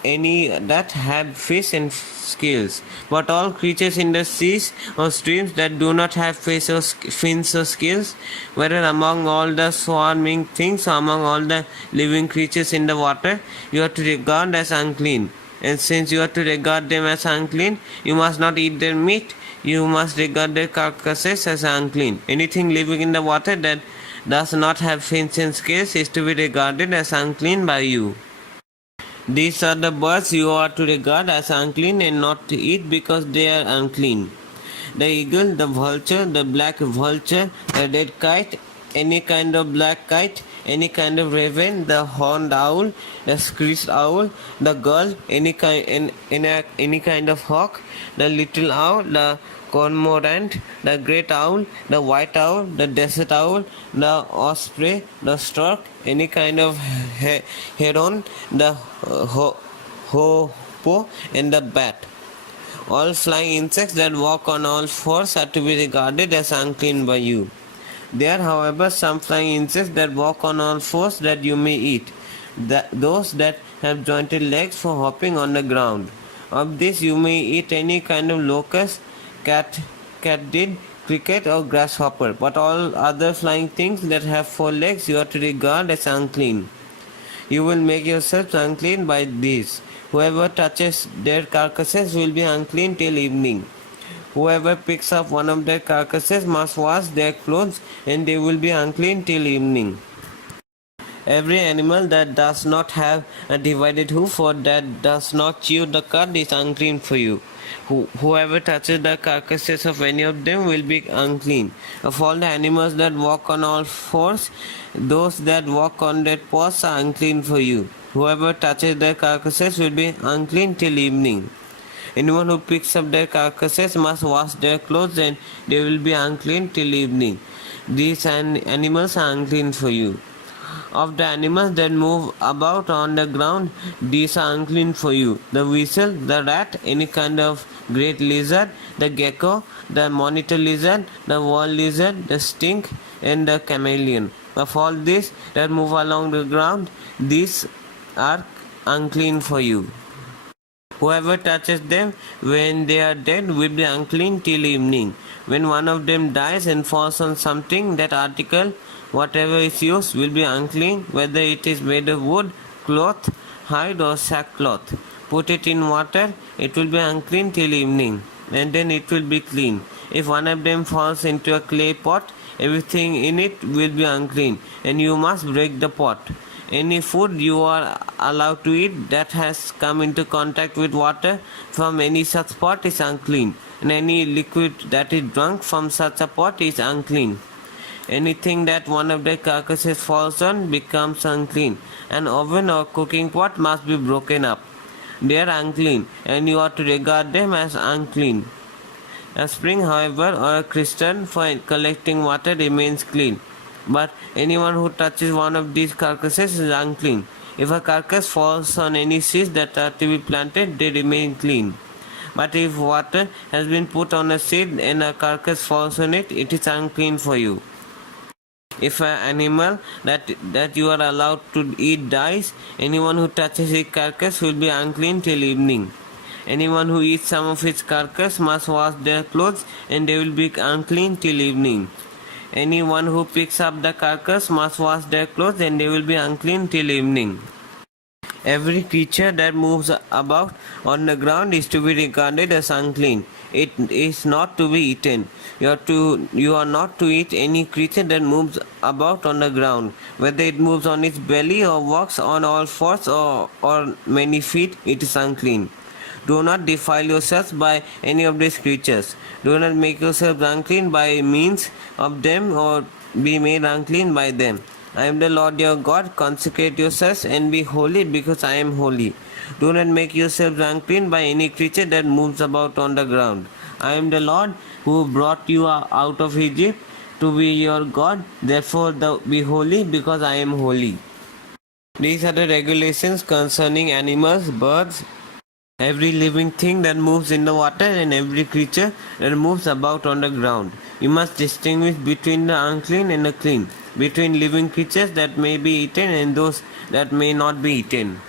any that have fish and scales. But all creatures in the seas or streams that do not have fins or scales, whether among all the swarming things or among all the living creatures in the water, you are to regard as unclean. And since you are to regard them as unclean, you must not eat their meat. You must regard their carcasses as unclean. Anything living in the water that does not have fins and scales is to be regarded as unclean by you. These are the birds you are to regard as unclean and not to eat because they are unclean: the eagle, the vulture, the black vulture, the red kite, any kind of black kite, any kind of raven, the horned owl, the screeched owl, the gull, any kind of hawk, the little owl, the cormorant, the great owl, the white owl, the desert owl, the osprey, the stork, any kind of heron, the hoopoe, and the bat. All flying insects that walk on all fours are to be regarded as unclean by you. There are, however, some flying insects that walk on all fours that you may eat, those that have jointed legs for hopping on the ground. Of this you may eat any kind of locust, katydid, cricket, or grasshopper, but all other flying things that have 4 legs you are to regard as unclean. You will make yourselves unclean by these. Whoever touches their carcasses will be unclean till evening. Whoever picks up one of their carcasses must wash their clothes, and they will be unclean till evening. Every animal that does not have a divided hoof or that does not chew the cud is unclean for you. Whoever touches the carcasses of any of them will be unclean. Of all the animals that walk on all fours, those that walk on their paws are unclean for you. Whoever touches their carcasses will be unclean till evening. Anyone who picks up their carcasses must wash their clothes, and they will be unclean till evening. These animals are unclean for you. Of the animals that move about on the ground, these are unclean for you: the weasel, the rat, any kind of great lizard, the gecko, the monitor lizard, the wall lizard, the stink, and the chameleon. Of all these that move along the ground, these are unclean for you. Whoever touches them when they are dead will be unclean till evening. When one of them dies and falls on something, that article, whatever is used, will be unclean, whether it is made of wood, cloth, hide, or sackcloth. Put it in water, it will be unclean till evening, and then it will be clean. If one of them falls into a clay pot, everything in it will be unclean, and you must break the pot. Any food you are allowed to eat that has come into contact with water from any such pot is unclean, and any liquid that is drunk from such a pot is unclean. Anything that one of the carcasses falls on becomes unclean. An oven or cooking pot must be broken up. They are unclean, and you are to regard them as unclean. A spring, however, or a cistern for collecting water remains clean, but anyone who touches one of these carcasses is unclean. If a carcass falls on any seeds that are to be planted, they remain clean. But if water has been put on a seed and a carcass falls on it, it is unclean for you. If an animal that you are allowed to eat dies, anyone who touches its carcass will be unclean till evening. Anyone who eats some of its carcass must wash their clothes, and they will be unclean till evening. Anyone who picks up the carcass must wash their clothes, and they will be unclean till evening. Every creature that moves about on the ground is to be regarded as unclean. It is not to be eaten. You are not to eat any creature that moves about on the ground, whether it moves on its belly or walks on all fours or many feet. It is unclean. Do not defile yourselves by any of these creatures. Do not make yourselves unclean by means of them, or be made unclean by them. I am the Lord your God. Consecrate yourselves and be holy, because I am holy. Do not make yourselves unclean by any creature that moves about on the ground. I am the Lord who brought you out of Egypt to be your God. Therefore be holy, because I am holy. These are the regulations concerning animals, birds, every living thing that moves in the water, and every creature that moves about on the ground. You must distinguish between the unclean and the clean. between living creatures that may be eaten and those that may not be eaten.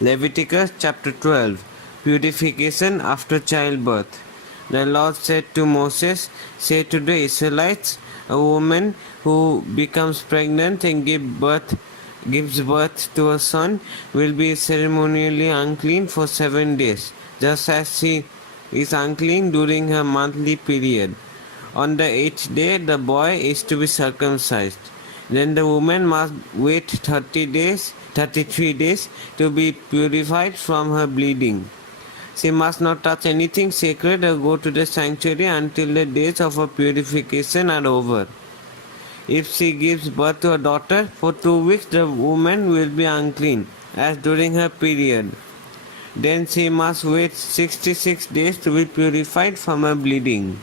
Leviticus chapter 12. Purification after childbirth. The Lord said to Moses, "Say to the Israelites, a woman who becomes pregnant and gives birth to a son will be ceremonially unclean for 7 days, just as she is unclean during her monthly period. On the 8th day, the boy is to be circumcised. Then the woman must wait 33 days to be purified from her bleeding. She must not touch anything sacred or go to the sanctuary until the days of her purification are over. If she gives birth to a daughter, for 2 weeks the woman will be unclean, as during her period. Then she must wait 66 days to be purified from her bleeding.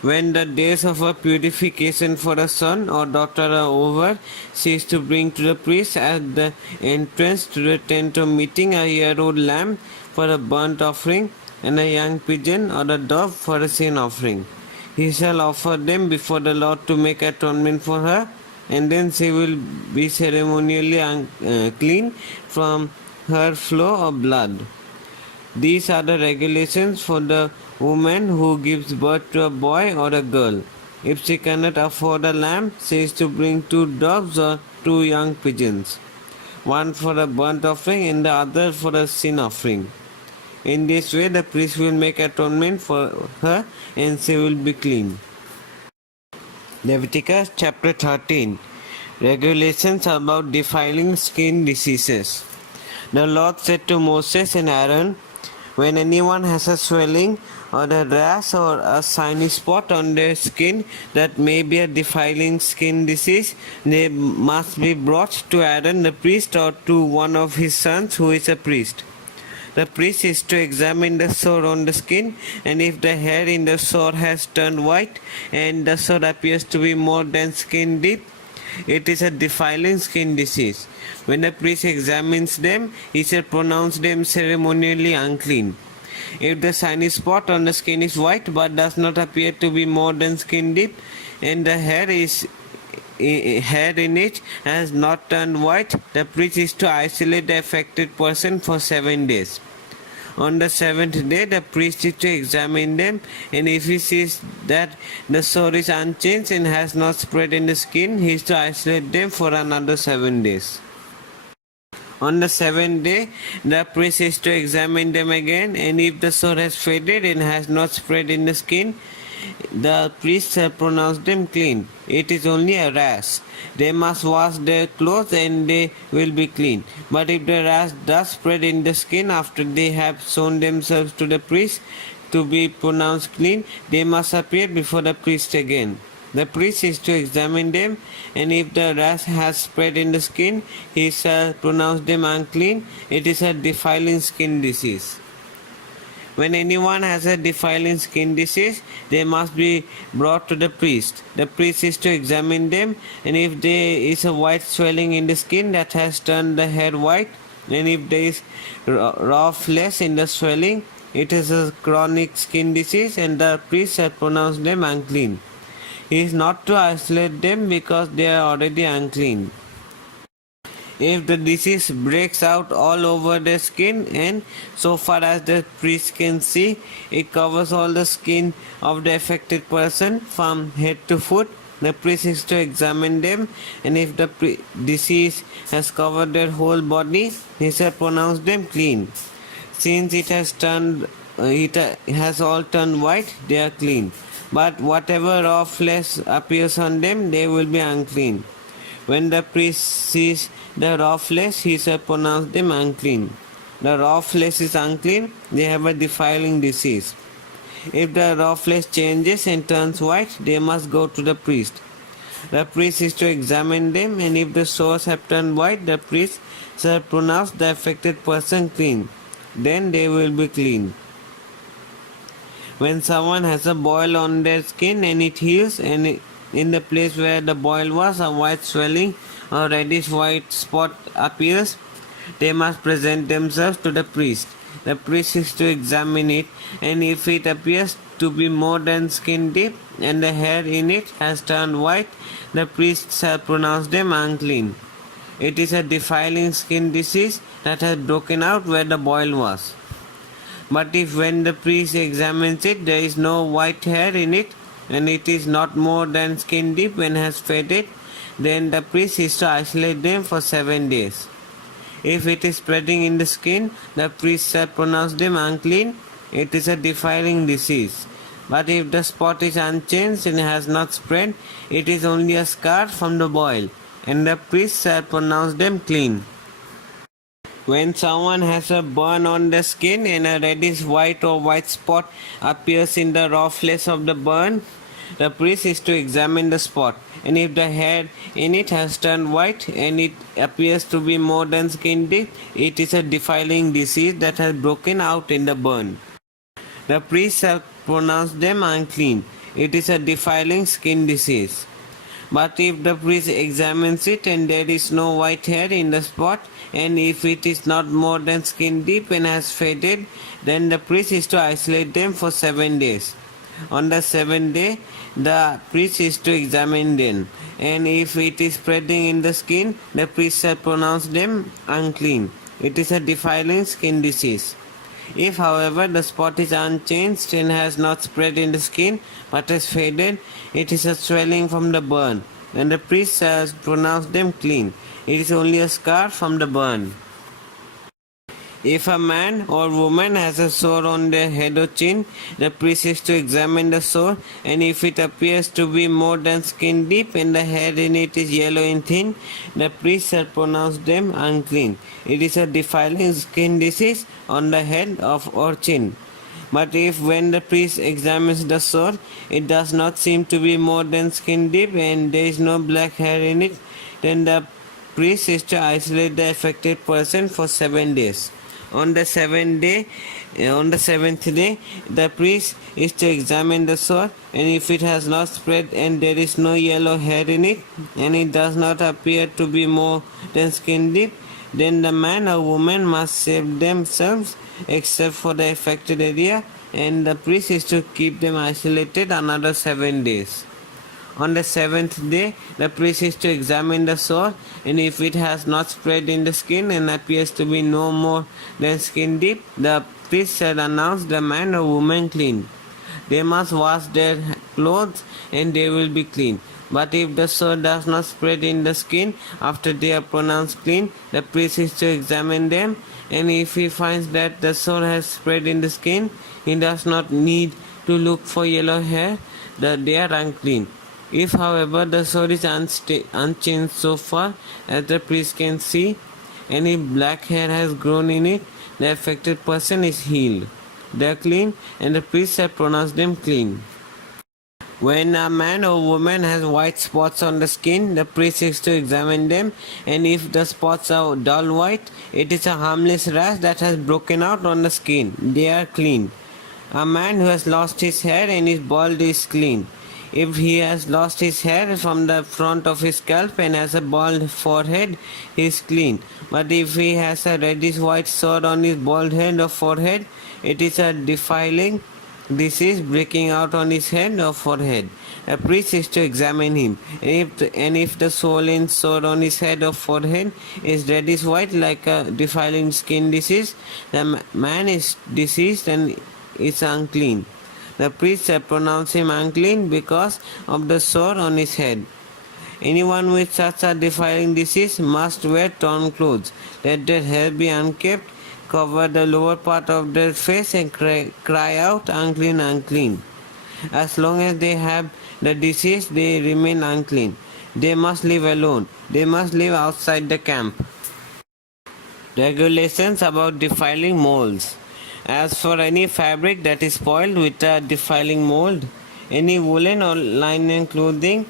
When the days of her purification for a son or daughter are over, she is to bring to the priest at the entrance to the tent of meeting a year-old lamb for a burnt offering and a young pigeon or a dove for a sin offering. He shall offer them before the Lord to make atonement for her, and then she will be ceremonially clean from her flow of blood. These are the regulations for the woman who gives birth to a boy or a girl. If she cannot afford a lamb, she is to bring 2 doves or 2 young pigeons, one for a burnt offering and the other for a sin offering. In this way, the priest will make atonement for her and she will be clean. Leviticus chapter 13. Regulations about defiling skin diseases. The Lord said to Moses and Aaron, when anyone has a swelling or a rash or a shiny spot on their skin that may be a defiling skin disease, they must be brought to Aaron the priest or to one of his sons who is a priest. The priest is to examine the sore on the skin, and if the hair in the sore has turned white and the sore appears to be more than skin deep, it is a defiling skin disease. When the priest examines them, he shall pronounce them ceremonially unclean. If the shiny spot on the skin is white but does not appear to be more than skin deep, and the hair in it has not turned white, the priest is to isolate the affected person for 7 days. On the 7th day, the priest is to examine them, and if he sees that the sore is unchanged and has not spread in the skin, he is to isolate them for another 7 days. On the 7th day, the priest is to examine them again, and if the sore has faded and has not spread in the skin, the priest shall pronounce them clean. It is only a rash. They must wash their clothes and they will be clean. But if the rash does spread in the skin after they have shown themselves to the priest to be pronounced clean, they must appear before the priest again. The priest is to examine them, and if the rash has spread in the skin, he shall pronounce them unclean. It is a defiling skin disease. When anyone has a defiling skin disease, they must be brought to the priest. The priest is to examine them, and if there is a white swelling in the skin that has turned the hair white, and if there is raw flesh in the swelling, it is a chronic skin disease, and the priest shall pronounce them unclean. He is not to isolate them because they are already unclean. If the disease breaks out all over the skin, and so far as the priest can see, it covers all the skin of the affected person from head to foot, the priest is to examine them, and if the disease has covered their whole body, he shall pronounce them clean. Since it has all turned white, they are clean. But whatever raw flesh appears on them, they will be unclean. When the priest sees the raw flesh, he shall pronounce them unclean. The raw flesh is unclean, they have a defiling disease. If the raw flesh changes and turns white, they must go to the priest. The priest is to examine them, and if the sores have turned white, the priest shall pronounce the affected person clean. Then they will be clean. When someone has a boil on their skin and it heals, and in the place where the boil was, a white swelling or reddish white spot appears, they must present themselves to the priest. The priest is to examine it, and if it appears to be more than skin deep, and the hair in it has turned white, the priest shall pronounce them unclean. It is a defiling skin disease that has broken out where the boil was. But if when the priest examines it, there is no white hair in it, and it is not more than skin deep and has faded, then the priest is to isolate them for 7 days. If it is spreading in the skin, the priest shall pronounce them unclean. It is a defiling disease. But if the spot is unchanged and has not spread, it is only a scar from the boil, and the priest shall pronounce them clean. When someone has a burn on the skin and a reddish white or white spot appears in the raw flesh of the burn, the priest is to examine the spot, and if the hair in it has turned white and it appears to be more than skin deep, it is a defiling disease that has broken out in the burn. The priest shall pronounce them unclean. It is a defiling skin disease. But if the priest examines it and there is no white hair in the spot, and if it is not more than skin deep and has faded, then the priest is to isolate them for 7 days. On the 7th day, the priest is to examine them, and if it is spreading in the skin, the priest shall pronounce them unclean. It is a defiling skin disease. If, however, the spot is unchanged and has not spread in the skin but has faded, it is a swelling from the burn, and the priest shall pronounce them clean. It is only a scar from the burn. If a man or woman has a sore on their head or chin, the priest is to examine the sore, and if it appears to be more than skin deep and the hair in it is yellow and thin, the priest shall pronounce them unclean. It is a defiling skin disease on the head or chin. But if when the priest examines the sore, it does not seem to be more than skin deep and there is no black hair in it, then the priest is to isolate the affected person for 7 days. On the seventh day, the priest is to examine the sore, and if it has not spread and there is no yellow hair in it, and it does not appear to be more than skin deep, then the man or woman must shave themselves except for the affected area, and the priest is to keep them isolated another 7 days. On the 7th day, the priest is to examine the sore, and if it has not spread in the skin and appears to be no more than skin deep, the priest shall announce the man or woman clean. They must wash their clothes and they will be clean. But if the sore does not spread in the skin after they are pronounced clean, the priest is to examine them, and if he finds that the sore has spread in the skin, he does not need to look for yellow hair, they are unclean. If, however, the sore is unchanged so far as the priest can see, and if black hair has grown in it, the affected person is healed. They are clean, and the priest shall pronounce them clean. When a man or woman has white spots on the skin, the priest is to examine them, and if the spots are dull white, it is a harmless rash that has broken out on the skin. They are clean. A man who has lost his hair and is bald is clean. If he has lost his hair from the front of his scalp and has a bald forehead, he is clean. But if he has a reddish white sore on his bald head or forehead, it is a defiling disease breaking out on his head or forehead. A priest is to examine him, and if the swollen sore on his head or forehead is reddish white like a defiling skin disease, the man is diseased and is unclean. The priest shall pronounce him unclean because of the sore on his head. Anyone with such a defiling disease must wear torn clothes. Let their hair be unkempt, cover the lower part of their face and cry out, unclean, unclean. As long as they have the disease, they remain unclean. They must live alone. They must live outside the camp. Regulations about defiling molds. As for any fabric that is spoiled with a defiling mold, any woolen or linen clothing,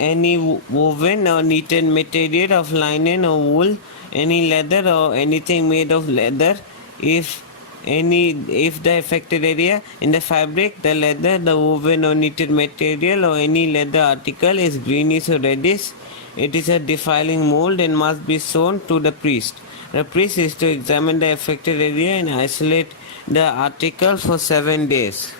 any woven or knitted material of linen or wool, any leather or anything made of leather, if the affected area in the fabric, the leather, the woven or knitted material or any leather article is greenish or reddish, it is a defiling mold and must be shown to the priest. The priest is to examine the affected area and isolate the article for 7 days.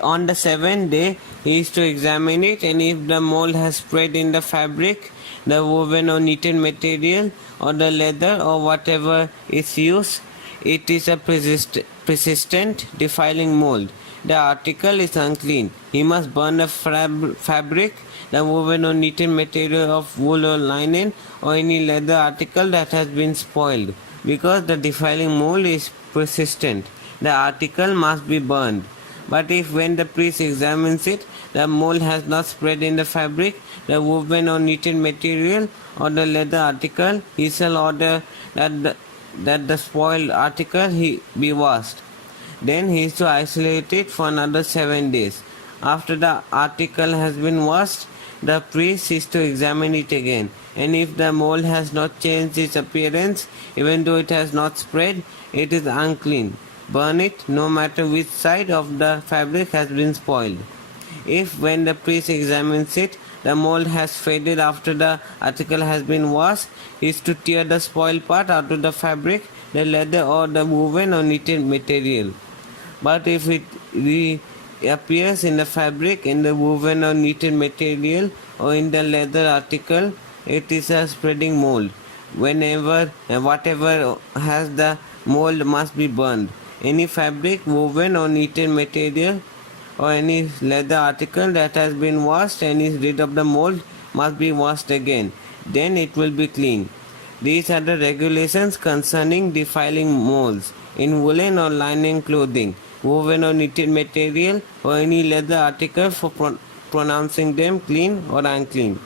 On the seventh day, he is to examine it, and if the mold has spread in the fabric, the woven or knitted material, or the leather, or whatever is used, it is a persistent, defiling mold. The article is unclean. He must burn the fabric, the woven or knitted material of wool or linen, or any leather article that has been spoiled. Because the defiling mold is persistent, the article must be burned. But if when the priest examines it, the mold has not spread in the fabric, the woven or knitted material, or the leather article, he shall order that the spoiled article be washed. Then he is to isolate it for another 7 days. After the article has been washed, the priest is to examine it again, and if the mold has not changed its appearance, even though it has not spread, it is unclean. Burn it, no matter which side of the fabric has been spoiled. If when the priest examines it, the mold has faded after the article has been washed, he is to tear the spoiled part out of the fabric, the leather, or the woven or knitted material. But if it reappears in the fabric, in the woven or knitted material, or in the leather article, it is a spreading mold. Whenever and whatever has the mold must be burned. Any fabric, woven or knitted material, or any leather article that has been washed and is rid of the mold must be washed again. Then it will be clean. These are the regulations concerning defiling molds in woolen or linen clothing, woven or knitted material, or any leather article for pronouncing them clean or unclean.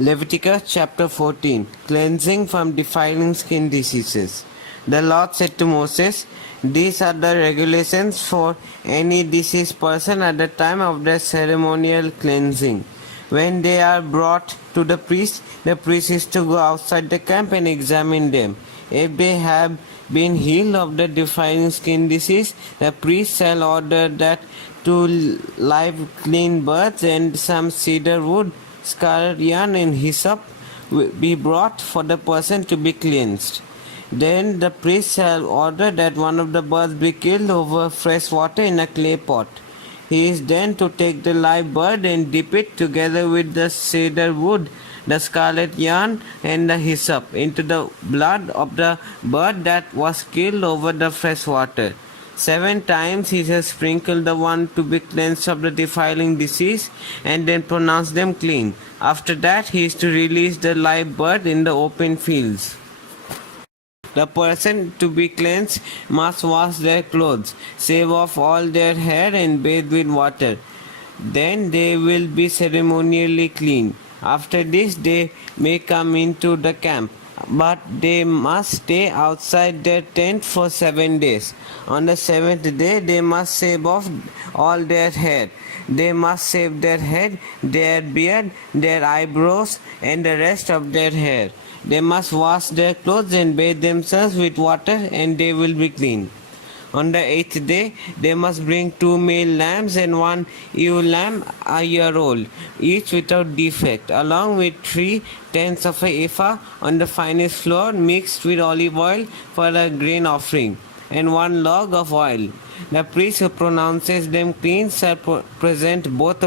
Leviticus chapter 14. Cleansing from defiling skin diseases. The Lord said to Moses, "These are the regulations for any diseased person at the time of their ceremonial cleansing. When they are brought to the priest is to go outside the camp and examine them. If they have been healed of the defiling skin disease, the priest shall order that 2 live clean birds and some cedar wood, scarlet yarn and hyssop be brought for the person to be cleansed. Then the priest shall order that one of the birds be killed over fresh water in a clay pot. He is then to take the live bird and dip it together with the cedar wood, the scarlet yarn and the hyssop into the blood of the bird that was killed over the fresh water. 7 times he shall sprinkle the one to be cleansed of the defiling disease and then pronounce them clean. After that he is to release the live bird in the open fields. The person to be cleansed must wash their clothes, shave off all their hair and bathe with water. Then they will be ceremonially clean. After this they may come into the camp, but they must stay outside their tent for 7 days. On the 7th day they must shave off all their hair. They must shave their head, their beard, their eyebrows, and the rest of their hair. They must wash their clothes and bathe themselves with water, and they will be clean. On the 8th day, they must bring 2 male lambs and 1 ewe lamb a year old, each without defect, along with 3/10 of an ephah on the finest flour mixed with olive oil for a grain offering, and 1 log of oil. The priest who pronounces them clean shall present both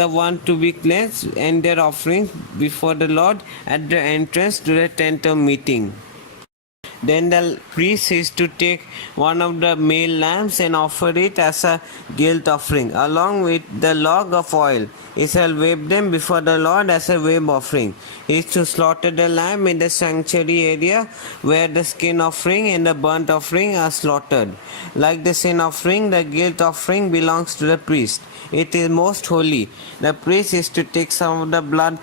the one to be cleansed and their offerings before the Lord at the entrance to the tent of meeting. Then the priest is to take one of the male lambs and offer it as a guilt offering, along with the log of oil. He shall wave them before the Lord as a wave offering. He is to slaughter the lamb in the sanctuary area where the skin offering and the burnt offering are slaughtered. Like the sin offering, the guilt offering belongs to the priest. It is most holy. The priest is to take some of the blood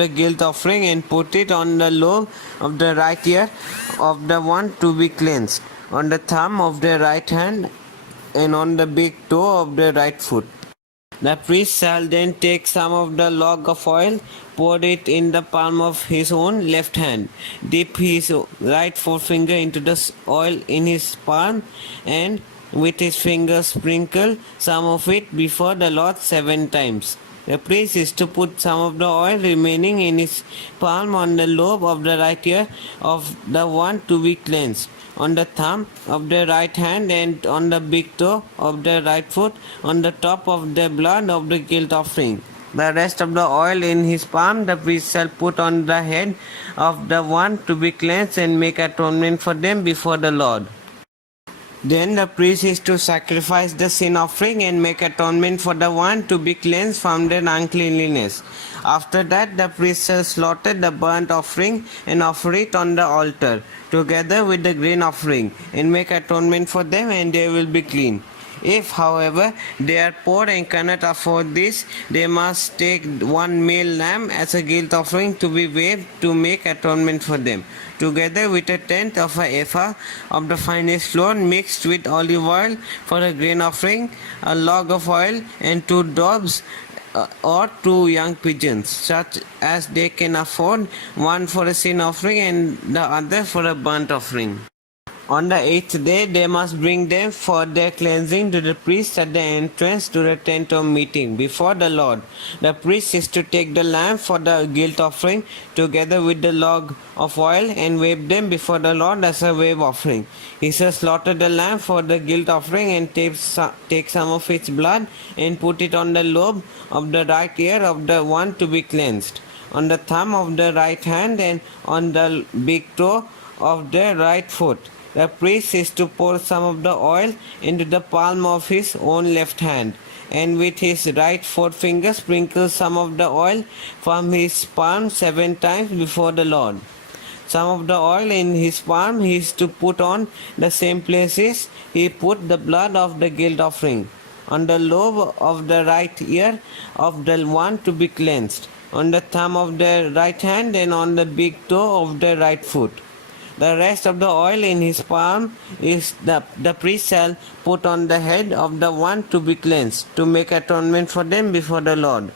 the guilt offering and put it on the lobe of the right ear of the one to be cleansed, on the thumb of the right hand, and on the big toe of the right foot. The priest shall then take some of the log of oil, pour it in the palm of his own left hand, dip his right forefinger into the oil in his palm, and with his finger sprinkle some of it before the Lord 7 times. The priest is to put some of the oil remaining in his palm on the lobe of the right ear of the one to be cleansed, on the thumb of the right hand, and on the big toe of the right foot, on the top of the blood of the guilt offering. The rest of the oil in his palm the priest shall put on the head of the one to be cleansed and make atonement for them before the Lord. Then the priest is to sacrifice the sin offering and make atonement for the one to be cleansed from their uncleanliness. After that, the priest shall slaughter the burnt offering and offer it on the altar, together with the grain offering, and make atonement for them, and they will be clean. If, however, they are poor and cannot afford this, they must take one male lamb as a guilt offering to be waved to make atonement for them, together with a tenth of an ephah of the finest flour mixed with olive oil for a grain offering, a log of oil, and 2 doves or 2 young pigeons, such as they can afford, one for a sin offering and the other for a burnt offering. On the 8th day, they must bring them for their cleansing to the priest at the entrance to the tent of meeting before the Lord. The priest is to take the lamb for the guilt offering together with the log of oil and wave them before the Lord as a wave offering. He shall slaughter the lamb for the guilt offering and take some of its blood and put it on the lobe of the right ear of the one to be cleansed, on the thumb of the right hand, and on the big toe of the right foot. The priest is to pour some of the oil into the palm of his own left hand, and with his right forefinger sprinkle some of the oil from his palm 7 times before the Lord. Some of the oil in his palm he is to put on the same places he put the blood of the guilt offering, on the lobe of the right ear of the one to be cleansed, on the thumb of the right hand, and on the big toe of the right foot. The rest of the oil in his palm is the priest shall put on the head of the one to be cleansed, to make atonement for them before the Lord.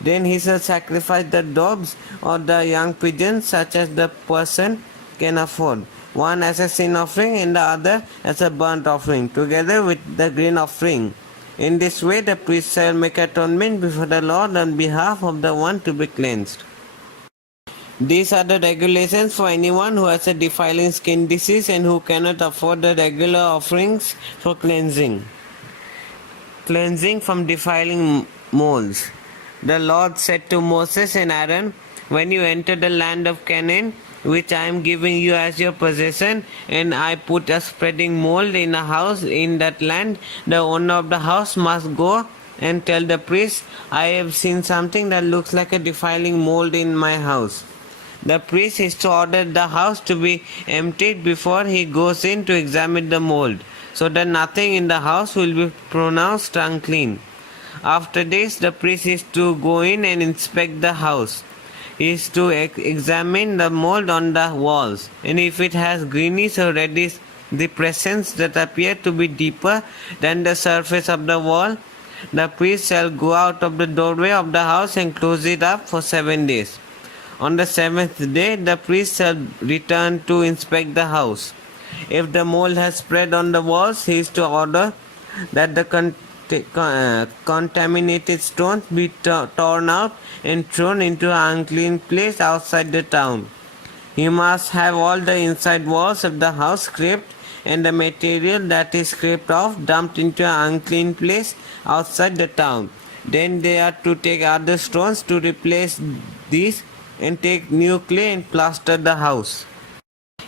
Then he shall sacrifice the doves or the young pigeons, such as the person can afford, one as a sin offering and the other as a burnt offering, together with the grain offering. In this way the priest shall make atonement before the Lord on behalf of the one to be cleansed. These are the regulations for anyone who has a defiling skin disease and who cannot afford the regular offerings for cleansing. Cleansing from defiling moles. The Lord said to Moses and Aaron, "When you enter the land of Canaan, which I am giving you as your possession, and I put a spreading mold in a house in that land, the owner of the house must go and tell the priest, 'I have seen something that looks like a defiling mold in my house.' The priest is to order the house to be emptied before he goes in to examine the mold, so that nothing in the house will be pronounced unclean. After this, the priest is to go in and inspect the house. He is to examine the mold on the walls, and if it has greenish or reddish depressions that appear to be deeper than the surface of the wall, the priest shall go out of the doorway of the house and close it up for 7 days. On the 7th day, the priest shall return to inspect the house. If the mold has spread on the walls, he is to order that the contaminated stones be torn out and thrown into an unclean place outside the town. He must have all the inside walls of the house scraped, and the material that is scraped off dumped into an unclean place outside the town. Then they are to take other stones to replace these, and take new clay and plaster the house.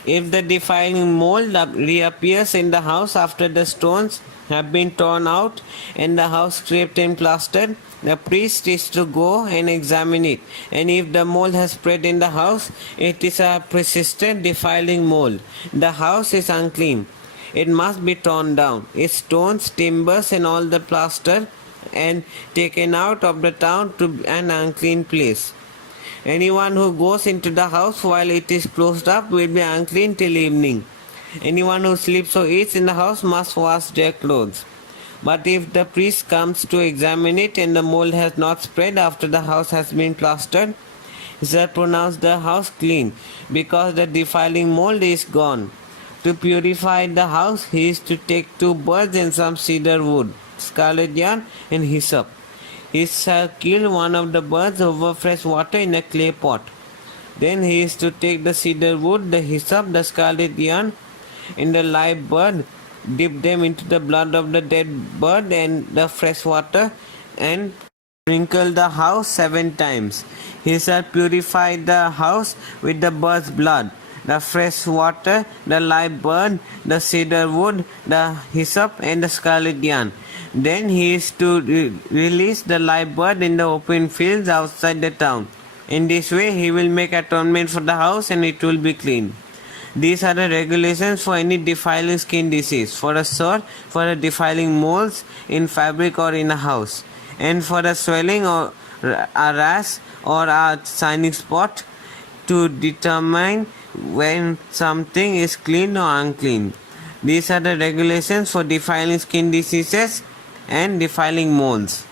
If the defiling mold reappears in the house after the stones have been torn out and the house scraped and plastered, the priest is to go and examine it. And if the mold has spread in the house, it is a persistent defiling mold. The house is unclean. It must be torn down, its stones, timbers, and all the plaster, and taken out of the town to an unclean place. Anyone who goes into the house while it is closed up will be unclean till evening. Anyone who sleeps or eats in the house must wash their clothes. But if the priest comes to examine it and the mold has not spread after the house has been plastered, he shall pronounce the house clean, because the defiling mold is gone. To purify the house, he is to take 2 birds and some cedar wood, scarlet yarn, and hyssop. He shall kill one of the birds over fresh water in a clay pot. Then he is to take the cedar wood, the hyssop, the scarlet yarn, and the live bird, dip them into the blood of the dead bird and the fresh water, and sprinkle the house 7 times. He shall purify the house with the bird's blood, the fresh water, the live bird, the cedar wood, the hyssop, and the scarlet yarn. Then he is to release the live bird in the open fields outside the town. In this way he will make atonement for the house and it will be clean. These are the regulations for any defiling skin disease, for a sore, for the defiling moles in fabric or in a house, and for a swelling or a rash or a shining spot, to determine when something is clean or unclean. These are the regulations for defiling skin diseases and defiling moles.